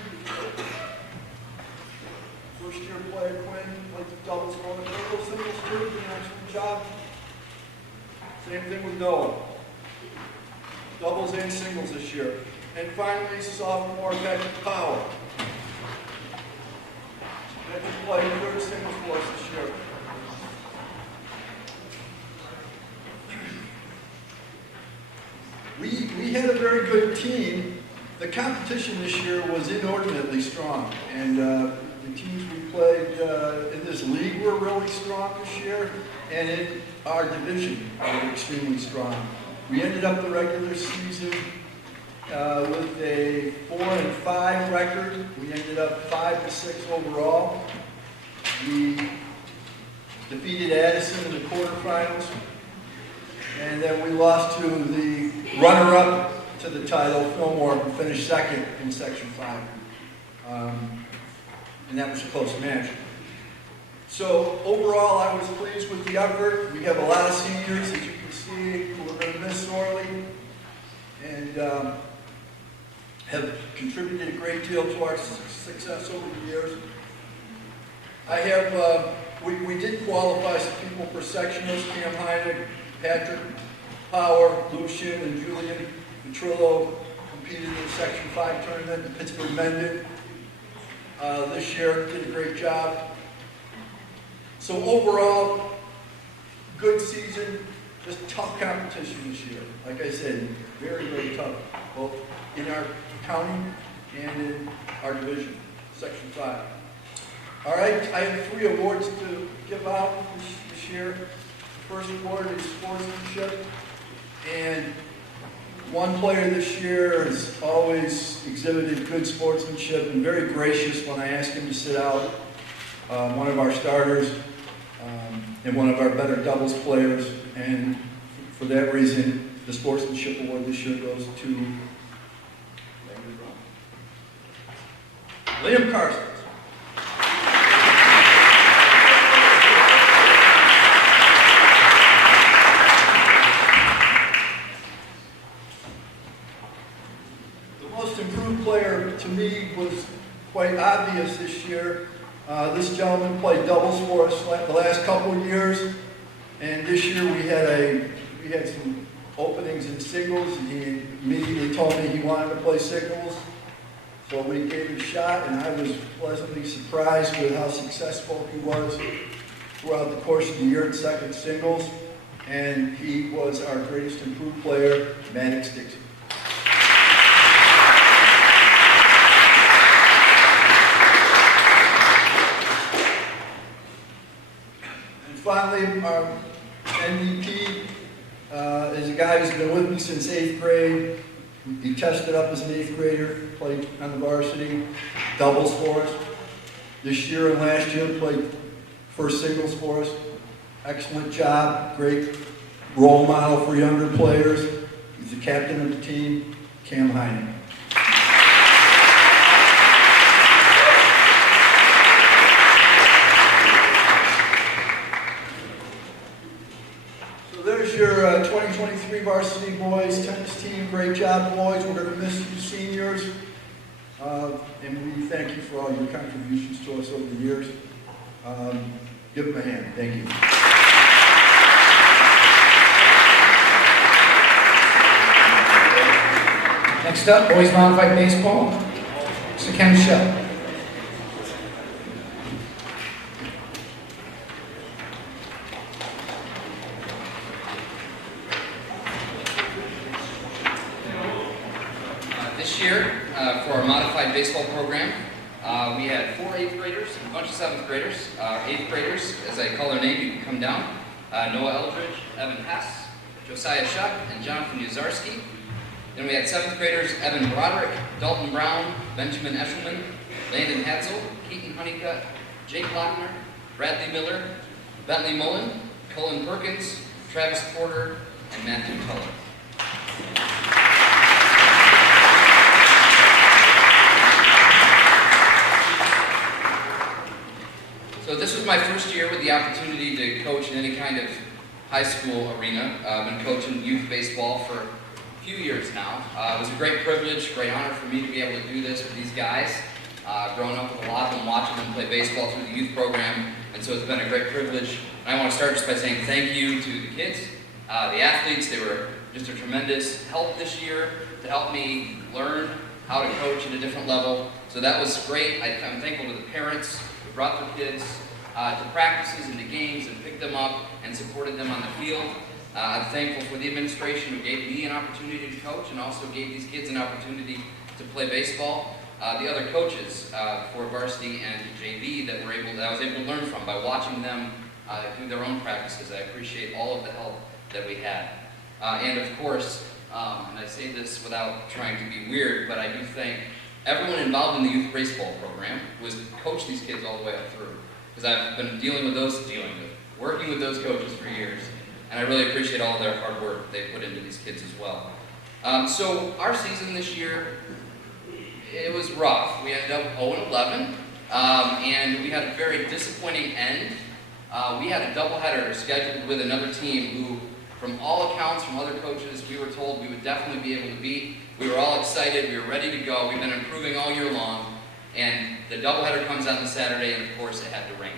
first year player, Quinn, played some doubles for us, little singles too, did an excellent job. Same thing with Noah. Doubles and singles this year. And finally, sophomore Patrick Power. Patrick played third singles for us this year. We had a very good team. The competition this year was inordinately strong, and the teams we played in this league were really strong this year, and in our division were extremely strong. We ended up the regular season with a 4-5 record. We ended up 5-6 overall. We defeated Addison in the quarterfinals. And then we lost to the runner-up to the title, Fillmore, who finished second in Section 5. And that was a close match. So overall, I was pleased with the effort. We have a lot of seniors, as you can see, who are going to miss sorely, and have contributed a great deal to our success over the years. I have, we did qualify some people for sectionals, Cam Heineck, Patrick Power, Lucian, and Julian Petrillo competed in the Section 5 tournament. The Pittsburgh men did. This year, did a great job. So overall, good season, just tough competition this year. Like I said, very, very tough, both in our county and in our division, Section 5. All right, I have 3 awards to give out this year. The first award is sportsmanship, and one player this year has always exhibited good sportsmanship and very gracious when I asked him to sit out. One of our starters and one of our better doubles players, and for that reason, the sportsmanship award this year goes to Liam Carson. Player to me was quite obvious this year. This gentleman played doubles for us the last couple of years, and this year we had some openings in singles, and he immediately told me he wanted to play singles, so we gave it a shot, and I was pleasantly surprised with how successful he was throughout the course of the year in second singles, and he was our greatest improved player, Maddox Dixon. Finally, our MVP is a guy who's been with me since 8th grade. He tested up as an 8th grader, played on the varsity, doubles for us. This year and last year played first singles for us. Excellent job, great role model for younger players. He's the captain of the team, Cam Heine. Your 2023 varsity boys tennis team. Great job, boys. We're going to miss you seniors. And we thank you for all your contributions to us over the years. Give them a hand. Thank you. Next up, boys modified baseball, Mr. Ken Shell. For our modified baseball program, we had 4 8th graders and a bunch of 7th graders. 8th graders, as I call their name, you can come down. Noah Eldridge, Evan Hess, Josiah Shuck, and Jonathan Uzarski. Then we had 7th graders, Evan Broderick, Dalton Brown, Benjamin Eshelman, Landon Hatzel, Keaton Honeycutt, Jake Lochner, Bradley Miller, Bentley Mullen, Cullen Perkins, Travis Porter, and Matthew Tuller. So this was my first year with the opportunity to coach in any kind of high school arena. I've been coaching youth baseball for a few years now. It was a great privilege, great honor for me to be able to do this with these guys. Growing up with a lot of them, watching them play baseball through the youth program, and so it's been a great privilege. And I want to start just by saying thank you to the kids, the athletes. They were just a tremendous help this year to help me learn how to coach at a different level. So that was great. I'm thankful to the parents who brought their kids to practices and to games and picked them up and supported them on the field. I'm thankful for the administration who gave me an opportunity to coach and also gave these kids an opportunity to play baseball. The other coaches for varsity and JV that I was able to learn from by watching them do their own practices. I appreciate all of the help that we had. And of course, and I say this without trying to be weird, but I do thank everyone involved in the youth baseball program who has coached these kids all the way up through. Because I've been working with those coaches for years. And I really appreciate all of their hard work they put into these kids as well. So our season this year, it was rough. We ended up 0-11, and we had a very disappointing end. We had a doubleheader scheduled with another team who, from all accounts from other coaches, we were told we would definitely be able to beat. We were all excited. We were ready to go. We've been improving all year long. And the doubleheader comes on the Saturday, and of course it had to rain.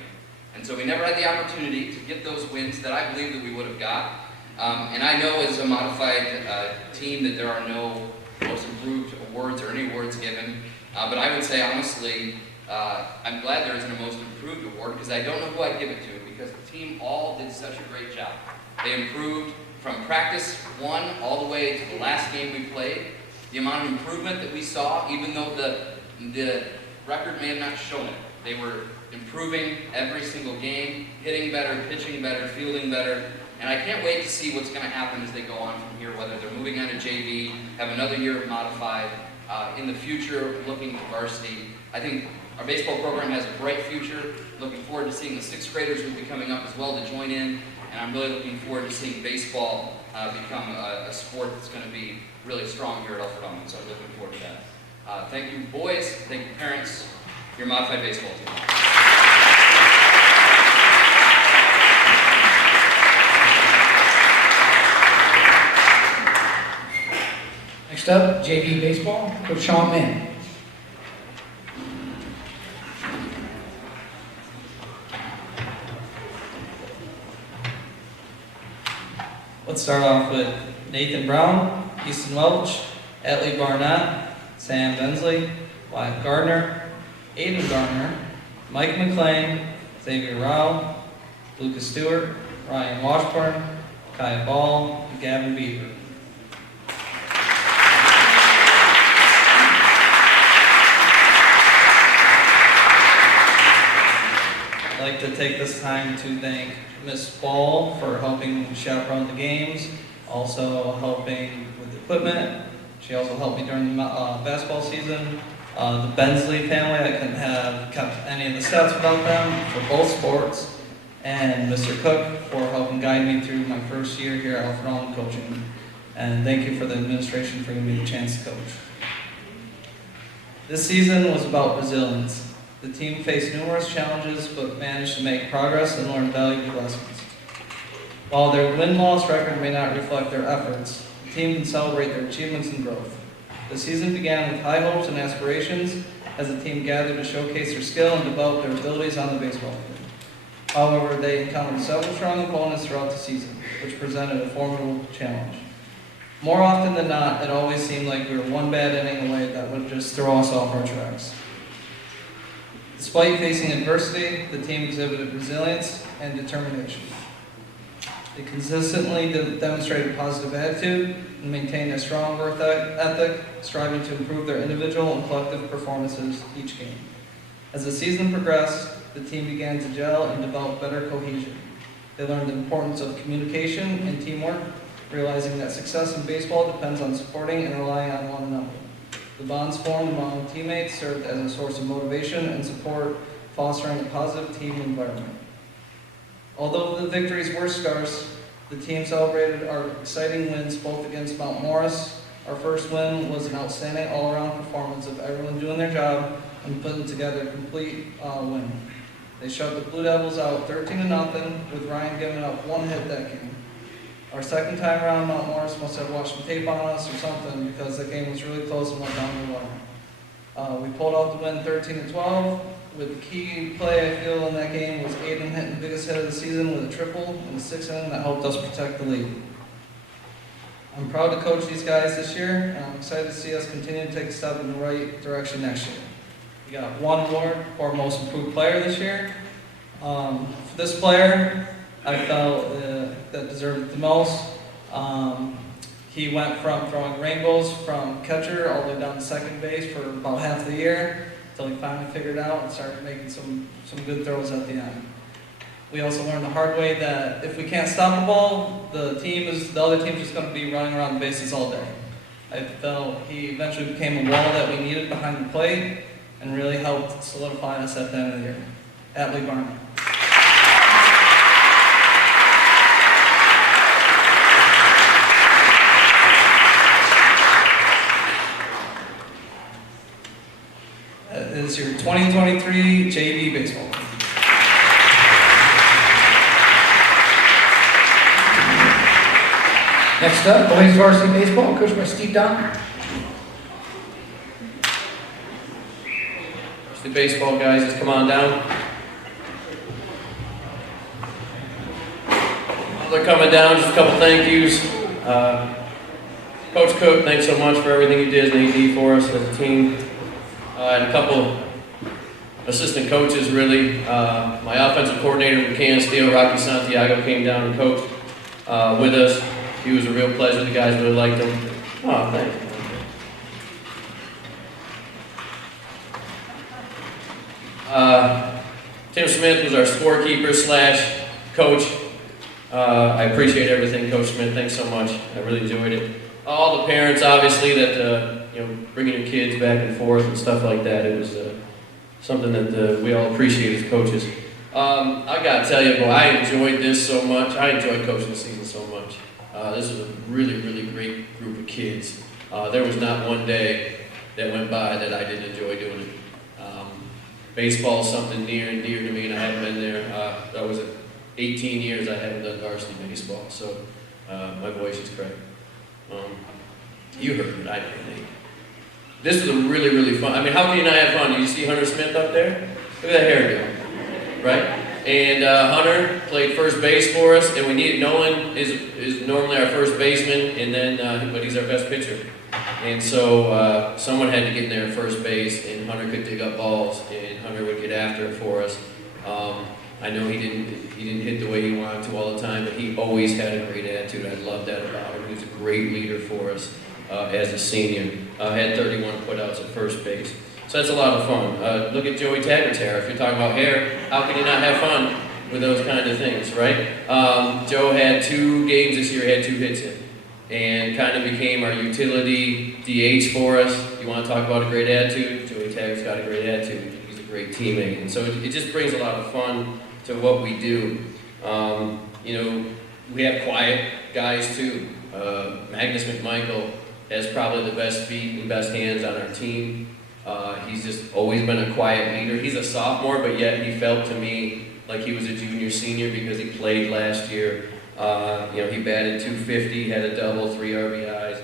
And so we never had the opportunity to get those wins that I believe that we would have got. And I know as a modified team that there are no most improved awards or any awards given. But I would say, honestly, I'm glad there isn't a most improved award because I don't know who I'd give it to because the team all did such a great job. They improved from practice 1 all the way to the last game we played. The amount of improvement that we saw, even though the record may have not shown it, they were improving every single game, hitting better, pitching better, fielding better. And I can't wait to see what's going to happen as they go on from here, whether they're moving on to JV, have another year of modified, in the future looking to varsity. I think our baseball program has a bright future. Looking forward to seeing the 6th graders who will be coming up as well to join in. And I'm really looking forward to seeing baseball become a sport that's going to be really strong here at Alfred-Almond. So I'm looking forward to that. Thank you, boys. Thank you, parents. Your modified baseball team. Next up, JV baseball, Coach Sean Mann. Let's start off with Nathan Brown, Easton Welch, Atlee Barnett, Sam Bensley, Wyatt Gardner, Aiden Gardner, Mike McLean, Xavier Rao, Lucas Stewart, Ryan Washburn, Kai Ball, and Gavin Beaver. I'd like to take this time to thank Ms. Ball for helping chaperone the games, also helping with the equipment. She also helped me during the basketball season. The Bensley family, I couldn't have kept any of the stats without them for both sports. And Mr. Cook for helping guide me through my first year here at Alfred-Almond coaching. And thank you for the administration for giving me the chance to coach. This season was about resilience. The team faced numerous challenges, but managed to make progress and learn valuable lessons. While their win-loss record may not reflect their efforts, the team can celebrate their achievements and growth. The season began with high hopes and aspirations as the team gathered to showcase their skill and develop their abilities on the baseball field. However, they encountered several strong opponents throughout the season, which presented a formidable challenge. More often than not, it always seemed like we were one bad inning away that would just throw us off our tracks. Despite facing adversity, the team exhibited resilience and determination. They consistently demonstrated a positive attitude and maintained a strong work ethic, striving to improve their individual and collective performances each game. As the season progressed, the team began to gel and develop better cohesion. They learned the importance of communication and teamwork, realizing that success in baseball depends on supporting and relying on one another. The bonds formed among teammates served as a source of motivation and support, fostering a positive team environment. Although the victories were scarce, the team celebrated our exciting wins both against Mount Morris. Our first win was an outstanding all-around performance of everyone doing their job and putting together a complete win. They shut the Blue Devils out 13-0, with Ryan giving up 1 hit that game. Our second time around, Mount Morris must have watched some tape on us or something because the game was really close and went down the wire. We pulled out the win 13-12. With the key play I feel in that game was Aiden hitting the biggest hit of the season with a triple in the 6th inning that helped us protect the lead. I'm proud to coach these guys this year, and I'm excited to see us continue to take a step in the right direction next year. We got 1 award for most improved player this year. For this player, I felt that deserved it the most. He went from throwing rainbows from catcher all the way down to second base for about half the year until he finally figured it out and started making some good throws at the end. We also learned the hard way that if we can't stop the ball, the other team's just going to be running around the bases all day. I felt he eventually became a wall that we needed behind the plate and really helped solidify us at the end of the year. Atlee Barnett. That is your 2023 JV baseball. Next up, boys varsity baseball, coached by Steve Donner. The baseball guys, just come on down. While they're coming down, just a couple thank yous. Coach Cook, thanks so much for everything you did as an AD for us as a team. And a couple assistant coaches, really. My offensive coordinator from Kansas Steel, Rocky Santiago, came down and coached with us. He was a real pleasure. The guys really liked him. Oh, thanks. Tim Smith was our scorekeeper / coach. I appreciate everything, Coach Smith. Thanks so much. I really enjoyed it. All the parents, obviously, that bringing your kids back and forth and stuff like that. It was something that we all appreciate as coaches. I gotta tell you, boy, I enjoyed this so much. I enjoyed coaching the season so much. This was a really, really great group of kids. There was not one day that went by that I didn't enjoy doing it. Baseball is something near and dear to me, and I haven't been there. That was 18 years I haven't done varsity baseball, so my voice is cracked. You heard it, I didn't. This was a really, really fun. I mean, how can you not have fun? You see Hunter Smith up there? Look at that hairdo, right? And Hunter played first base for us, and we needed Nolan is normally our first baseman, and then but he's our best pitcher. And so someone had to get in there at first base, and Hunter could dig up balls, and Hunter would get after it for us. I know he didn't hit the way he wanted to all the time, but he always had a great attitude. I love that about him. He was a great leader for us as a senior. Had 31 putouts at first base. So that's a lot of fun. Look at Joey Taggart's hair. If you're talking about hair, how can you not have fun with those kind of things, right? Joe had 2 games this year, he had 2 hits in, and kind of became our utility DH for us. You want to talk about a great attitude? Joey Taggart's got a great attitude. He's a great teammate. And so it just brings a lot of fun to what we do. We have quiet guys too. Magnus McMichael has probably the best feet and best hands on our team. He's just always been a quiet leader. He's a sophomore, but yet he felt to me like he was a junior senior because he played last year. He batted .250, had a double, 3 RBIs,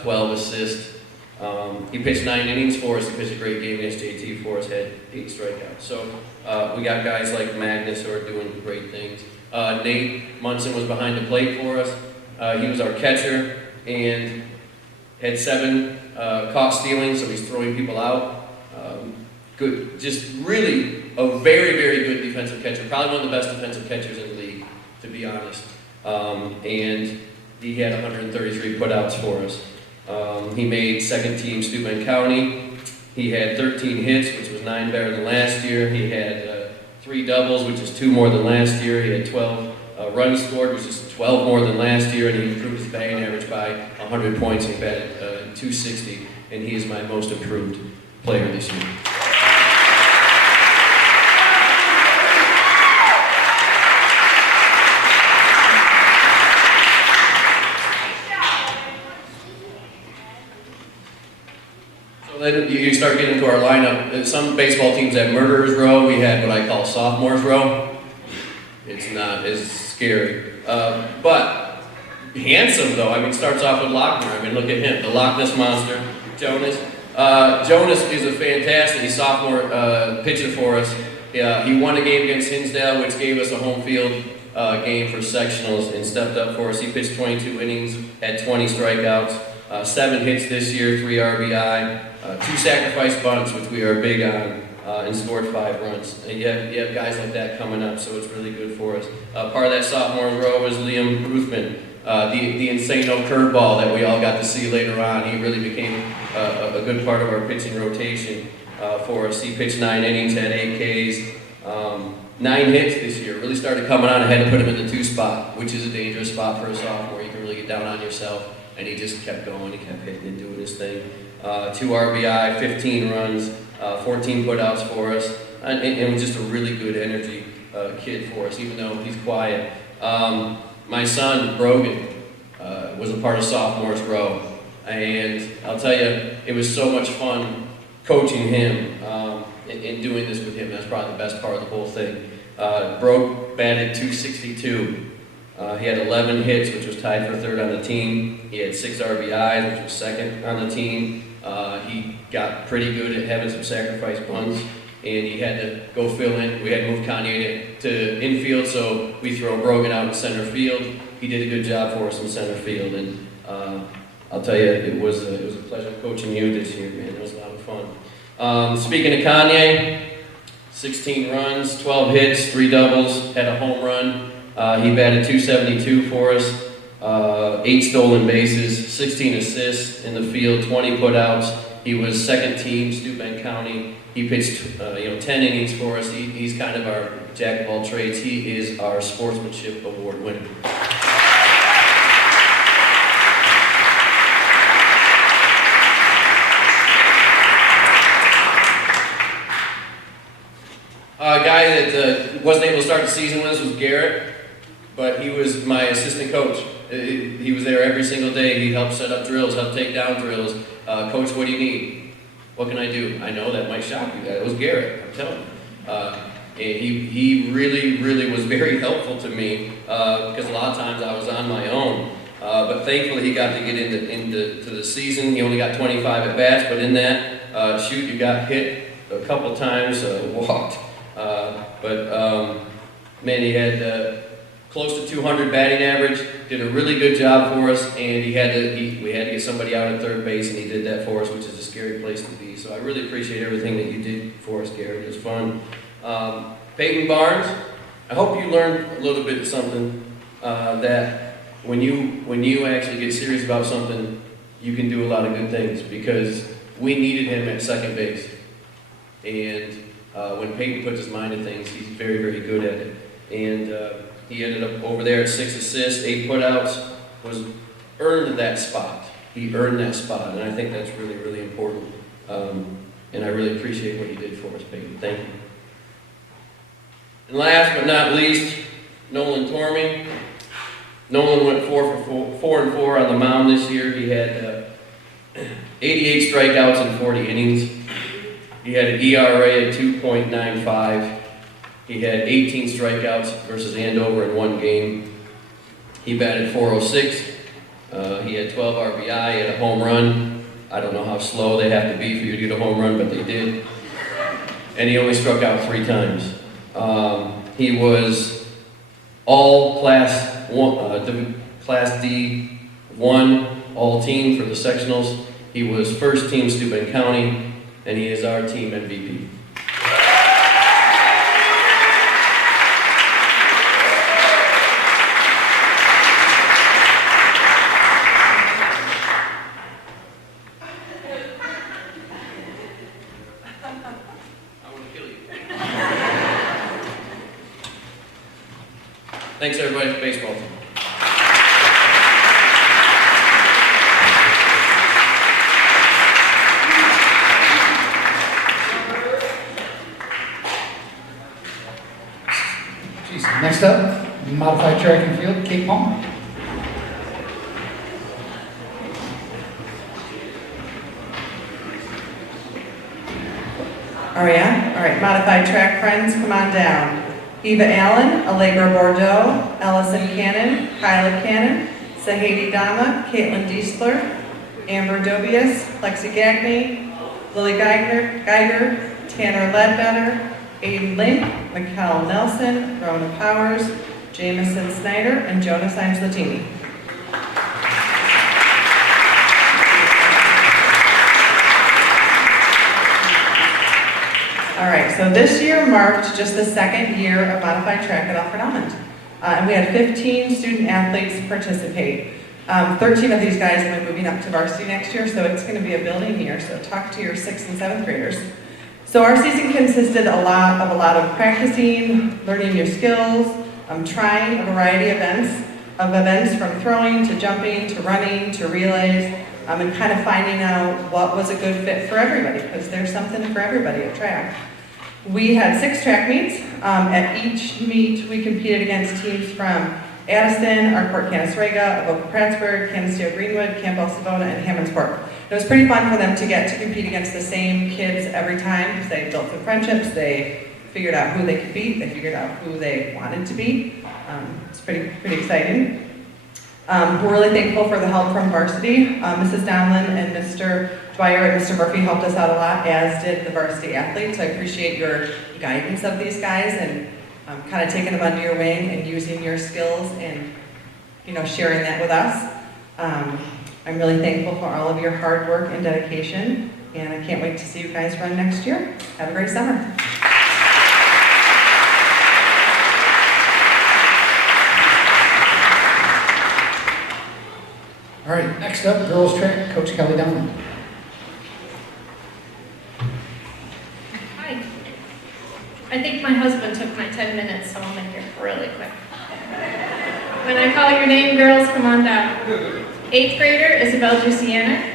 12 assists. He pitched 9 innings for us. He pitched a great game against JT for us, had 8 strikeouts. So we got guys like Magnus who are doing great things. Nate Munson was behind the plate for us. He was our catcher and had 7 caught stealing, so he's throwing people out. Good, just really a very, very good defensive catcher. Probably one of the best defensive catchers in the league, to be honest. And he had 133 putouts for us. He made second team Steuben County. He had 13 hits, which was 9 better than last year. He had 3 doubles, which is 2 more than last year. He had 12 runs scored, which is 12 more than last year, and he improved his batting average by 100 points. He batted .260, and he is my most improved player this year. Then you start getting into our lineup. Some baseball teams have murderers row. We had what I call sophomores row. It's not as scary. But handsome though. I mean, starts off with Lochner. I mean, look at him, the Loch Ness Monster, Jonas. Jonas is a fantastic sophomore pitcher for us. He won a game against Hinsdale, which gave us a home field game for sectionals, and stepped up for us. He pitched 22 innings, had 20 strikeouts, 7 hits this year, 3 RBI. 2 sacrifice bunts, which we are big on, and scored 5 runs. And you have guys like that coming up, so it's really good for us. Part of that sophomore row was Liam Ruthman, the insane-o curveball that we all got to see later on. He really became a good part of our pitching rotation for us. He pitched 9 innings, had 8 Ks, 9 hits this year. Really started coming on. I had to put him in the 2 spot, which is a dangerous spot for a sophomore. You can really get down on yourself. And he just kept going. He kept hitting and doing his thing. 2 RBI, 15 runs, 14 putouts for us, and was just a really good energy kid for us, even though he's quiet. My son, Brogan, was a part of sophomores row, and I'll tell you, it was so much fun coaching him and doing this with him. That's probably the best part of the whole thing. Brogue batted .262. He had 11 hits, which was tied for 3rd on the team. He had 6 RBIs, which was 2nd on the team. He got pretty good at having some sacrifice bunts, and he had to go fill in. We had to move Kanye to infield, so we throw Brogan out in center field. He did a good job for us in center field, and I'll tell you, it was a pleasure coaching you this year, man. It was a lot of fun. Speaking of Kanye, 16 runs, 12 hits, 3 doubles, had a home run. He batted .272 for us, 8 stolen bases, 16 assists in the field, 20 putouts. He was second team, Steuben County. He pitched 10 innings for us. He's kind of our jack of all trades. He is our sportsmanship award winner. A guy that wasn't able to start the season with us was Garrett, but he was my assistant coach. He was there every single day. He helped set up drills, helped take down drills. Coach, what do you need? What can I do? I know that might shock you. That was Garrett, I'm telling you. And he really was very helpful to me because a lot of times I was on my own. But thankfully he got to get into the season. He only got 25 at bats, but in that, you got hit a couple times, walked. Man, he had close to 200 batting average, did a really good job for us, and we had to get somebody out at third base, and he did that for us, which is a scary place to be. So I really appreciate everything that you did for us, Garrett. It was fun. Peyton Barnes, I hope you learned a little bit of something that when you actually get serious about something, you can do a lot of good things, because we needed him at second base. And when Peyton puts his mind to things, he's very good at it. And he ended up over there at 6 assists, 8 putouts, earned that spot. He earned that spot, and I think that's really important. And I really appreciate what you did for us, Peyton. Thank you. And last but not least, Nolan Tormey. Nolan went 4 and 4 on the mound this year. He had 88 strikeouts in 40 innings. He had an ERA at 2.95. He had 18 strikeouts versus Andover in 1 game. He batted .406. He had 12 RBI. He had a home run. I don't know how slow they have to be for you to get a home run, but they did. And he only struck out 3 times. He was all Class D1 all team for the sectionals. He was first team Steuben County, and he is our team MVP. Thanks everybody for baseball team. Next up, modified track and field, Kate Palmer. Aria? All right, modified track friends, come on down. Eva Allen, Allegra Bordeaux, Allison Cannon, Kyla Cannon, Sahedi Dama, Caitlin Diesler, Amber Dobius, Lexi Gagney, Lily Geiger, Tanner Ledbetter, Aiden Link, Mikkel Nelson, Rona Powers, Jamison Snyder, and Jonas Latini. All right, so this year marked just the 2nd year of modified track at Alfred-Almond. And we had 15 student athletes participate. 13 of these guys will be moving up to varsity next year, so it's gonna be a building year, so talk to your 6th and 7th graders. So our season consisted a lot of practicing, learning new skills, trying a variety of events from throwing to jumping to running to relays, and kind of finding out what was a good fit for everybody, because there's something for everybody at track. We had 6 track meets. At each meet, we competed against teams from Addison, Arcourt, Canasrega, Avoca Prattsburg, Canasteo Greenwood, Camp El Savona, and Hammondsport. It was pretty fun for them to get to compete against the same kids every time, because they built some friendships, they figured out who they could beat, they figured out who they wanted to beat. It's pretty exciting. We're really thankful for the help from varsity. Mrs. Donlin and Mr. Dwyer and Mr. Murphy helped us out a lot, as did the varsity athletes. I appreciate your guidance of these guys and kind of taking them under your wing and using your skills and sharing that with us. I I'm really thankful for all of your hard work and dedication, and I can't wait to see you guys run next year. Have a great summer. All right, next up, girls track, Coach Kelly Downey. Hi. I think my husband took my 10 minutes, so I'll make it really quick. When I call your name, girls, come on down. 8th grader, Isabel Jusianek.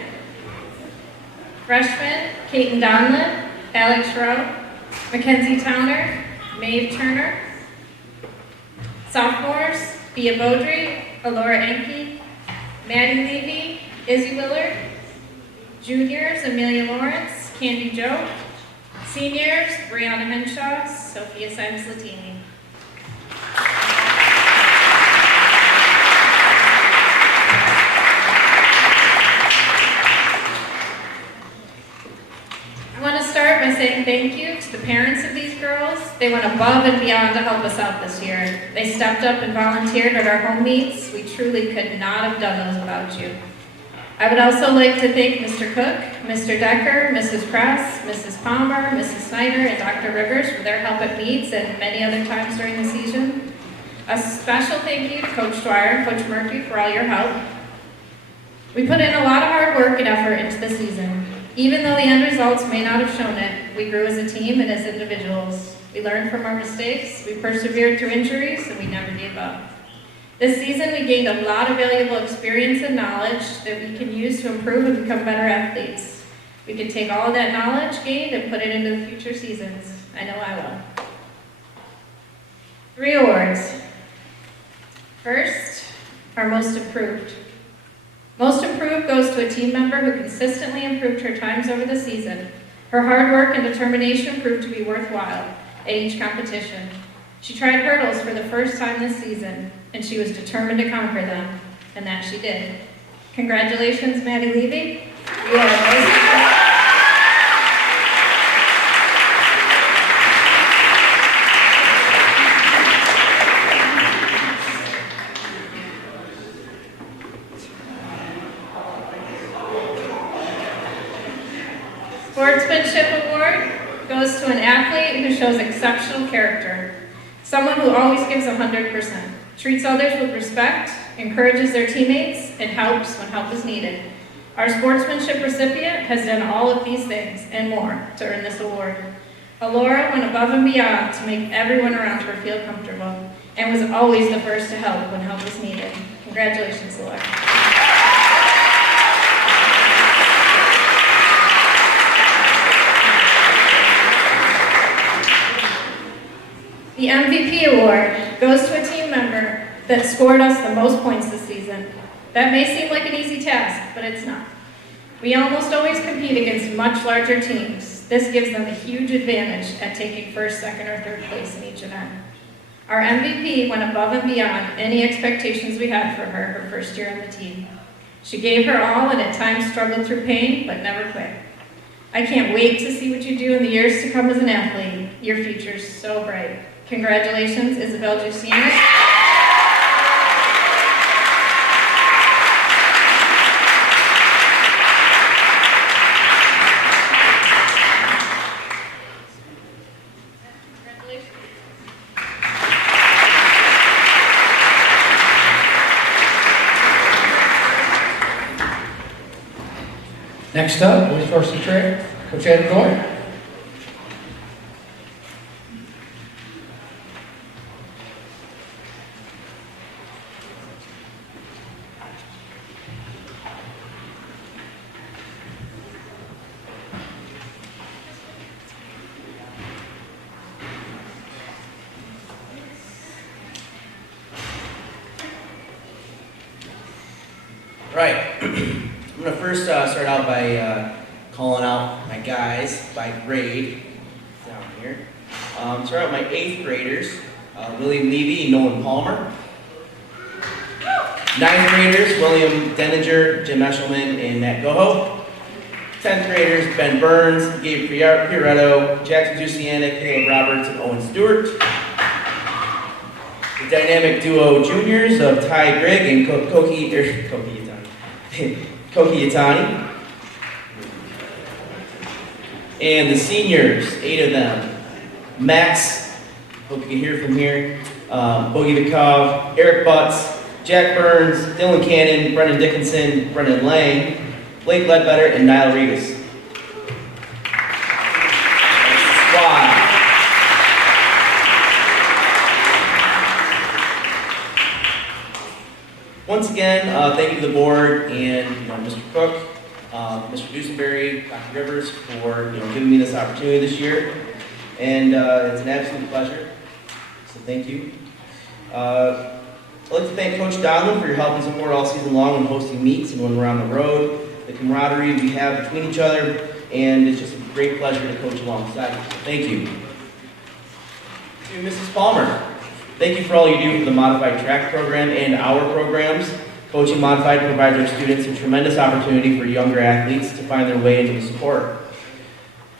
Freshman, Kaiten Donlin, Alex Rowe, Mackenzie Towner, Maeve Turner. Sophomores, Bia Beaudry, Alora Enke, Maddie Levy, Izzy Willard. Juniors, Amelia Lawrence, Candy Joe. Seniors, Brianna Henshaw, Sophia Sims-Latini. I want to start by saying thank you to the parents of these girls. They went above and beyond to help us out this year. They stepped up and volunteered at our home meets. We truly could not have done those without you. I would also like to thank Mr. Cook, Mr. Decker, Mrs. Press, Mrs. Palmer, Mrs. Snyder, and Dr. Rivers for their help at meets and many other times during the season. A special thank you to Coach Dwyer and Coach Murphy for all your help. We put in a lot of hard work and effort into the season. Even though the end results may not have shown it, we grew as a team and as individuals. We learned from our mistakes, we persevered through injuries, and we never gave up. This season, we gained a lot of valuable experience and knowledge that we can use to improve and become better athletes. We can take all of that knowledge gained and put it into the future seasons. I know I will. 3 awards. First, our most improved. Most improved goes to a team member who consistently improved her times over the season. Her hard work and determination proved to be worthwhile at each competition. She tried hurdles for the first time this season, and she was determined to conquer them, and that she did. Congratulations, Maddie Levy. You are most Sportsmanship Award goes to an athlete who shows exceptional character. Someone who always gives 100%, treats others with respect, encourages their teammates, and helps when help is needed. Our sportsmanship recipient has done all of these things and more to earn this award. Alora went above and beyond to make everyone around her feel comfortable and was always the first to help when help was needed. Congratulations, Alora. The MVP award goes to a team member that scored us the most points this season. That may seem like an easy task, but it's not. We almost always compete against much larger teams. This gives them a huge advantage at taking first, second, or third place in each event. Our MVP went above and beyond any expectations we had for her first year on the team. She gave her all and at times struggled through pain, but never quit. I can't wait to see what you do in the years to come as an athlete. Your future's so bright. Congratulations, Isabel Jusianek. Next up, boys varsity track, Coach Adam Doyle. Right. I'm going to first start out by calling out my guys by grade down here. Start out with my 8th graders, William Levy and Nolan Palmer. 9th graders, William Denninger, Jim Eshelman, and Matt Goho. 10th graders, Ben Burns, Gabe Fioretto, Jackson Jusianek, Caleb Roberts, and Owen Stewart. The dynamic duo juniors of Ty Grigg and Koki Yatani. And the seniors, 8 of them, Max, hope you can hear from here, Boogie Vikov, Eric Butts, Jack Burns, Dylan Cannon, Brendan Dickinson, Brendan Lang, Blake Ledbetter, and Niall Regas. Squad. Once again, thank you to the board and Mr. Cook, Mr. Dusenberry, Dr. Rivers for giving me this opportunity this year, and it's an absolute pleasure. So thank you. I'd like to thank Coach Donlin for your help and support all season long when hosting meets and when we're on the road. The camaraderie we have between each other, and it's just a great pleasure to coach alongside you. So thank you. To Mrs. Palmer, thank you for all you do for the Modified Track program and our programs. Coaching Modified provides our students a tremendous opportunity for younger athletes to find their way into the sport.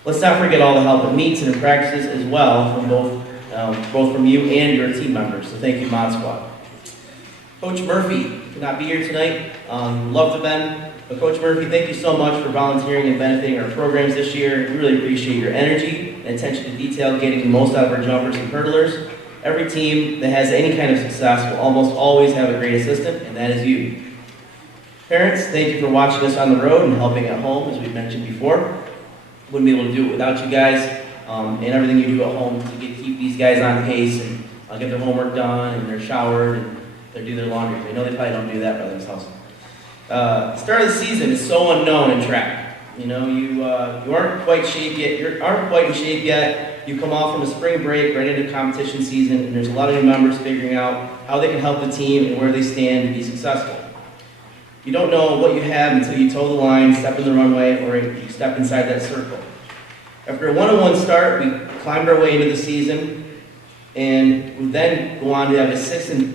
Let's not forget all the help at meets and in practices as well from both from you and your team members. So thank you, Mod Squad. Coach Murphy could not be here tonight. Love to Ben, but Coach Murphy, thank you so much for volunteering and benefiting our programs this year. We really appreciate your energy and attention to detail, getting the most out of our jumpers and hurdlers. Every team that has any kind of success will almost always have a great assistant, and that is you. Parents, thank you for watching us on the road and helping at home, as we mentioned before. Wouldn't be able to do it without you guys, and everything you do at home to keep these guys on pace and get their homework done and they're showered and they do their laundry. I know they probably don't do that by themselves. The start of the season is so unknown in track. You aren't quite in shape yet. You come off from a spring break right into competition season, and there's a lot of new members figuring out how they can help the team and where they stand to be successful. You don't know what you have until you toe the line, step in the runway, or you step inside that circle. After a 1-1 start, we climbed our way into the season, and we then go on to have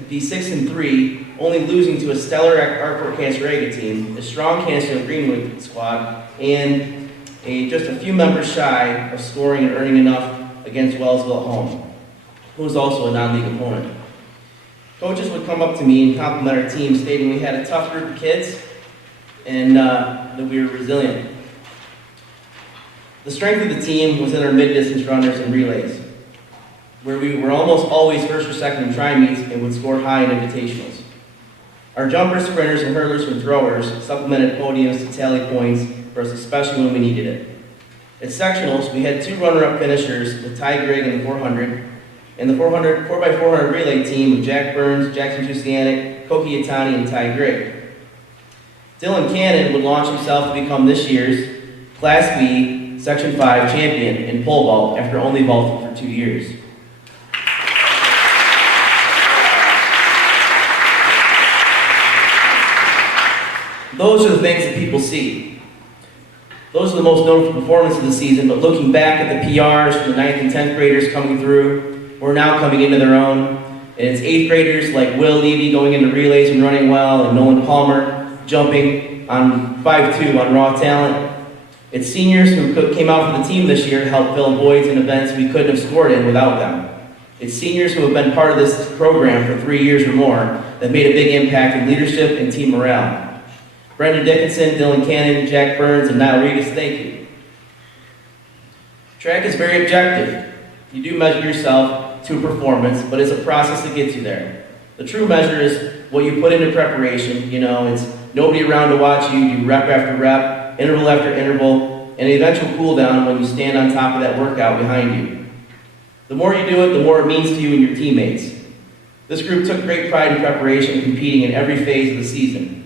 be 6-3, only losing to a stellar Arkport Cancerega team, a strong Cancer Greenwood squad, and just a few members shy of scoring and earning enough against Wellsville at home, who was also a non-league opponent. Coaches would come up to me and compliment our team, stating we had a tough group of kids and that we were resilient. The strength of the team was in our mid-distance runners and relays, where we were almost always first or second in tri-meets and would score high in invitationals. Our jumpers, sprinters, and hurdlers and throwers supplemented podiums to tally points for us, especially when we needed it. At sectionals, we had 2 runner-up finishers with Ty Grigg in the 400, and the 4x400 relay team with Jack Burns, Jackson Jusianic, Koki Yatani, and Ty Grigg. Dylan Cannon would launch himself to become this year's Class B Section 5 champion in pole vault after only vaulting for 2 years. Those are the things that people see. Those are the most notable performances of the season, but looking back at the PRs from the 9th and 10th graders coming through, we're now coming into their own. And it's 8th graders like Will Levy going into relays and running well, and Nolan Palmer jumping on 5'2" on raw talent. It's seniors who came out for the team this year to help fill voids in events we couldn't have scored in without them. It's seniors who have been part of this program for 3 years or more that made a big impact in leadership and team morale. Brendan Dickinson, Dylan Cannon, Jack Burns, and Niall Regas, thank you. Track is very objective. You do measure yourself to a performance, but it's a process that gets you there. The true measure is what you put into preparation. It's nobody around to watch you do rep after rep, interval after interval, and an eventual cool down when you stand on top of that workout behind you. The more you do it, the more it means to you and your teammates. This group took great pride in preparation and competing in every phase of the season.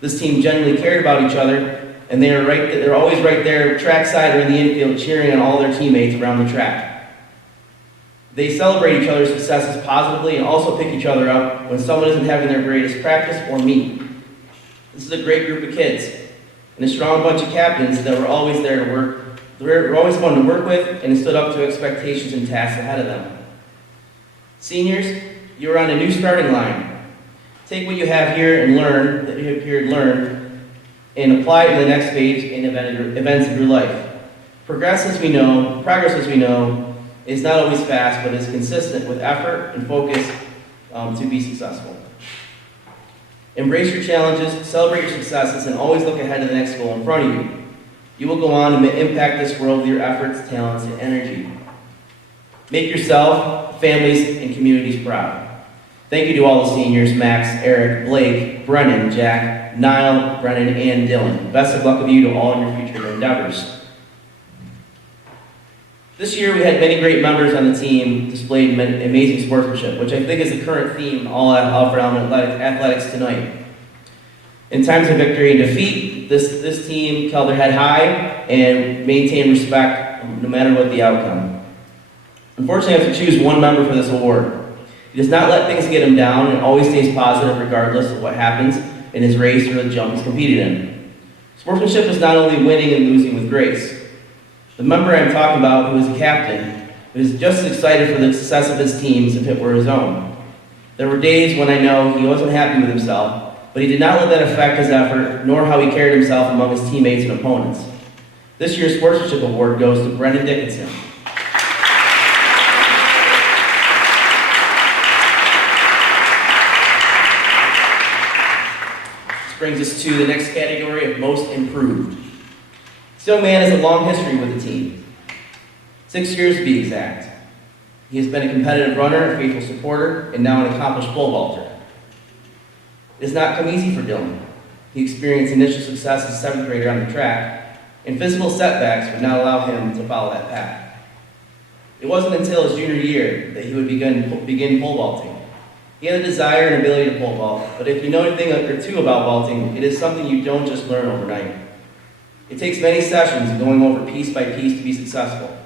This team genuinely cared about each other, and they're always right there, trackside or in the infield, cheering on all their teammates around the track. They celebrate each other's successes positively and also pick each other up when someone isn't having their greatest practice or meet. This is a great group of kids, and a strong bunch of captains that were always there to work. They were always fun to work with and stood up to expectations and tasks ahead of them. Seniors, you're on a new starting line. Take what you have here and learn, and apply it to the next phase in events of your life. Progress, as we know, is not always fast, but is consistent with effort and focus to be successful. Embrace your challenges, celebrate your successes, and always look ahead to the next goal in front of you. You will go on to impact this world with your efforts, talents, and energy. Make yourself, families, and communities proud. Thank you to all the seniors, Max, Eric, Blake, Brennan, Jack, Niall, Brennan, and Dylan. Best of luck of you to all in your future endeavors. This year we had many great members on the team displayed amazing sportsmanship, which I think is the current theme in all Alfred-Almond athletics tonight. In times of victory and defeat, this team held their head high and maintained respect no matter what the outcome. Unfortunately, I have to choose one member for this award. He does not let things get him down and always stays positive regardless of what happens in his race or the jump he's competed in. Sportsmanship is not only winning and losing with grace. The member I'm talking about, who is a captain, is just as excited for the success of his team as if it were his own. There were days when I know he wasn't happy with himself, but he did not let that affect his effort, nor how he carried himself among his teammates and opponents. This year's Sportsmanship Award goes to Brendan Dickinson. This brings us to the next category of Most Improved. This young man has a long history with the team. 6 years to be exact. He has been a competitive runner, a faithful supporter, and now an accomplished pole vaulter. It has not come easy for Dylan. He experienced initial success as a 7th grader on the track, and physical setbacks would not allow him to follow that path. It wasn't until his junior year that he would begin pole vaulting. He had a desire and ability to pole vault, but if you know anything or two about vaulting, it is something you don't just learn overnight. It takes many sessions and going over piece by piece to be successful.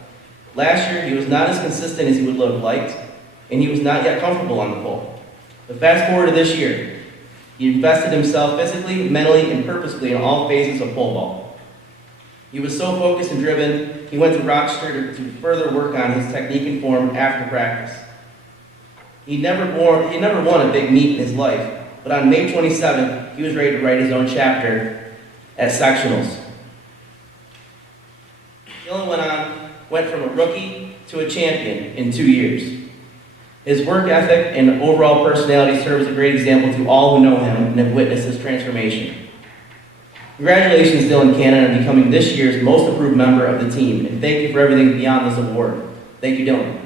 Last year, he was not as consistent as he would have liked, and he was not yet comfortable on the pole. But fast forward to this year, he invested himself physically, mentally, and purposefully in all phases of pole vault. He was so focused and driven, he went to Rochester to further work on his technique and form after practice. He never won a big meet in his life, but on May 27th, he was ready to write his own chapter at sectionals. Dylan went from a rookie to a champion in 2 years. His work ethic and overall personality serve as a great example to all who know him and have witnessed his transformation. Congratulations, Dylan Cannon, on becoming this year's most improved member of the team, and thank you for everything beyond this award. Thank you, Dylan.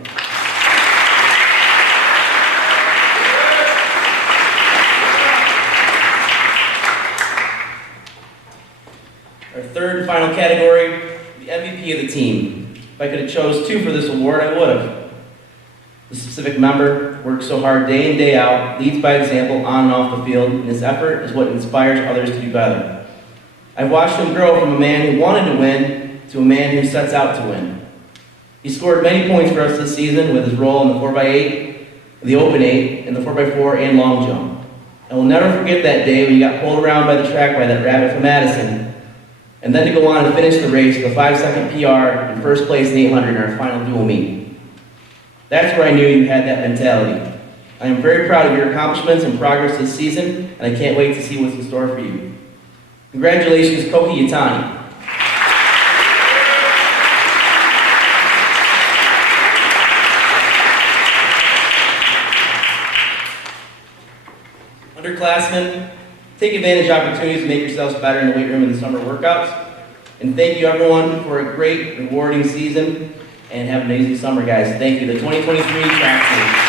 Our third and final category, the MVP of the team. If I could have chose 2 for this award, I would have. The specific member works so hard day in, day out, leads by example on and off the field, and his effort is what inspires others to do better. I've watched him grow from a man who wanted to win to a man who sets out to win. He scored many points for us this season with his role in the 4x8, the open 8, and the 4x4 and long jump. I will never forget that day when he got pulled around by the track by that rabbit from Madison, and then to go on and finish the race with a 5-second PR in first place in 800 in our final dual meet. That's where I knew you had that mentality. I am very proud of your accomplishments and progress this season, and I can't wait to see what's in store for you. Congratulations, Koki Yatani. Underclassmen, take advantage of opportunities to make yourselves better in the weight room in the summer workouts. And thank you everyone for a great, rewarding season, and have an amazing summer, guys. Thank you. The 2023 track team.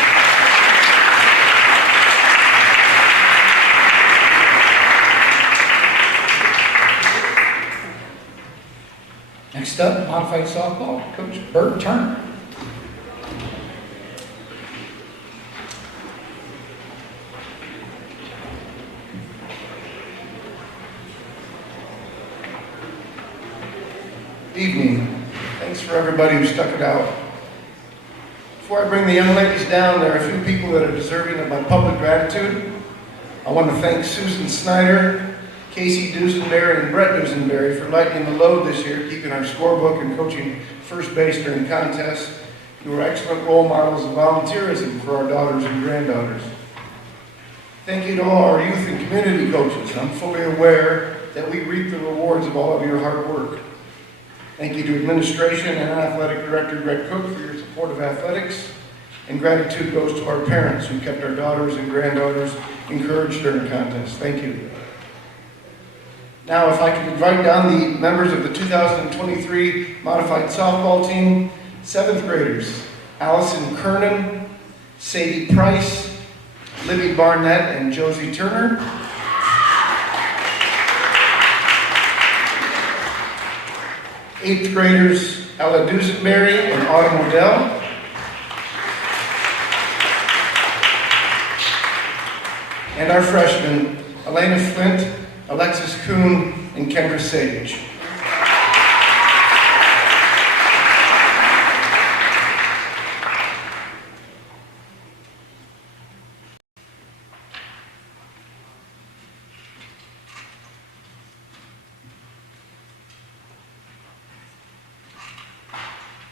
Next up, modified softball, Coach Bert Turner. Evening. Thanks for everybody who stuck it out. Before I bring the young ladies down, there are a few people that are deserving of my public gratitude. I want to thank Susan Snyder, Casey Dusenberry, and Brett Dusenberry for lightening the load this year, keeping our scorebook and coaching first base during contests. You were excellent role models of volunteerism for our daughters and granddaughters. Thank you to all our youth and community coaches. I'm fully aware that we reap the rewards of all of your hard work. Thank you to administration and athletic director Greg Cook for your support of athletics, And gratitude goes to our parents who kept our daughters and granddaughters encouraged during contests. Thank you. Now, if I could invite down the members of the 2023 Modified Softball Team, 7th graders, Allison Kernan, Sadie Price, Libby Barnett, and Josie Turner. 8th graders, Ella Dusenberry and Autumn Odell. And our freshmen, Elena Flint, Alexis Kuhn, and Kendra Sage.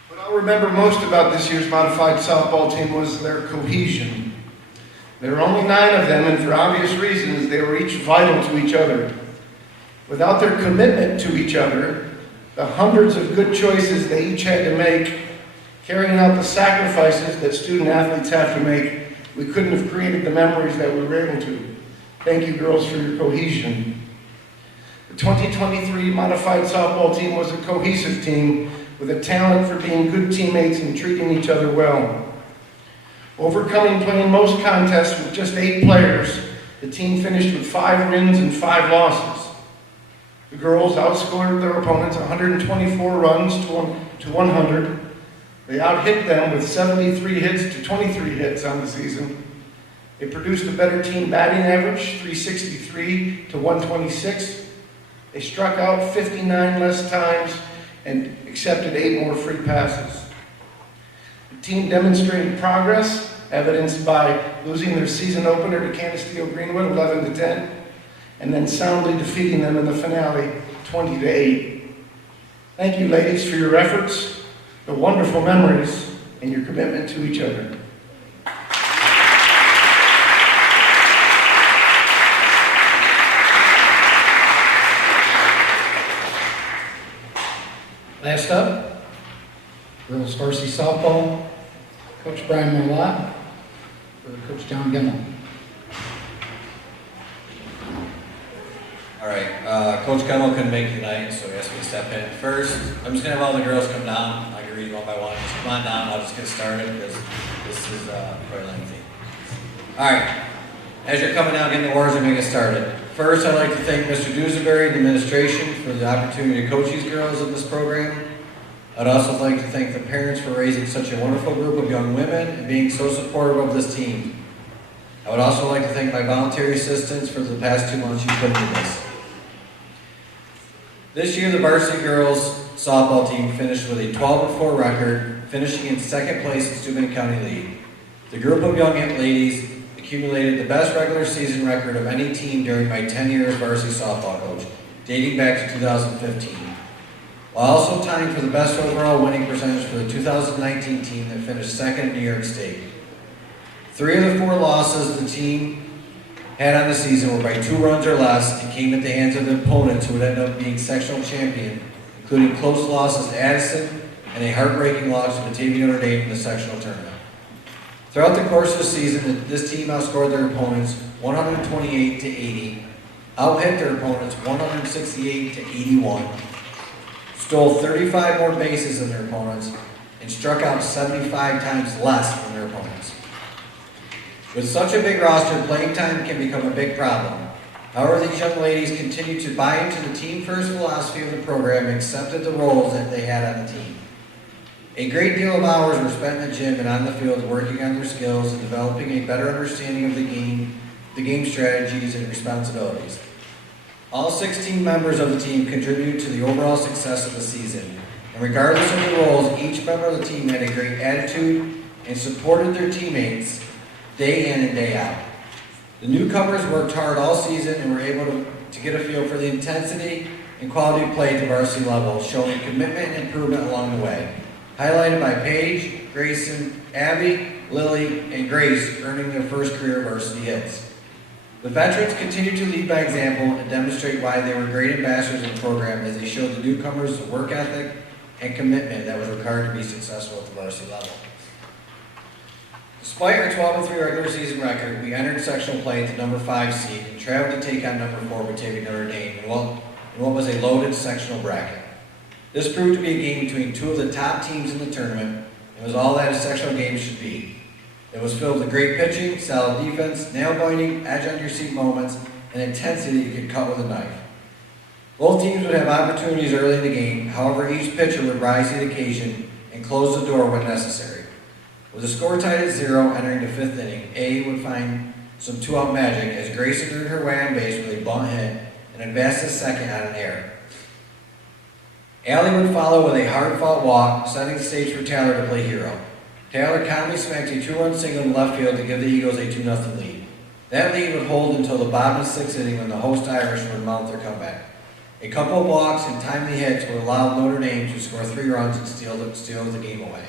What I'll remember most about this year's modified softball team was their cohesion. There were only 9 of them, and for obvious reasons, they were each vital to each other. Without their commitment to each other, the hundreds of good choices they each had to make, carrying out the sacrifices that student athletes have to make, we couldn't have created the memories that we were able to. Thank you, girls, for your cohesion. The 2023 modified softball team was a cohesive team with a talent for being good teammates and treating each other well. Overcoming playing most contests with just 8 players, the team finished with 5 wins and 5 losses. The girls outscored their opponents 124 runs to 100. They outhit them with 73 hits to 23 hits on the season. They produced a better team batting average, 363 to 126. They struck out 59 less times and accepted 8 more free passes. The team demonstrated progress, evidenced by losing their season opener to Canisteo Greenwood 11-10, and then soundly defeating them in the finale 20-8. Thank you, ladies, for your efforts, the wonderful memories, and your commitment to each other. Last up, girls varsity softball, Coach Brian Molat for Coach John Gemmel. All right, Coach Gemmel couldn't make it tonight, so he asked me to step in. First, I'm just gonna have all the girls come down. I can read one by one. Just come on down, I'll just get started because this is quite lengthy. All right, as you're coming down, getting the orders, I'm gonna get started. First, I'd like to thank Mr. Dusenberry and the administration for the opportunity to coach these girls in this program. I'd also like to thank the parents for raising such a wonderful group of young women and being so supportive of this team. I would also like to thank my voluntary assistants for the past 2 months you put into this. This year, the varsity girls softball team finished with a 12-4 record, finishing in 2nd place in Steuben County League. The group of young ladies accumulated the best regular season record of any team during my 10 years varsity softball coach, dating back to 2015. While also tying for the best overall winning percentage for the 2019 team that finished 2nd in New York State. 3 of the 4 losses the team had on the season were by 2 runs or less and came at the hands of the opponents who would end up being sectional champion, including close losses to Addison and a heartbreaking loss to Batavia Notre Dame in the sectional tournament. Throughout the course of the season, this team outscored their opponents 128 to 80, outhit their opponents 168 to 81, stole 35 more bases than their opponents, and struck out 75 times less than their opponents. With such a big roster, playing time can become a big problem. However, these young ladies continue to buy into the team-first philosophy of the program and accepted the roles that they had on the team. A great deal of hours were spent in the gym and on the field working on their skills and developing a better understanding of the game strategies and responsibilities. All 16 members of the team contributed to the overall success of the season, and regardless of the roles, each member of the team had a great attitude and supported their teammates day in and day out. The newcomers worked hard all season and were able to get a feel for the intensity and quality of play at the varsity level, showing commitment and improvement along the way, highlighted by Paige, Grayson, Abby, Lily, and Grace earning their first career varsity hits. The veterans continued to lead by example and demonstrate why they were great ambassadors of the program as they showed the newcomers the work ethic and commitment that was required to be successful at the varsity level. Despite our 12-3 regular season record, we entered sectional play at the number 5 seed and traveled to take on number 4 Batavia Notre Dame in what was a loaded sectional bracket. This proved to be a game between two of the top teams in the tournament and was all that a sectional game should be. It was filled with great pitching, solid defense, nail-biting, edge-on-your-seat moments, and intensity that you could cut with a knife. Both teams would have opportunities early in the game, however each pitcher would rise to the occasion and close the door when necessary. With the score tied at 0 entering the 5th inning, A would find some two-out magic as Grayson earned her way on base with a bunt hit and advanced to second on an error. Allie would follow with a hard-fought walk, setting the stage for Taylor to play hero. Taylor calmly smacked a 2-run single in left field to give the Eagles a 2-0 lead. That lead would hold until the bottom of the 6th inning when the host Irish would mount their comeback. A couple of walks and timely hits would allow Notre Dame to score 3 runs and steal the game away.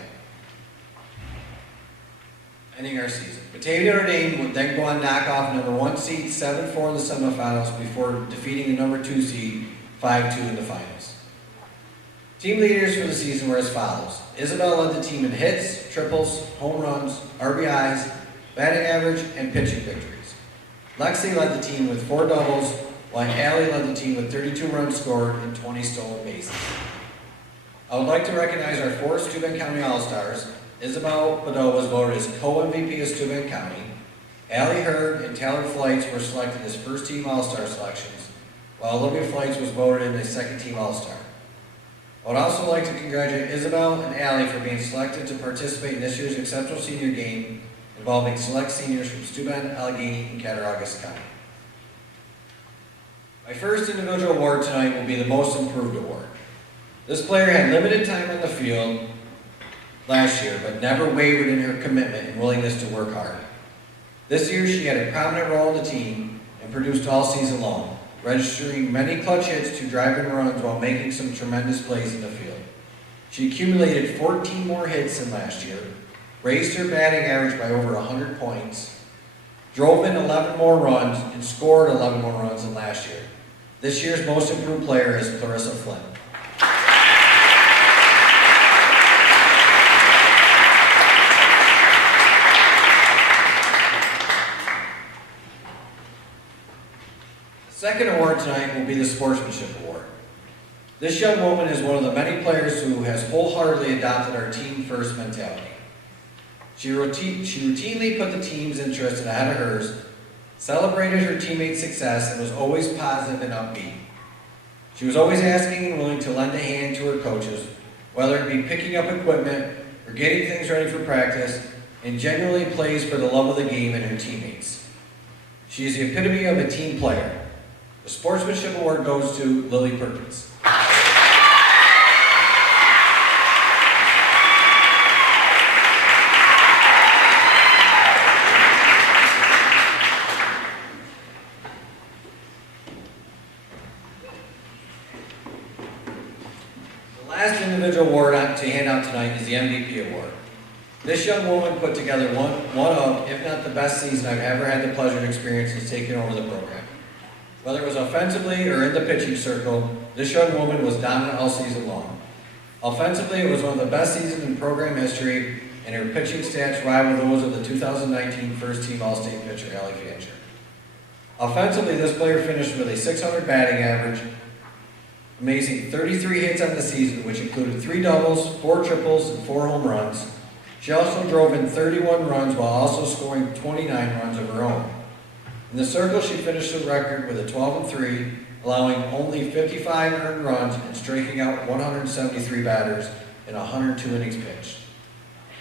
Ending our season. Batavia Notre Dame would then go on to knock off number 1 seed 7-4 in the semifinals before defeating the number 2 seed 5-2 in the finals. Team leaders for the season were as follows. Isabel led the team in hits, triples, home runs, RBIs, batting average, and pitching victories. Lexi led the team with 4 doubles, while Allie led the team with 32 runs scored and 20 stolen bases. I would like to recognize our 4 Steuben County All-Stars. Isabel Badeau was voted as co-MVP of Steuben County. Allie Hurd and Taylor Flights were selected as first-team All-Star selections, while Olivia Flights was voted in as second-team All-Star. I would also like to congratulate Isabel and Allie for being selected to participate in this year's exceptional senior game involving select seniors from Steuben, Allegheny, and Cattaraugus County. My first individual award tonight will be the Most Improved Award. This player had limited time on the field last year, but never wavered in her commitment and willingness to work hard. This year, she had a prominent role in the team and produced all season long, registering many clutch hits to drive in runs while making some tremendous plays in the field. She accumulated 14 more hits than last year, raised her batting average by over 100 points, drove in 11 more runs, and scored 11 more runs than last year. This year's Most Improved player is Clarissa Flynn. The second award tonight will be the Sportsmanship Award. This young woman is one of the many players who has wholeheartedly adopted our team-first mentality. She routinely put the team's interest ahead of hers, celebrated her teammates' success, and was always positive and upbeat. She was always asking and willing to lend a hand to her coaches, whether it be picking up equipment or getting things ready for practice, and genuinely plays for the love of the game and her teammates. She is the epitome of a team player. The Sportsmanship Award goes to Lily Perkins. The last individual award to hand out tonight is the MVP Award. This young woman put together one of, if not the best season I've ever had the pleasure to experience since taking over the program. Whether it was offensively or in the pitching circle, this young woman was dominant all season long. Offensively, it was one of the best seasons in program history, and her pitching stats rival those of the 2019 first-team All-State pitcher, Allie Fancher. Offensively, this player finished with a .600 batting average, amazing 33 hits on the season, which included 3 doubles, 4 triples, and 4 home runs. She also drove in 31 runs while also scoring 29 runs of her own. In the circle, she finished the record with a 12-3, allowing only 55 earned runs and striking out 173 batters in 102 innings pitched.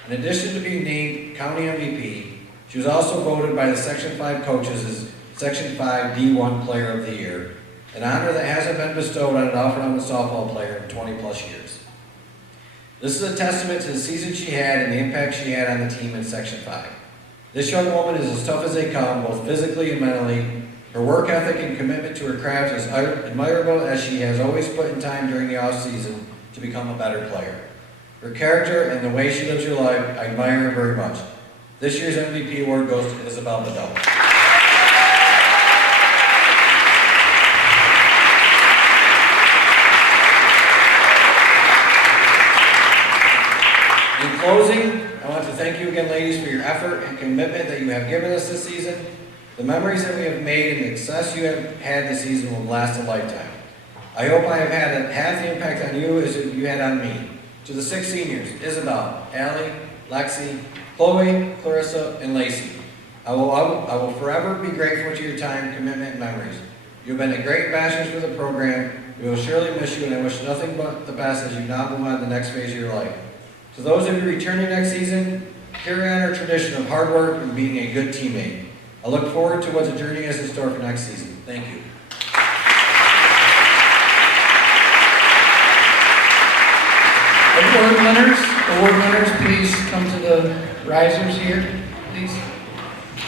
In addition to being named County MVP, she was also voted by the Section 5 coaches as Section 5 D1 Player of the Year, an honor that hasn't been bestowed on an Alfred-Almond softball player in 20-plus years. This is a testament to the season she had and the impact she had on the team in Section 5. This young woman is as tough as they come, both physically and mentally. Her work ethic and commitment to her craft is admirable, as she has always put in time during the off-season to become a better player. Her character and the way she lives her life, I admire her very much. This year's MVP award goes to Isabel Badeau. In closing, I want to thank you again, ladies, for your effort and commitment that you have given us this season. The memories that we have made and the success you have had this season will last a lifetime. I hope I have had half the impact on you as you had on me. To the 6 seniors, Isabel, Allie, Lexi, Chloe, Clarissa, and Lacey, I will forever be grateful to your time, commitment, and memories. You've been a great ambassadors for the program. We will surely miss you, and I wish nothing but the best as you now move on to the next phase of your life. To those of you returning next season, carry on our tradition of hard work and being a good teammate. I look forward to what the journey has in store for next season. Thank you. Award winners, please come to the risers here, please.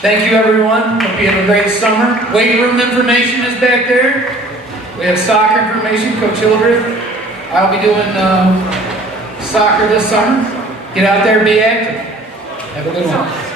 Thank you, everyone. Hope you have a great summer. Weight room information is back there. We have soccer information, Coach Hildreth. I'll be doing soccer this summer. Get out there, be active. Have a good one.